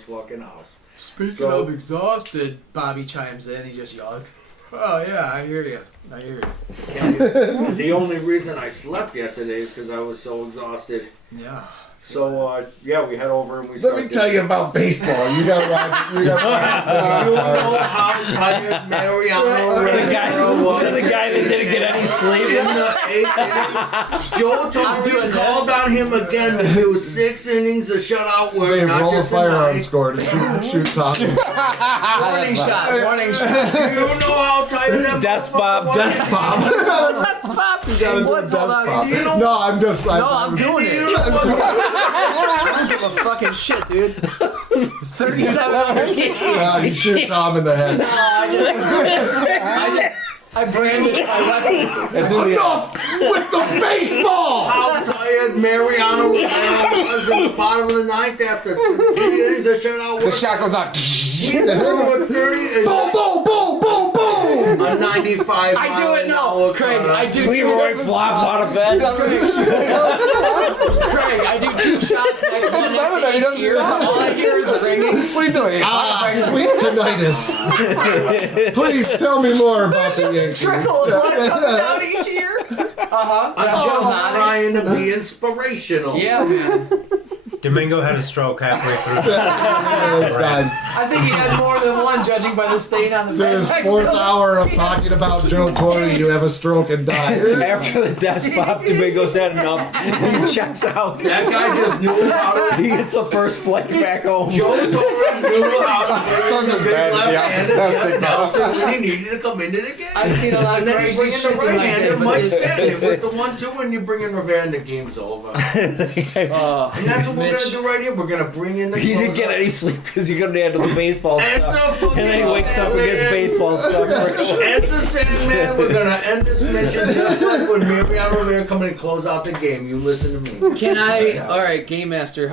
fucking house. Speaking So- of exhausted, Bobby chimes in. He just yells, "Oh yeah, I hear you. I hear you." The only reason I slept yesterday is because I was so exhausted. Yeah. So yeah, we head over and we. Let me tell you about baseball. You got to You know how tired Mariano Rivera was To the guy that didn't get any sleep. in the 8th inning. Joe doing Torre called this. on him again to do 6 innings of shutout work, Dave, not roll a just a firearm night. score to shoot Tommy. Warning shot. Warning shot. You know how tired that Desk motherfucker Bob, was? desk Bob. Let's pop. You gotta do a What's hold desk on? Bob. Do you know- No, I'm just. No, I'm doing You it. know what? I don't give a fucking shit, dude. 37 under 60. You shoot Tom in the head. I brandished my weapon. It's in the Enough with the baseball. How tired Mariano Rivera was in the bottom of the ninth after 3 innings of shutout The work. shot goes out. He threw a 30 and Boom, boom, boom, boom, boom. a 95. I do it no, Craig. I do Leroy flops out of bed. Craig, I do 2 shots next one better than he next doesn't to each ear. All I hear is ringing. What are you doing? Sweet tinnitus. Please tell me more about the Yankees. Trickle of blood comes down each ear. I'm just trying to be inspirational. Yeah, man. Domingo had a stroke halfway through. Done. I think he had more than one, judging by the stain on the Through bed. his next to 4th him. hour of talking about Joe Torre, you have a stroke and die. After the desk Bob, Domingo's had enough. He checks out. That guy just knew how to. He gets the first flight back home. Joe Torre knew how to Those bring is the big bad, the left-handed opposite Jeff Nelson when he needed to come into the game. I've seen a lot And of then you crazy bring in shit the tonight, right-hander, but Mike this- Stanley, this- with the 1-2, and you bring in Rivera, and the game's over. And that's what we're Mitch. gonna do right here. We're gonna bring in the. He didn't get closer. any sleep because he couldn't handle the baseball Enter stuff. fucking And then he wakes up and gets Sandman. baseball stuff. Enter Sandman. We're gonna end this mission just like when Mariano Rivera come in and close out the game. You listen to me. Can I? All right, game master.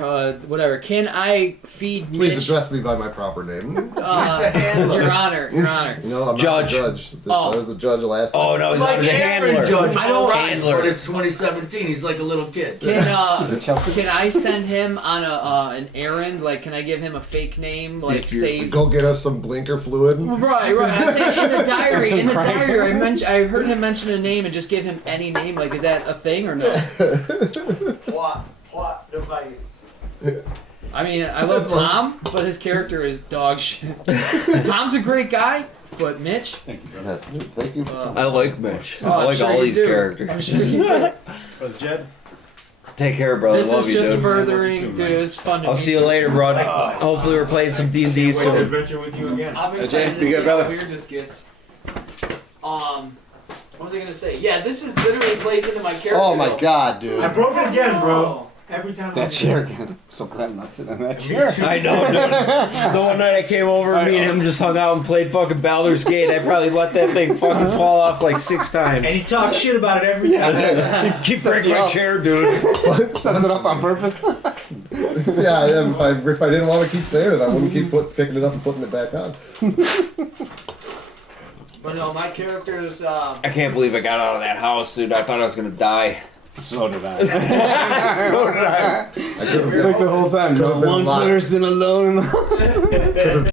Whatever. Can I feed Please Mitch? address me by my proper name. Your Honor. Your Honor. No, I'm Judge. not the judge. Oh. I was the judge last time. Oh no, he's Like not the Aaron handler. Judge. I don't- Handler. But it's 2017. He's like a little kid. Can I send him on an errand? Like, can I give him a fake name? Like, say. Go get us some blinker fluid. Right. I'm saying in the diary. Some In the crime. diary, I heard him mention a name and just give him any name. Like, is that a thing or no? Plot device. I mean, I love Tom, but his character is dog shit. Tom's a great guy, But Mitch, Thank you, Yeah, brother. thank you. I like Mitch. Oh, I I'm like sure all you these do. I'm characters. sure you do. Brother Jed. Take care, brother. This Love is you, just dude. furthering, Love you too, dude. man. It was fun. To I'll meet see you later, bro. Hopefully we're playing some D&D Wait to soon. adventure with you again. I'm Okay, excited be to see good, brother. how weird this gets. What was I gonna say? Yeah, this is literally plays into my character. Oh my though. god, dude. I broke it again, bro. Oh. Every time. That chair again. I'm so glad I'm not sitting on that chair. I know, dude. The one night I came over, me and him just hung out and played fucking Baldur's Gate. I probably let that thing fucking fall off like 6 times. And he talks shit about it every time. Keep Sets breaking you my up. chair, dude. Sets it up on purpose. Yeah, if I didn't want to keep saying it, I wouldn't keep picking it up and putting it back on. But no, my character's. I can't believe I got out of that house, dude. I thought I was gonna die. So did I. So did I. I could have Like the whole time, no Could've been one a lot. person alone in the house.